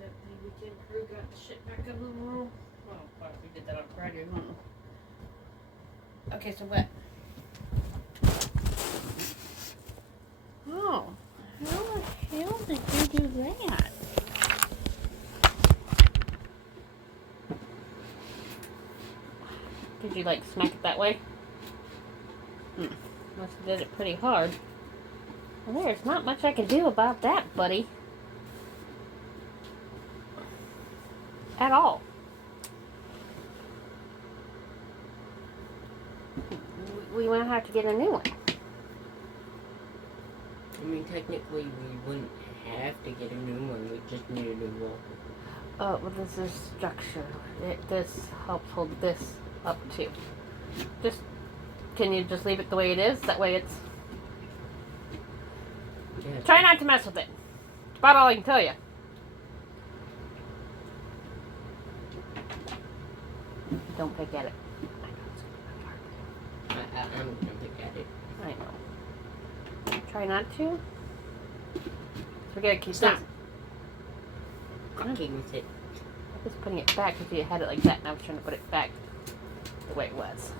the weekend crew got the shit back in the room. Well, fuck, we did that on Friday. Okay, so what? Oh, how the hell did you do that? Did you like smack it that way? Must have did it pretty hard. Well, there's not much I can do about that, buddy. At all. We might have to get a new one. I mean, technically, we wouldn't have to get a new one. We just need a new wall. Well, this is structure. This helps hold this up too. Can you just leave it the way it is? That way it's... Yeah. Try not to mess with it. That's about all I can tell you. Don't pick at it. I'm gonna pick at it. I know. Try not to. We gotta keep Stop. this. Fucking with it. I was putting it back because you had it like that, and I was trying to put it back the way it was.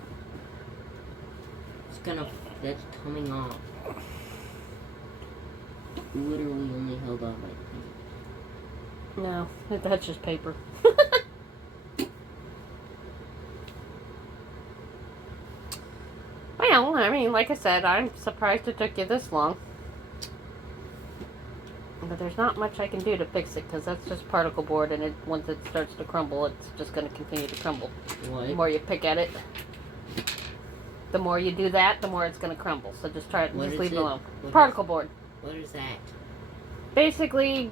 It's gonna... That's coming off. Literally only held on like... No, that's just paper. Well, I mean, like I said, I'm surprised it took you this long. But there's not much I can do to fix it, because that's just particle board, and once it starts to crumble, it's just going to continue to crumble. What? The more you pick at it, the more you do that, the more it's going to crumble. So just try it, What just is leave it it? alone. What Particle board. What is that? Basically,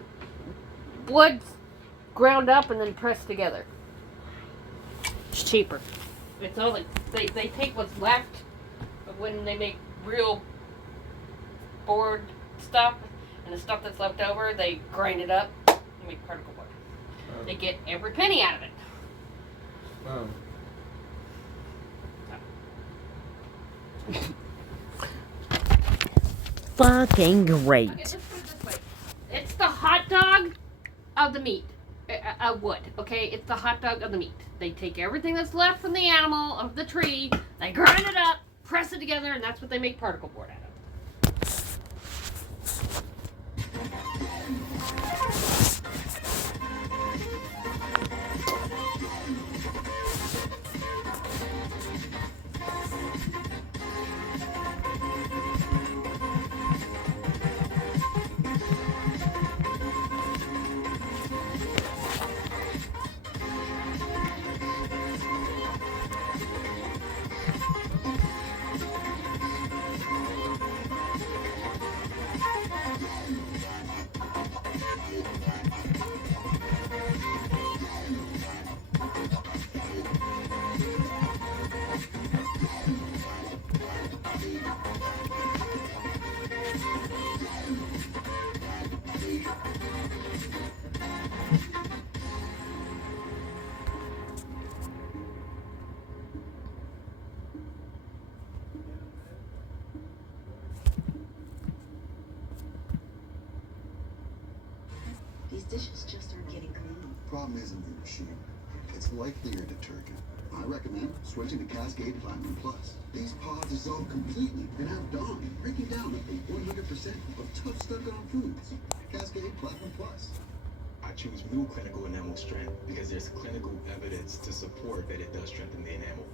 wood ground up and then pressed together. It's cheaper. It's all like, they take what's left of when they make real board stuff, and the stuff that's left over, they grind it up and make particle board. Oh. They get every penny out of it. Oh. Fucking great. Okay, let's put it this way. It's the hot dog of the meat. Wood, okay? It's the hot dog of the meat. They take everything that's left from the animal, of the tree, they grind it up, press it together, and that's what they make particle board out of. These dishes just aren't getting clean. Problem isn't your machine. It's likely your detergent. I recommend switching to Cascade Platinum Plus. These pods dissolve completely and have Dawn, breaking down up to 100% of tough stuck-on foods. Cascade Platinum Plus. I choose new clinical enamel strength because there's clinical evidence to support that it does strengthen the enamel.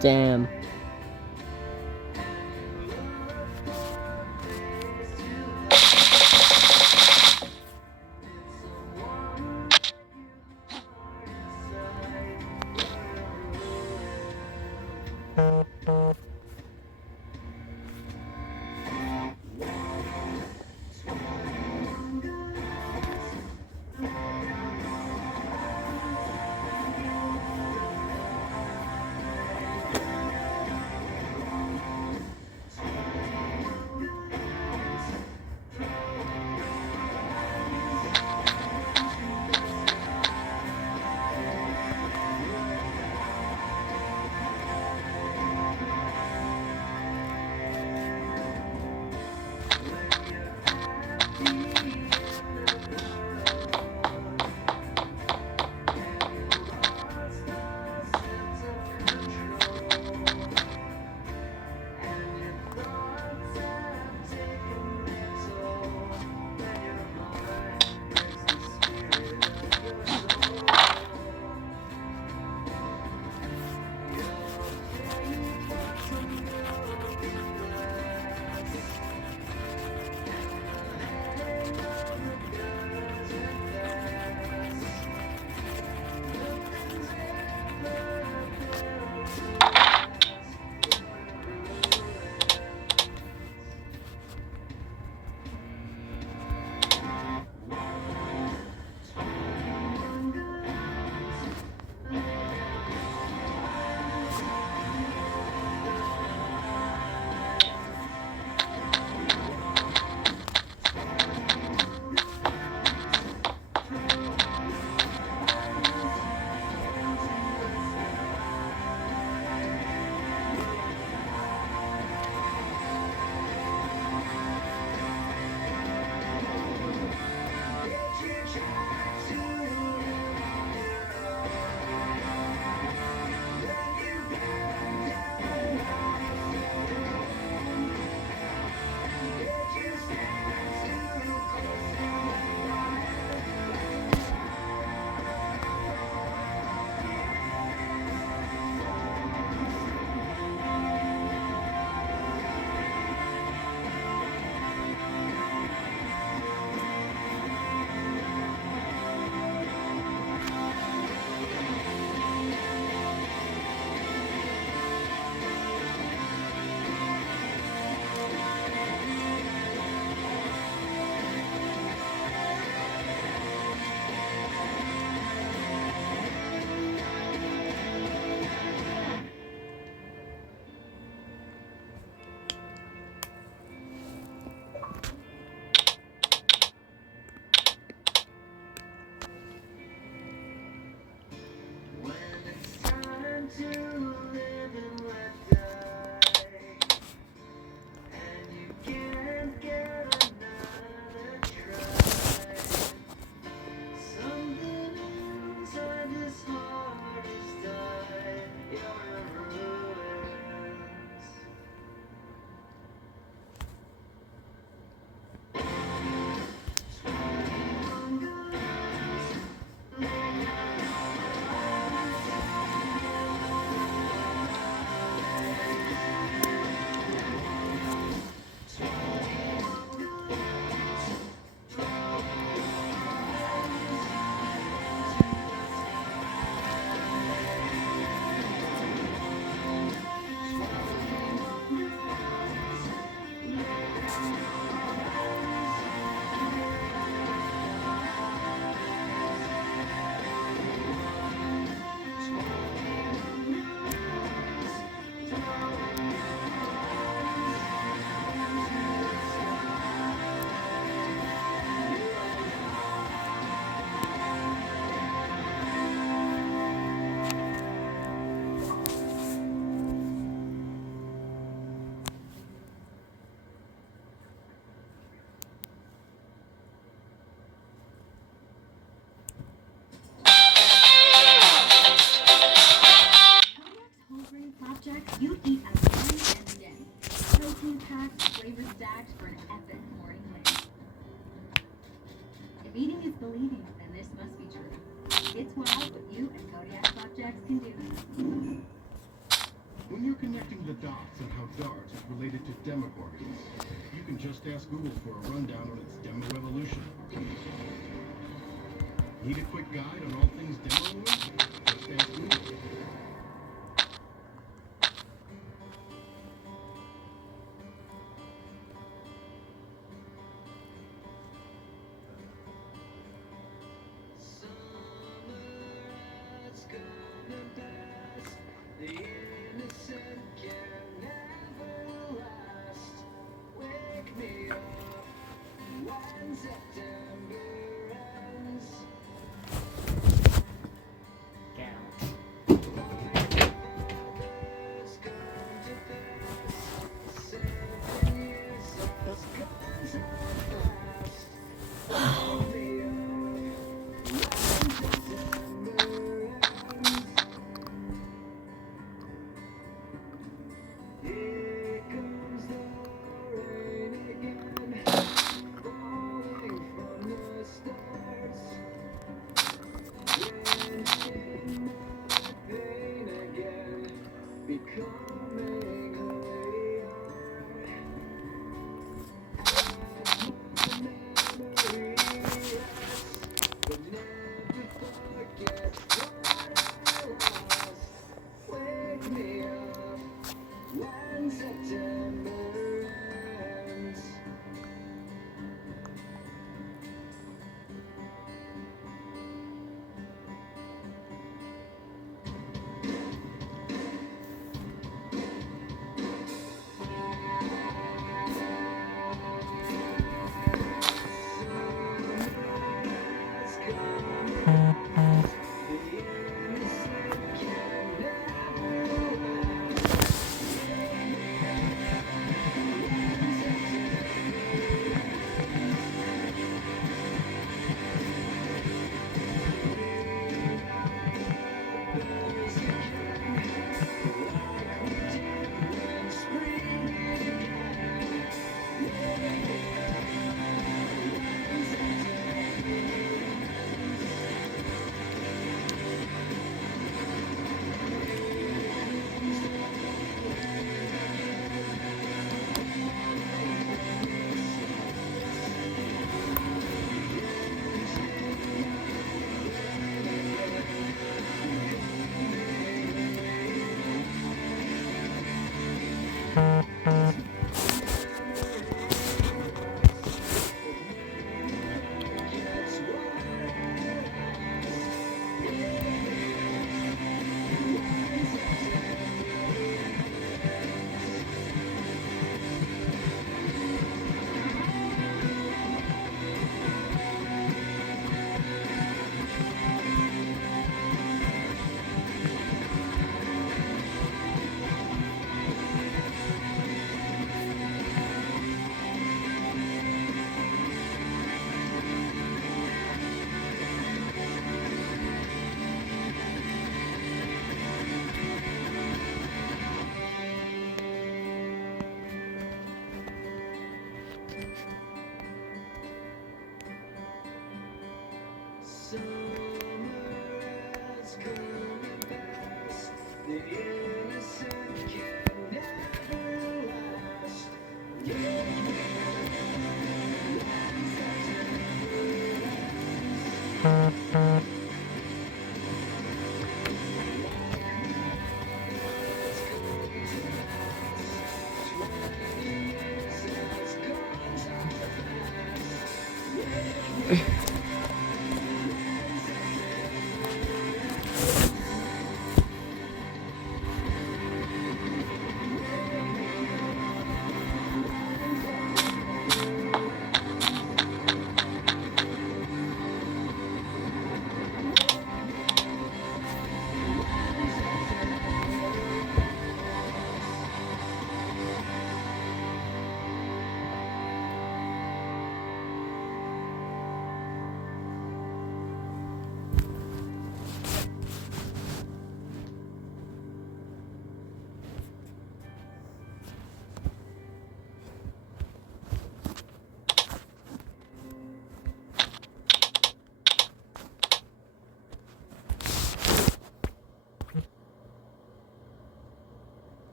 Damn. flapjacks you'd eat at one and in. Protein packed, flavor stacked for an epic morning win. If eating is believing, then this must be true. It's wild what you and Kodiak flapjacks can do. When you're connecting the dots on how DART is related to Demogorgons, you can just ask Google for a rundown on its demo evolution. Need a quick guide on all things Demoid? Just ask Google.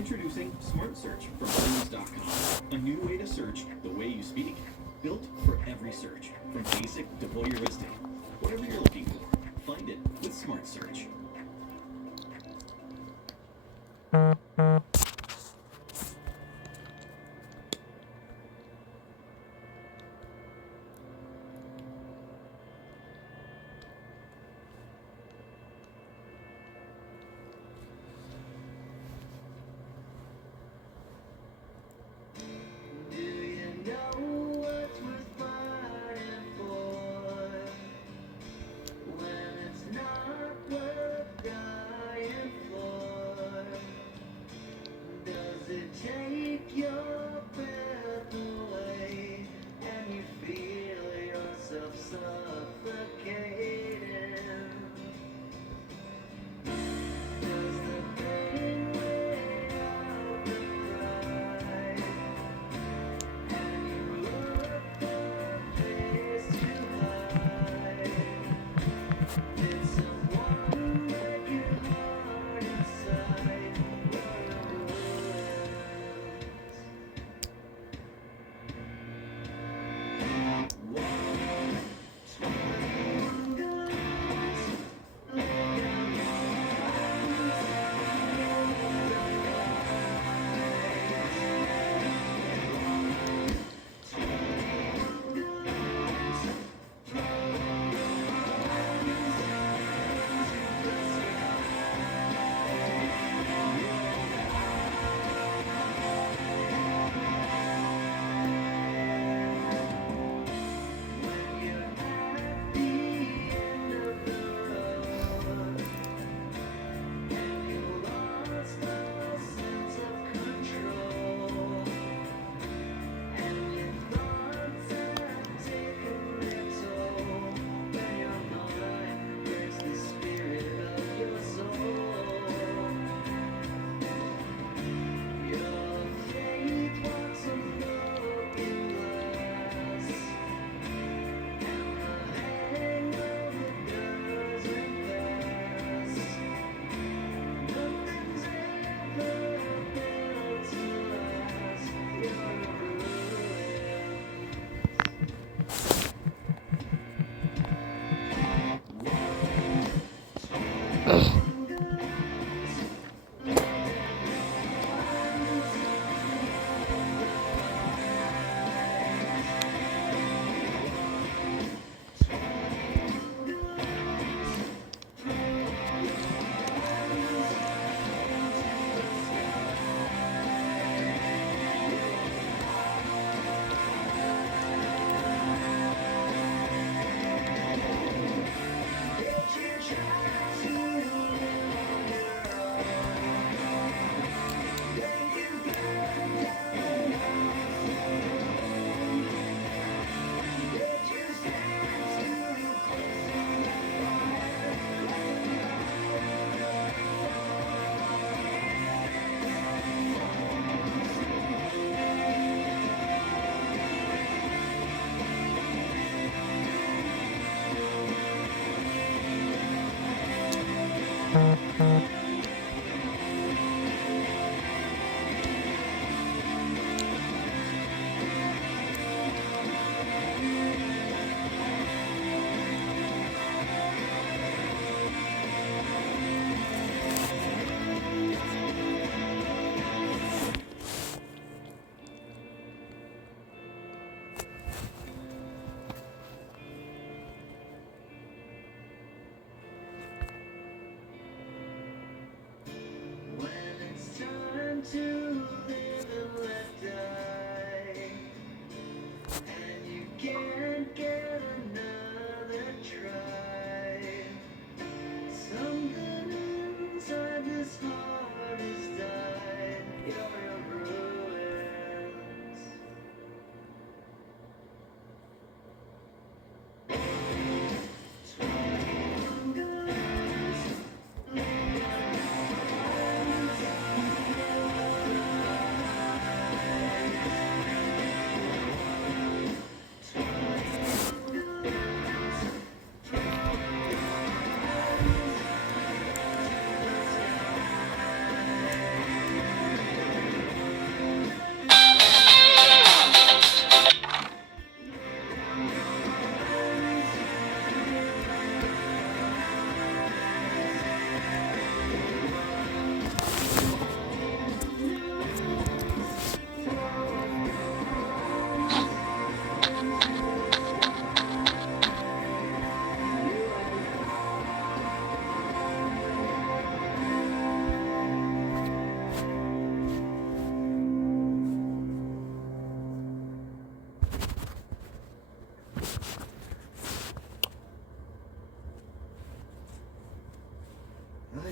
Introducing Smart Search from Blues.com. A new way to search the way you speak. Built for every search, from basic to voyeuristic. Whatever you're looking for, find it with Smart Search.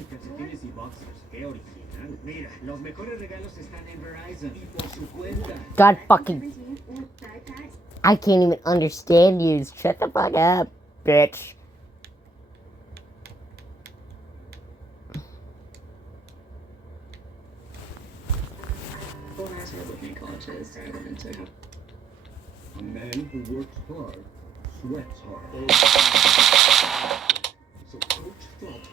calcetines y boxers. Qué original. Mira, los mejores regalos están en Verizon y por su cuenta. God fucking... I can't even understand you. Shut the fuck up, bitch. Well, that's what we colleges I went into. A man who works hard sweats hard. So Coach thought.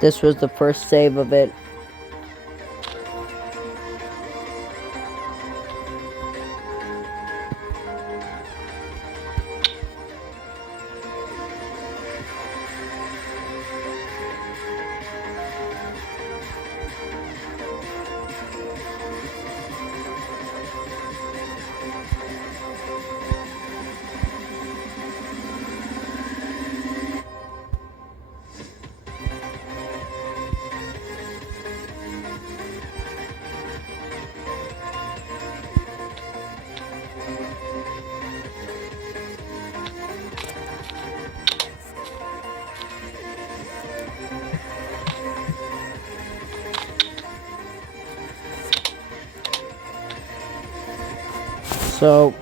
This was the first save of it. So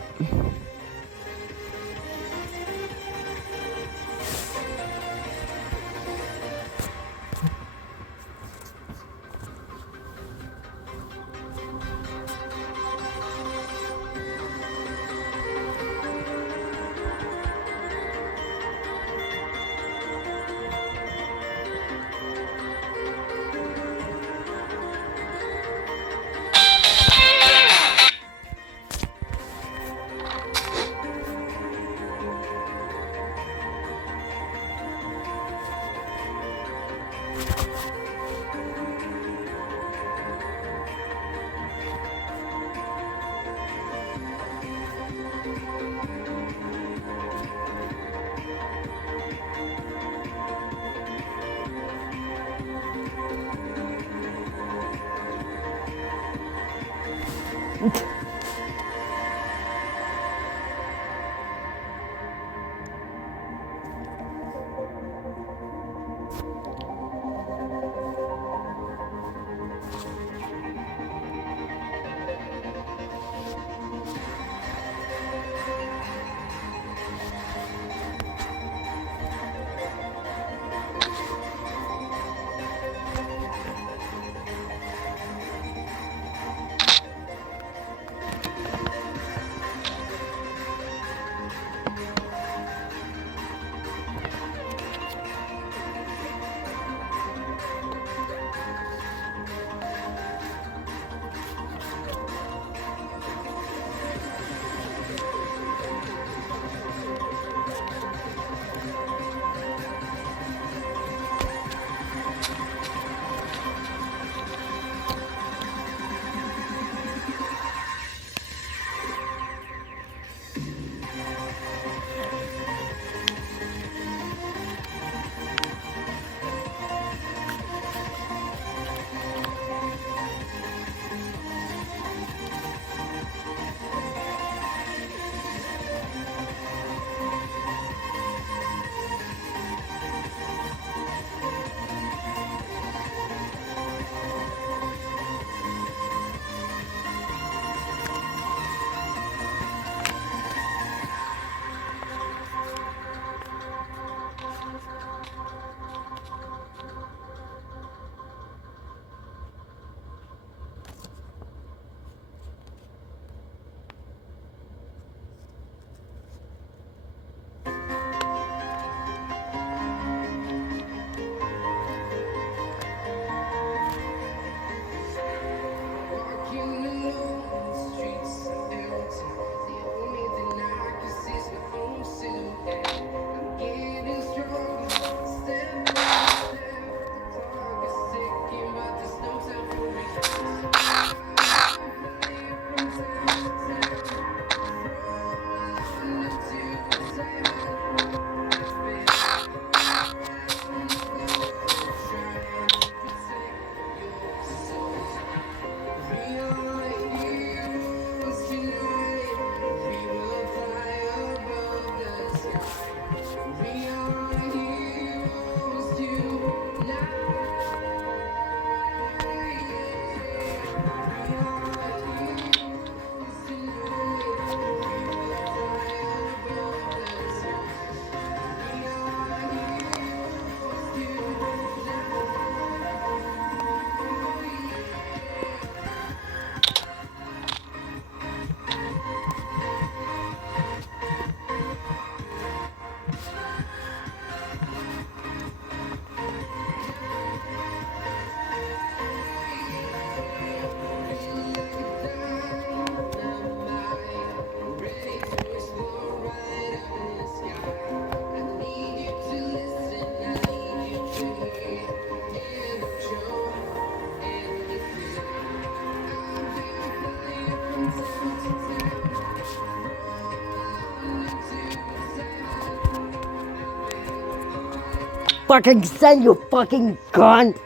fucking send, you fucking cunt!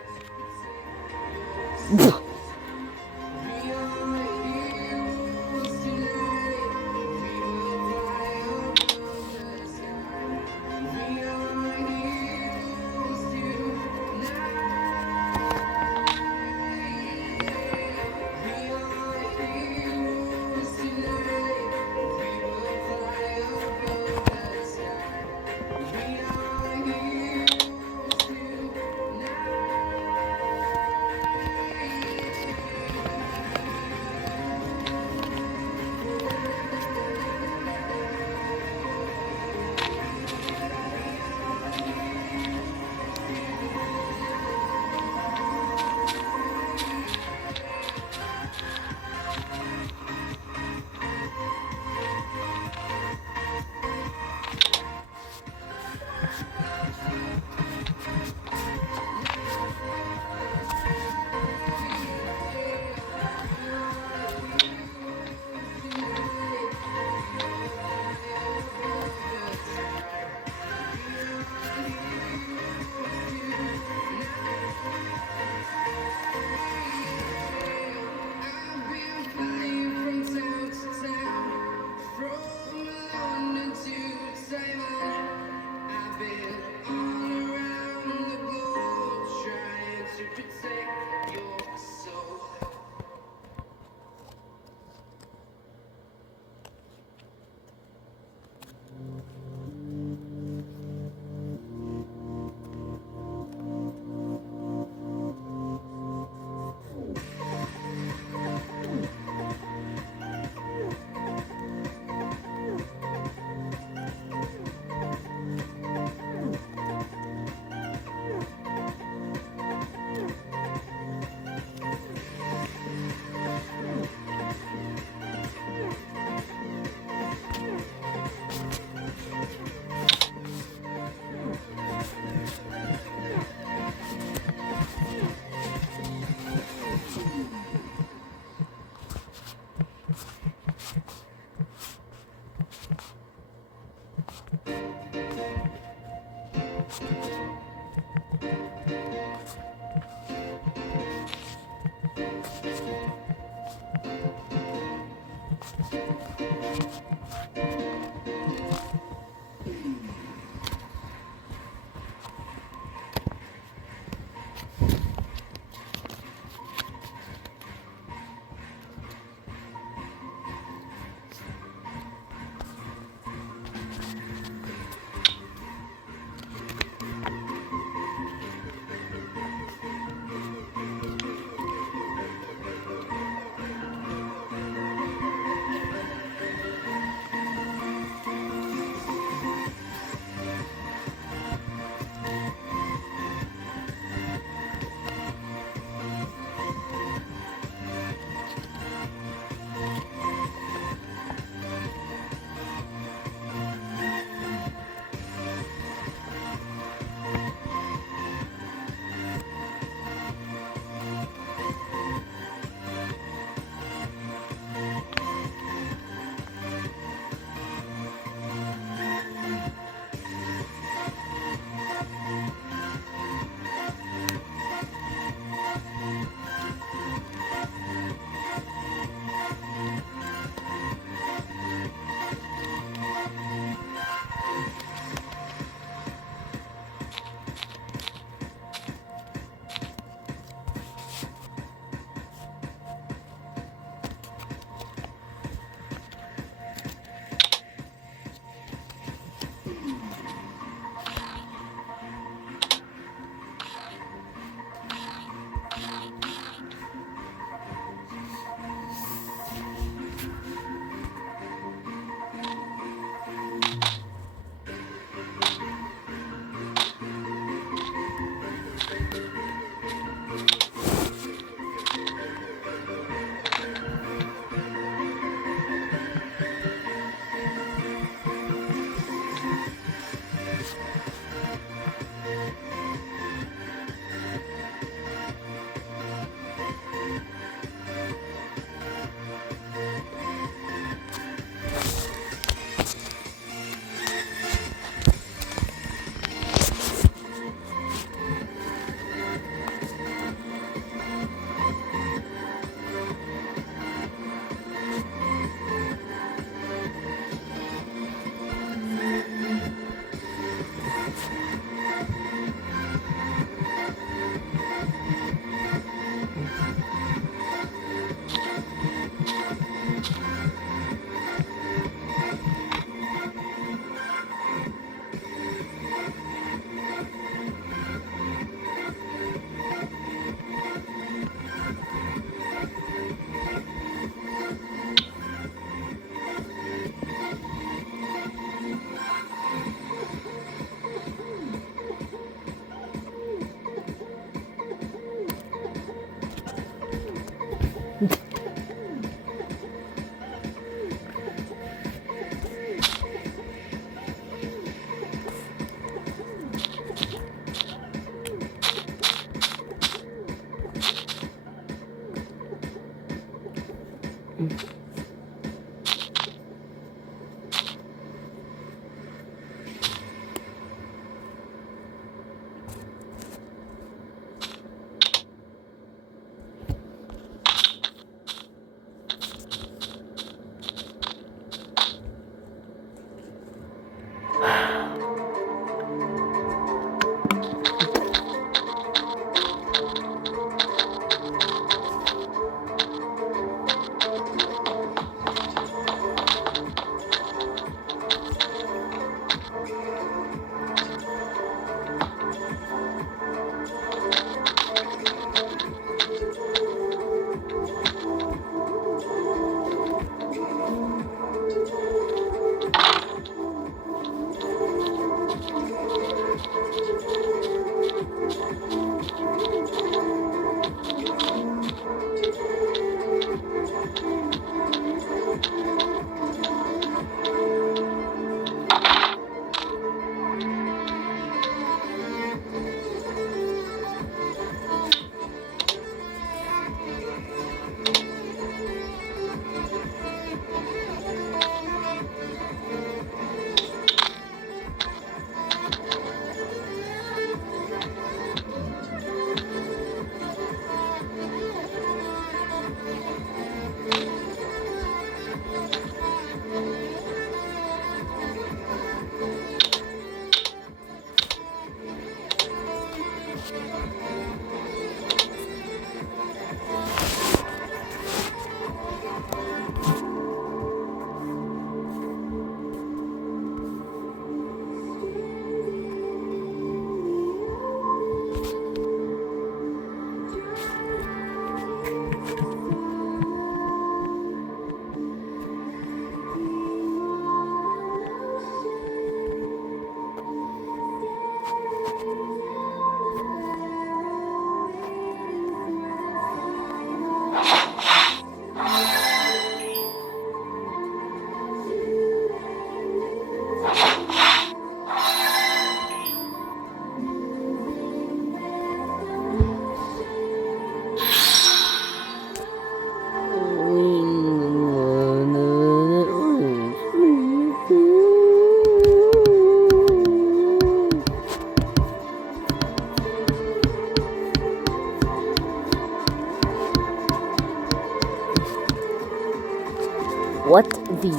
What the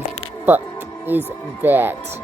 fuck is that?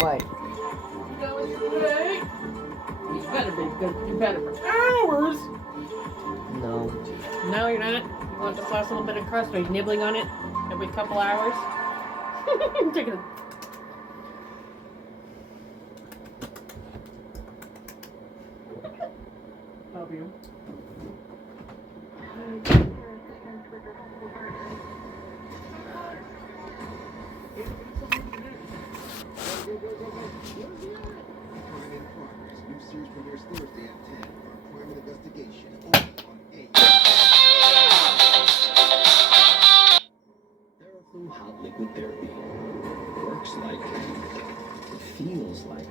What? You better be good. You better for hours. No. No, you're not. You want this last little bit of crust? Are you nibbling on it every couple hours? Taking a... Love you. New series premieres Thursday at 10 for Crime and Investigation only on A. TheraFlu Hot Liquid Therapy works like, feels like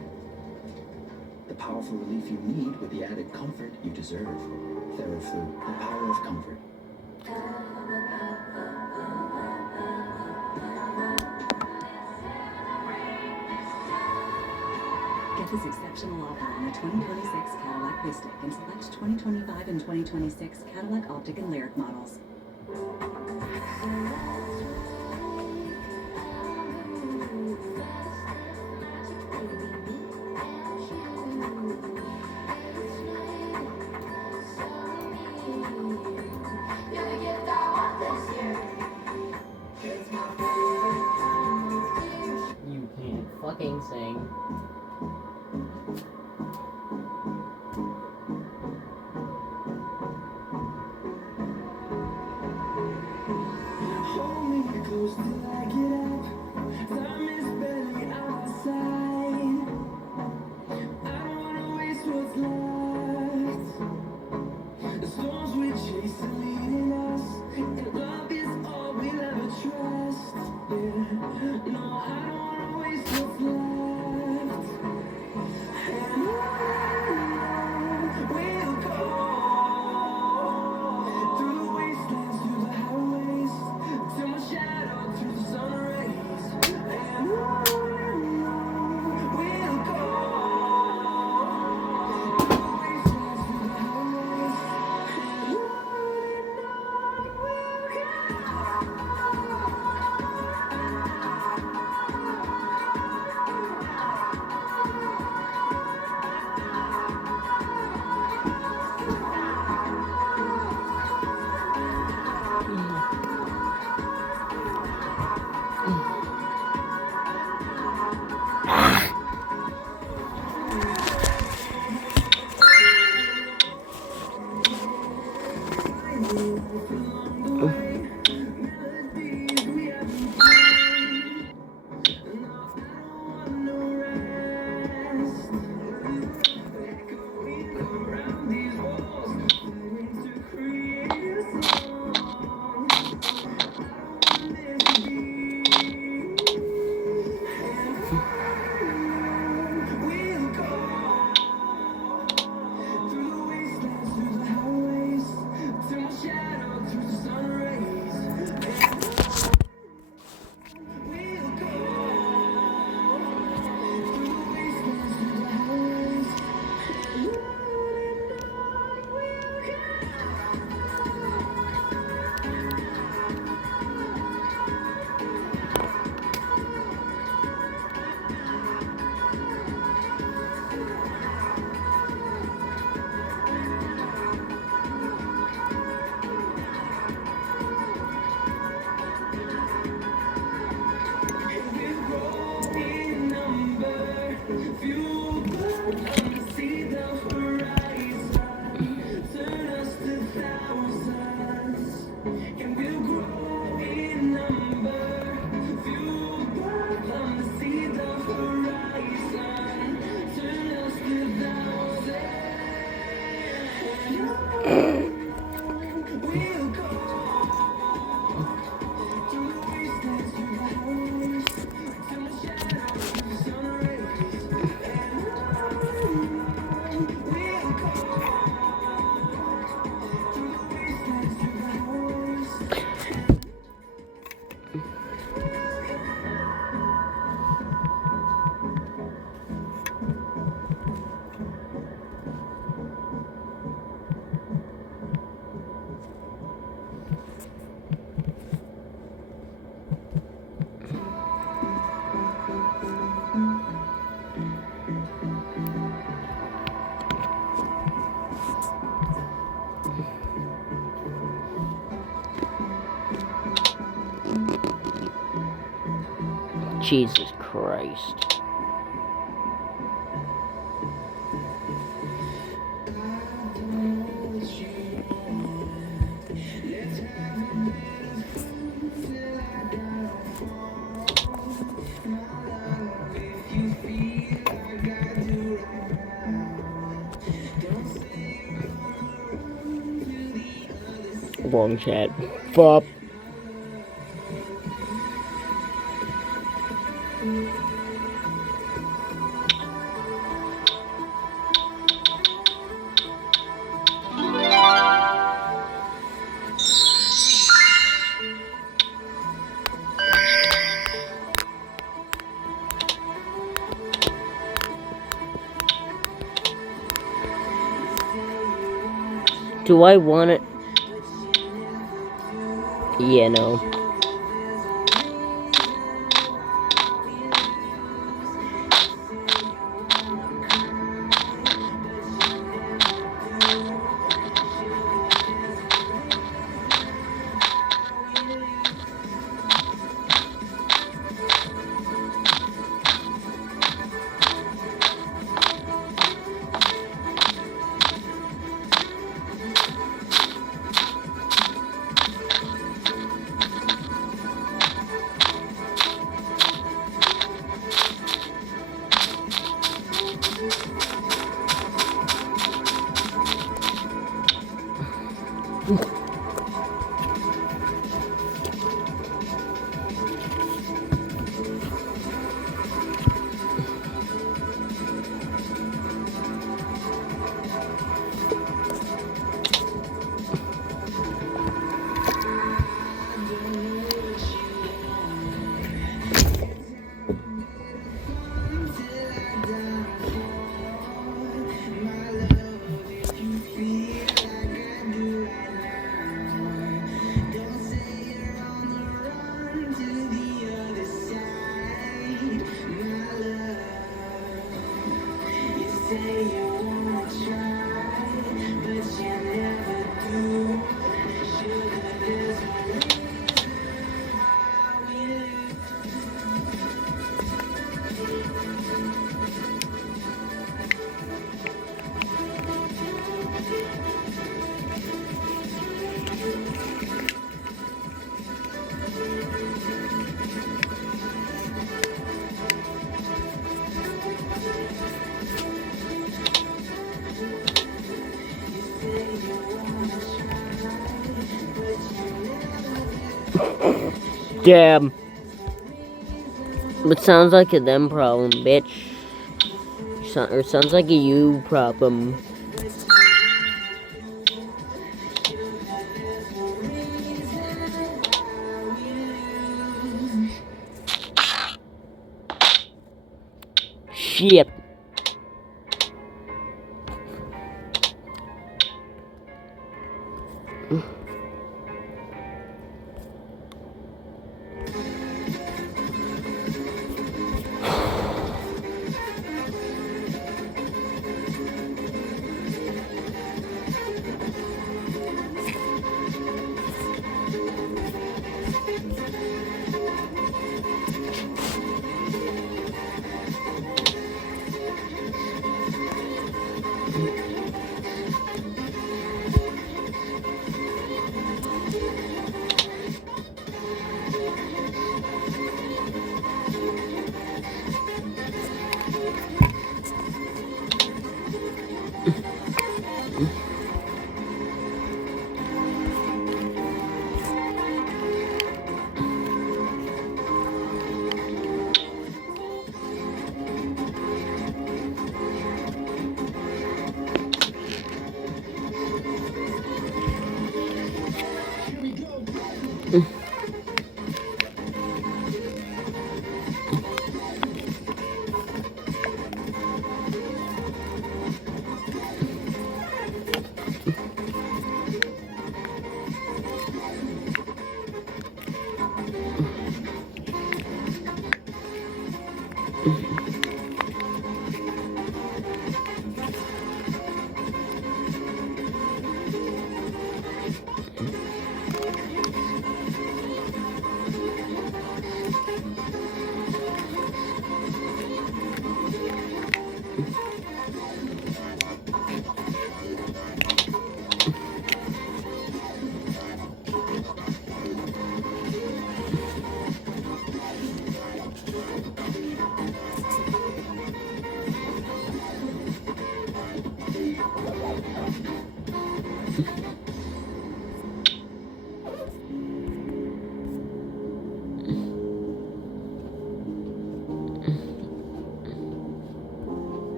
the powerful relief you need with the added comfort you deserve. TheraFlu, the power of comfort. Get this exceptional offer on the 2026 Cadillac Vistic and select 2025 and 2026 Cadillac Optic and Lyric models. You can't fucking sing. Hold me close till I get up. Time is barely on our side. I don't wanna waste what's left. The storms we chase are leading us, and love is all we'll ever trust. Yeah, no, I don't wanna waste what's left. Jesus Christ. Wrong chat. Fuck. Do I want it? Yeah, no. Damn. It sounds like a them problem, bitch. Or sounds like a you problem. Shit.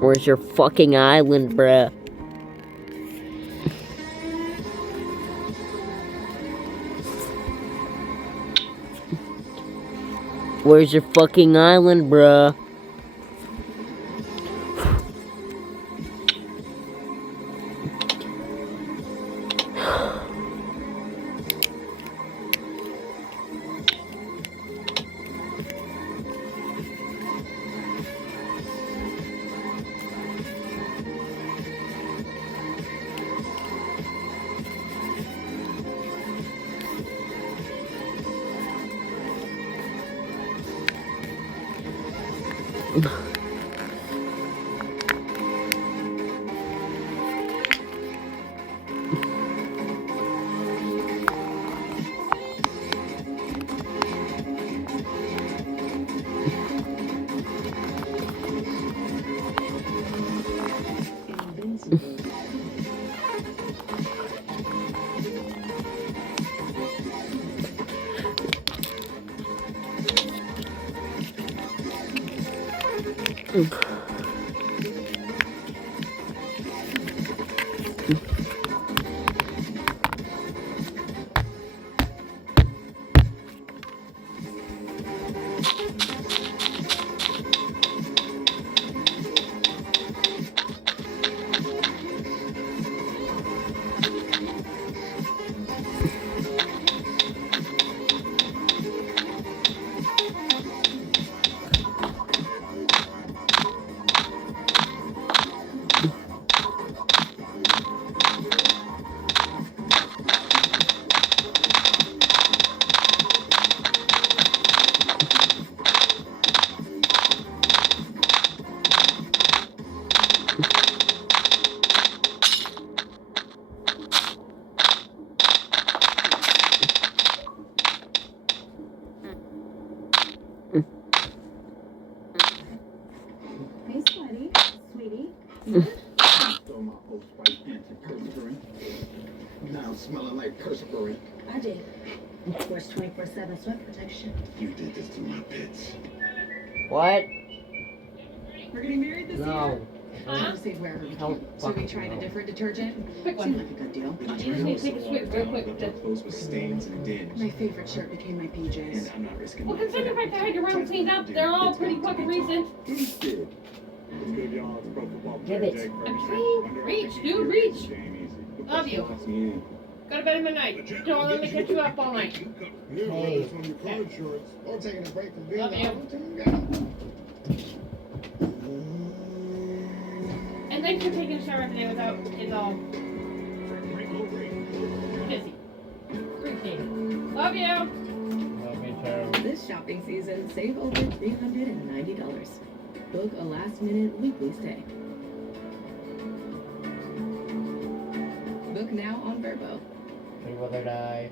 Where's your fucking island, bruh? Where's your fucking island, bruh? Hey, sweetie. Sweetie. Stole my Old Spice anti-curl drink. smelling like perspiration. I did. Of course, 24/7 sweat protection. You did this to my pits. What? We're getting married this No. year. I'll just say wherever we Don't can. So we fucking tried a know. different detergent. Pick Seemed one. like a good deal. I just need to take a swig real quick. Left our clothes with stains and dinge. My favorite shirt became my PJs. And I'm not risking Well, my consider the fact that I had your room cleaned up. They're all pretty fucking recent. Who's good? Let's go, y'all. It's Pro Football Give Player it. Jake I'm Ferguson. trying. Reach, dude, reach. Love you. Yeah. Go to bed in the night. Don't let me catch you up all night. Hey. From your car insurance or taking a break from being Love the you. Hamilton And thanks for taking a shower today without it all busy. Appreciate it. Love you. Love me too. This shopping season, save over $390. Book a last-minute weekly stay. Book now on Verbo. Big Brother die.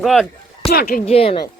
God fucking damn it.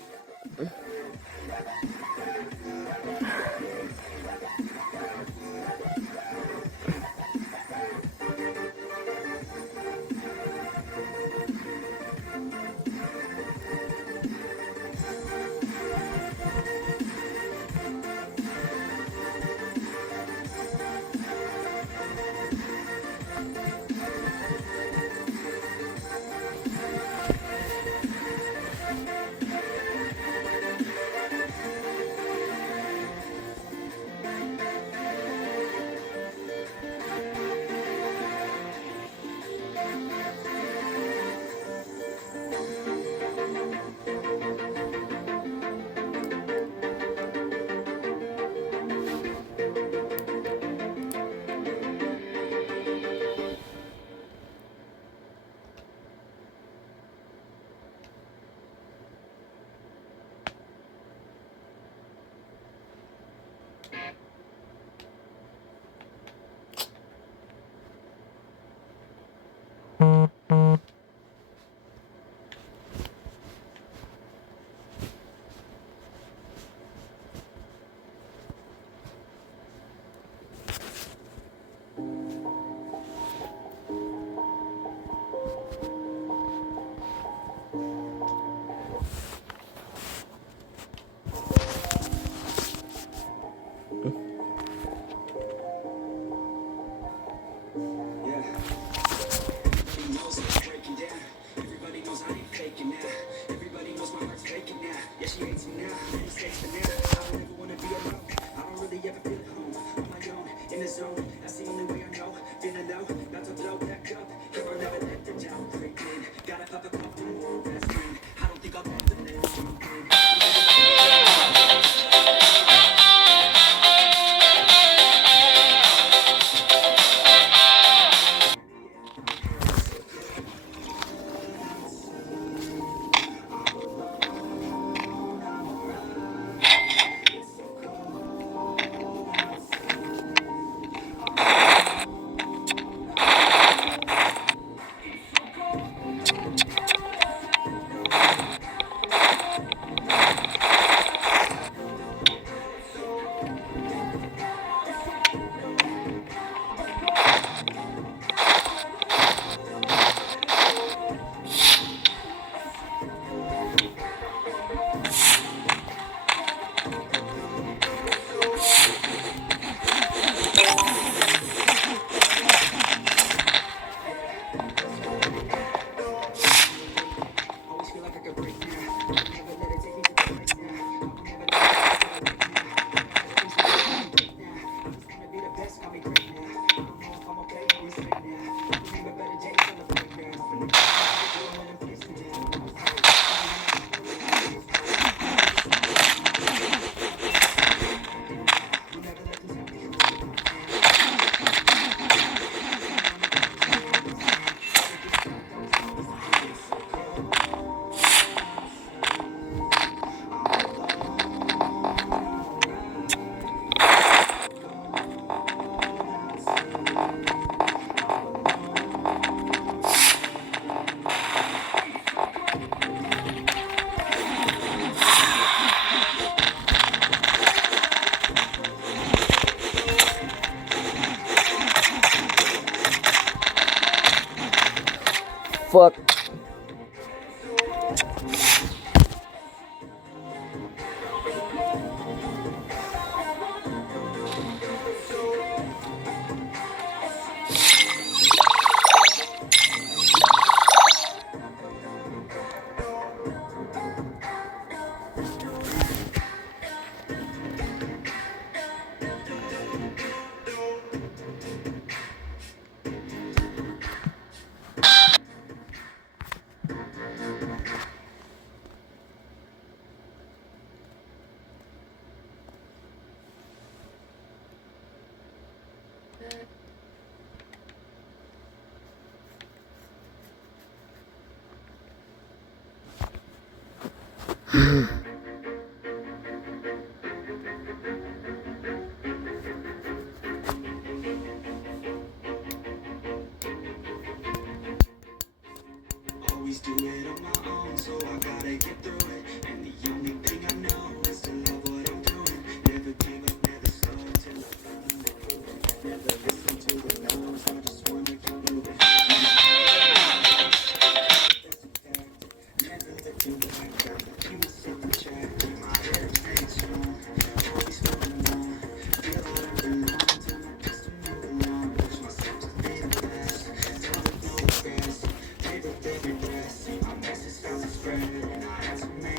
About to blow back up, you will never let the doubt creep in. Gotta pop a couple more aspirin. I don't think I'll ever let you in. Always feel like I could break now. Never let it take me to the place now. I'll never let it take me now. I'm just gonna be the best, call me great now. I don't know if I'm okay or respect now. Remember better days on the playground. When I'm facing down. You never let this happen. Fuck. Always do it on my own, so I gotta get through it. And the only thing I know is to love what I'm doing. Never give up, never slow till I find it. Never listen to the no's, I just wanna keep moving. That's a fact. Never let you back down. Keep myself in check. Keep my head staying strong. Always moving on. Feel like I belong. Tell my best to move along. Push myself to be the best. Tell with no regrets. Every breath, my message felt to spread, and I had to make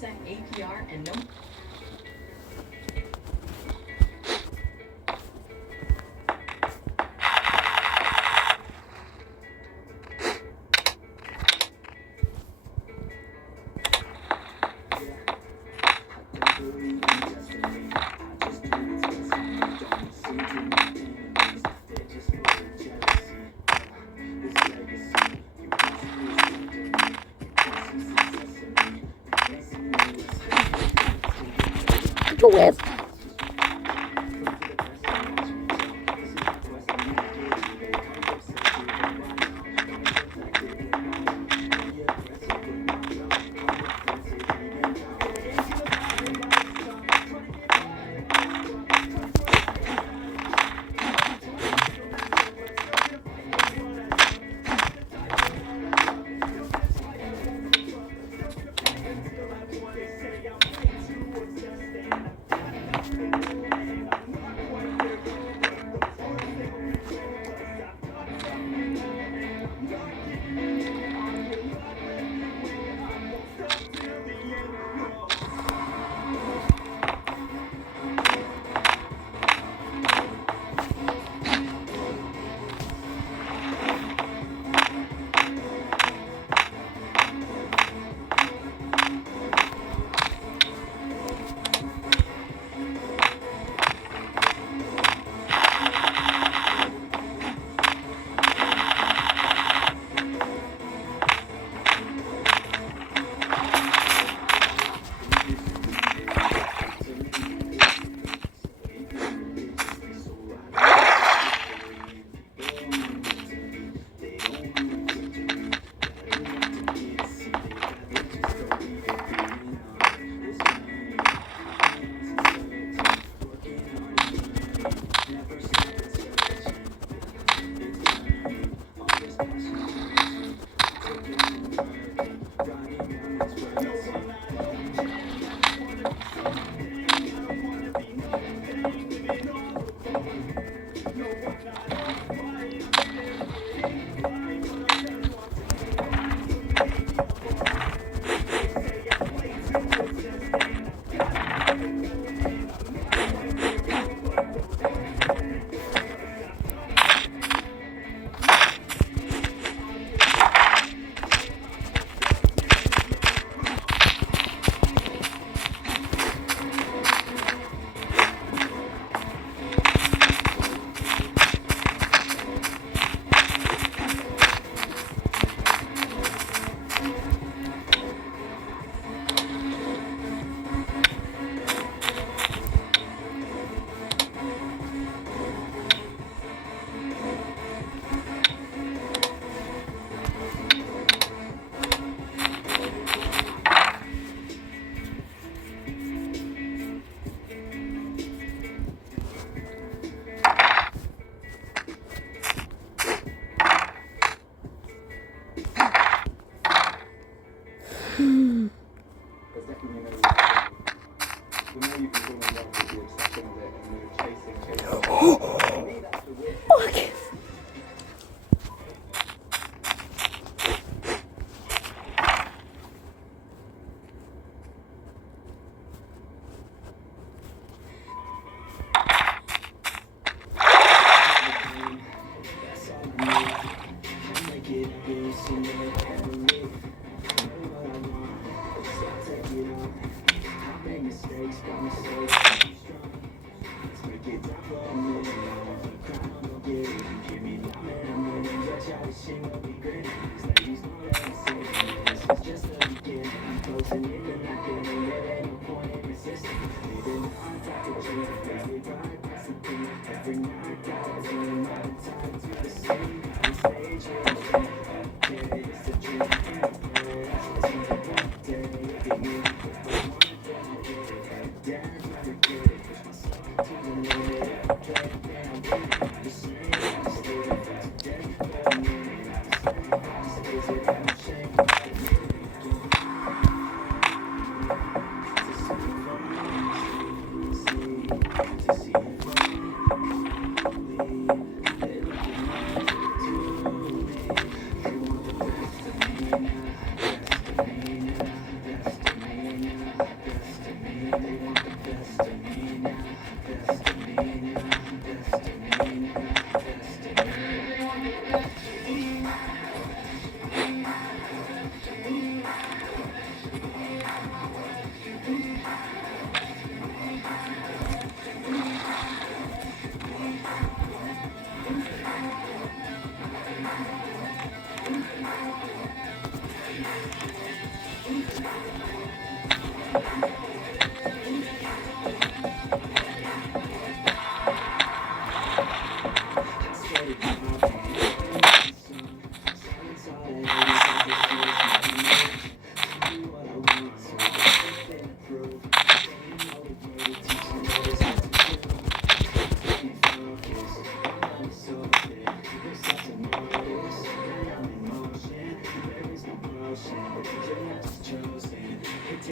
APR and no. Go with.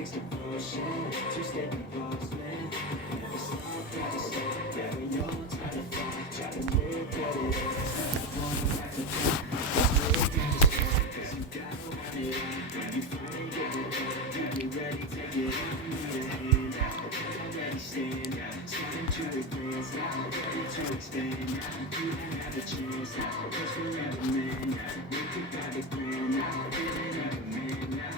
takes devotion to stay composed, man. Never stop, never stop. Carry on, try to fight, try to live what it is. Wanna back to back, just live in the strong, 'cause you gotta want it all. When you finally get it done, you be ready, take it on, need a hand out. Okay, already stand out. Time to advance now, ready to expand now. You don't have a chance now, 'cause forever, man. Now, make it by the ground now, living up a man now.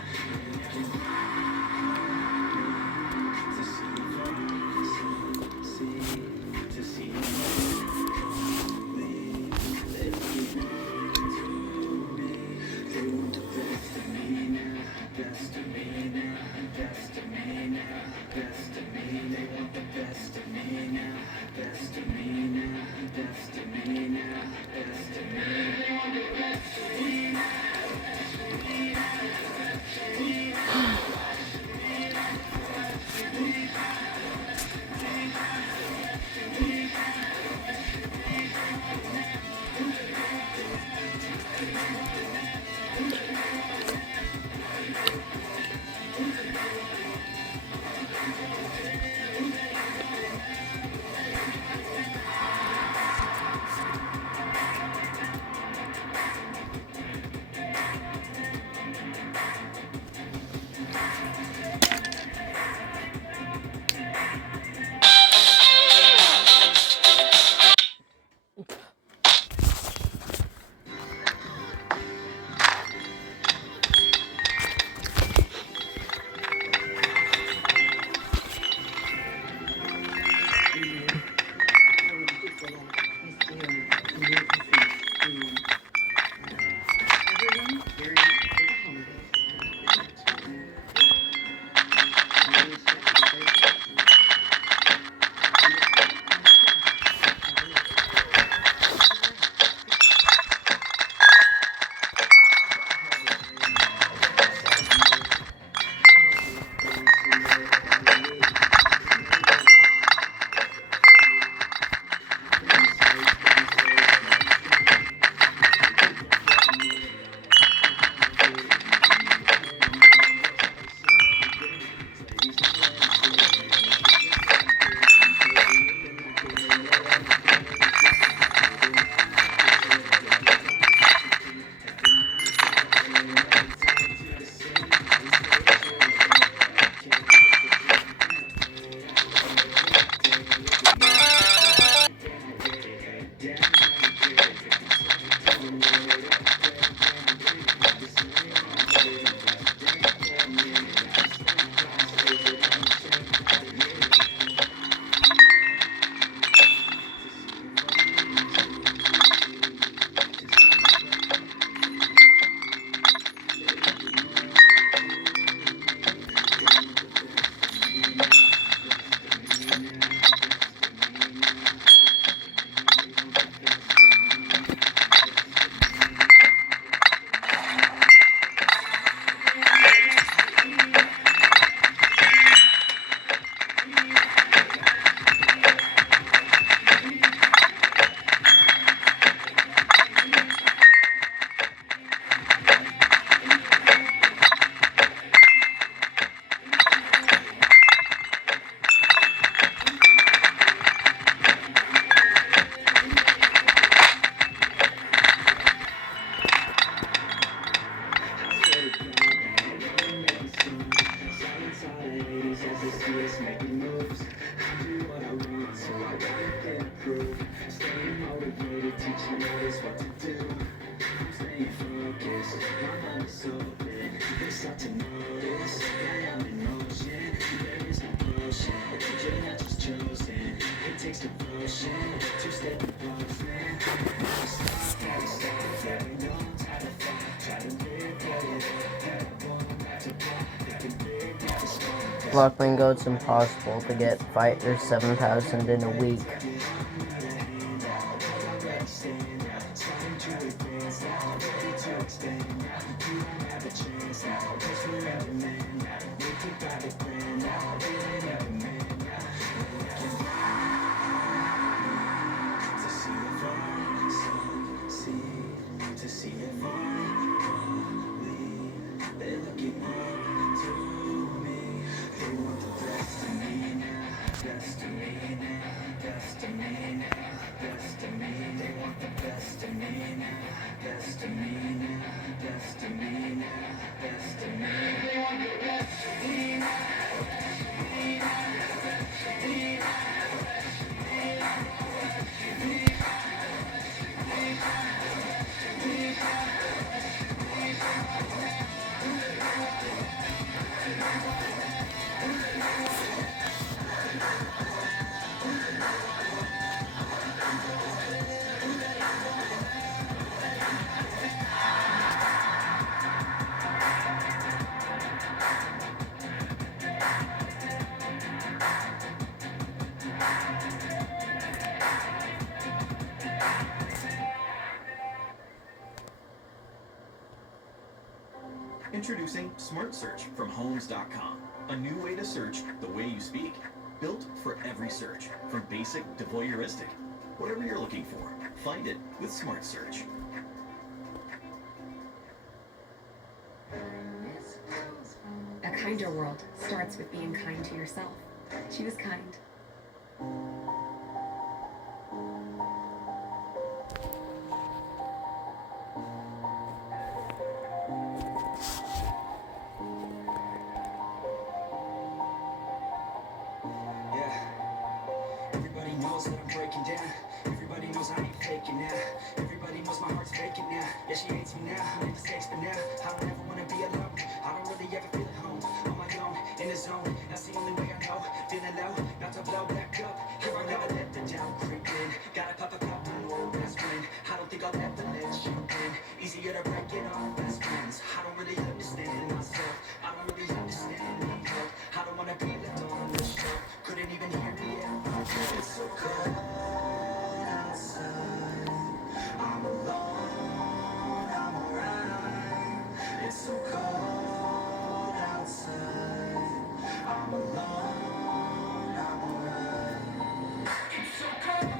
Block Bingo, it's impossible to get Fighter 7000 in a week. best of me now, best of me now, best of me. They want the best of me now, best of me now, best of me now, best of me. They want the best of me now, best of me now, best of me now, best of me now, best of me now, best of me now, best of me Introducing Smart Search from Homes.com. A new way to search the way you speak. Built for every search, from basic to voyeuristic. Whatever you're looking for, find it with Smart Search. A kinder world starts with being kind to yourself. Choose kind. Everybody knows that I'm breaking down. Everybody knows I ain't faking now. Everybody knows my heart's faking now. Yeah, she hates me now. I made mistakes, but now I don't ever wanna be alone. I don't really ever feel at home. On my own, in the zone. That's the only way I know. Feeling low, not to blow back up. Here I never let the doubt creep in. Gotta pop a couple more aspirin. I don't think I'll ever let you in. Easier to break it off as friends. I don't really understand myself. I don't really understand my health. I don't wanna be left on the shelf. Couldn't even hear me yet. It's so cold outside. I'm alone, I'm alright. It's so cold outside. I'm alone, I'm alright. It's so cold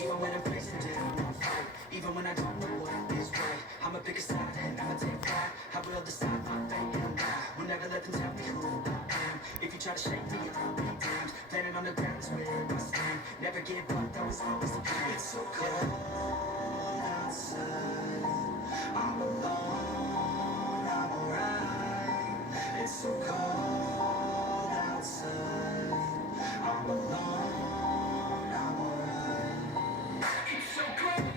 even when I'm facing down, I'll fight. Even when I don't know what is right, I'ma pick a side and I'ma take pride. I will decide my fate and I will never let them tell me who I am. If you try to shake me, I'll be damned. Landing on the ground's where I stand. Never give up, that was always the plan. It's so cold outside. I'm alone, I'm alright. It's so cold outside. I'm alone, I'm alright. It's so cold.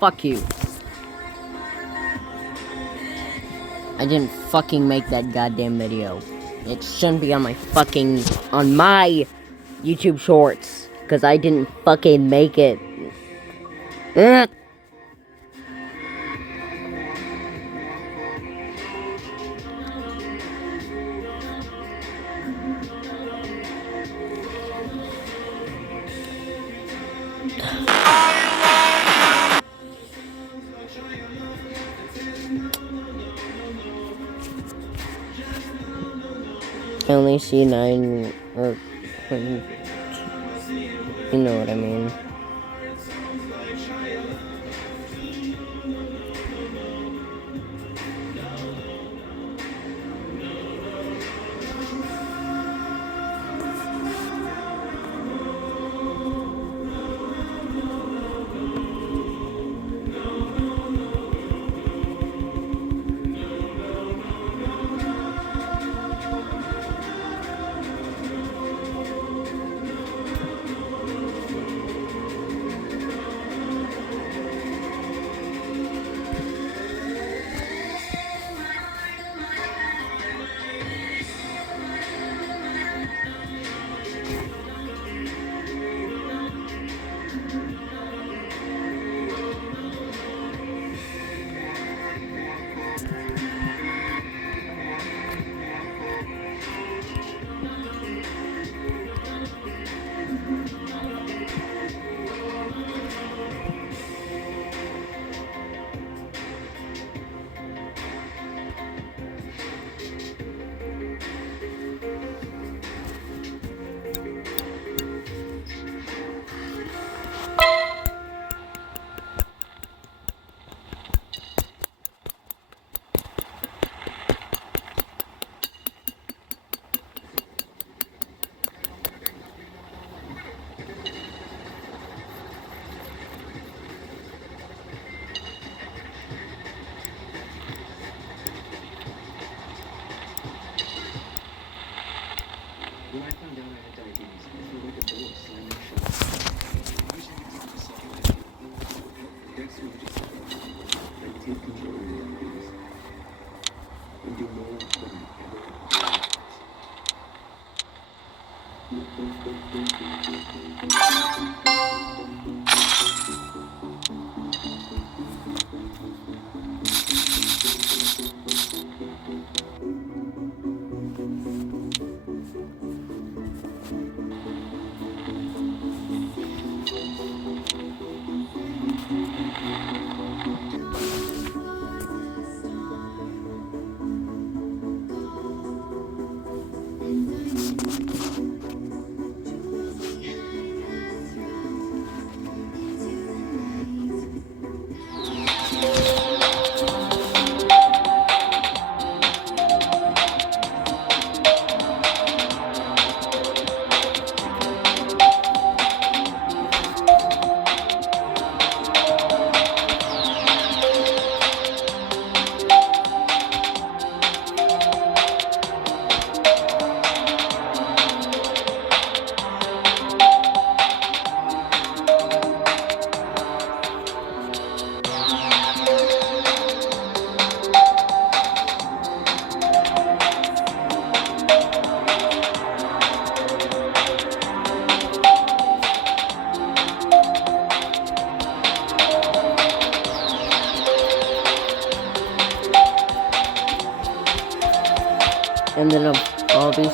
Fuck you. I didn't fucking make that goddamn video. It shouldn't be on my YouTube shorts. Because I didn't fucking make it. Ugh. I only see 9, or, you know what I mean. When I found out I had diabetes, I felt like a bullet slamming shut. I wish I could take the second I did. Next week, just I take control of your diabetes and do more than you And then all these.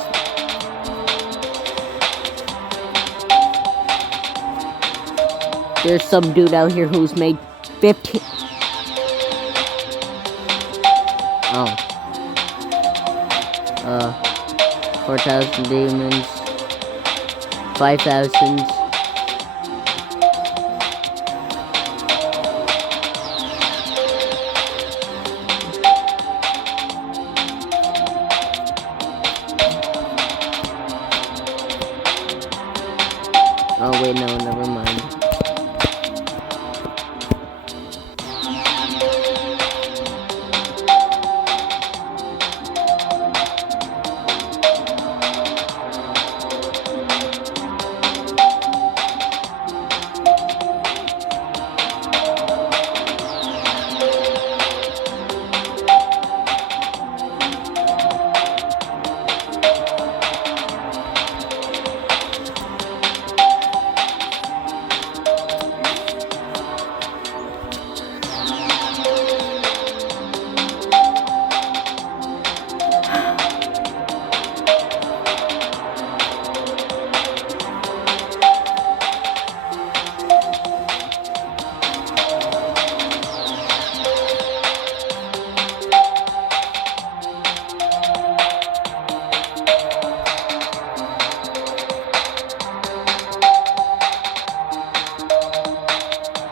There's some dude out here who's made 15. Oh. 4,000 demons. 5,000. Oh wait, no, never mind.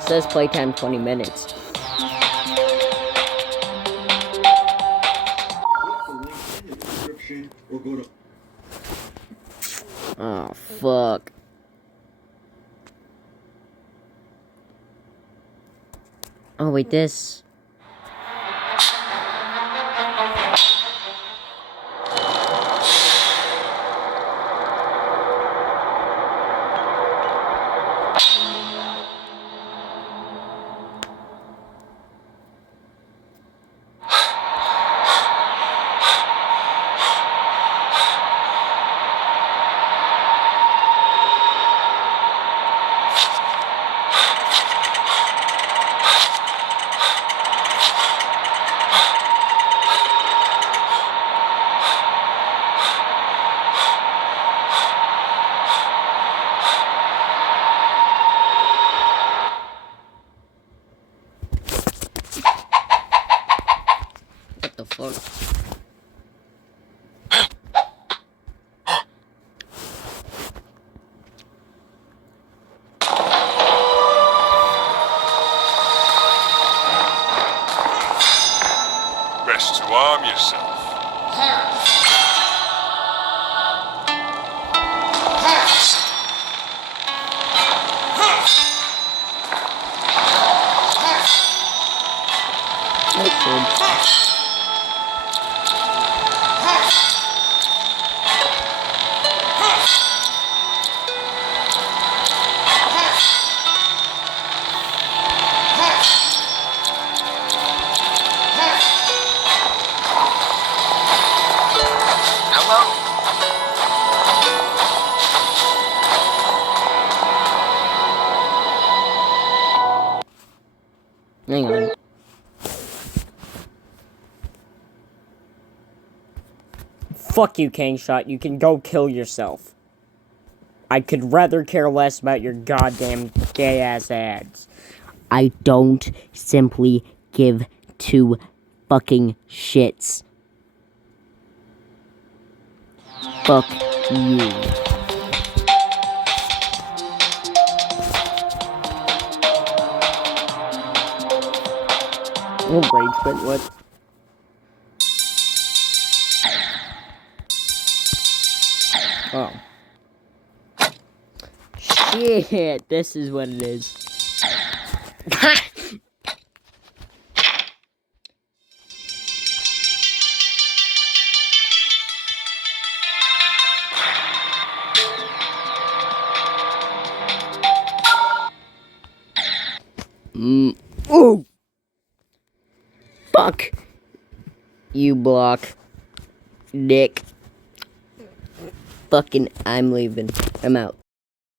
Says playtime 20 minutes. Oh, fuck. Oh, wait, this. What the fuck? Best to arm yourself. Hang on. Fuck you, Kangshot. You can go kill yourself. I could rather care less about your goddamn gay-ass ads. I don't simply give two fucking shits. Fuck you. Oh, rage quit, what? Oh. Shit, this is what it is. Ooh! Fuck! You block. Dick. Fucking, I'm leaving. I'm out.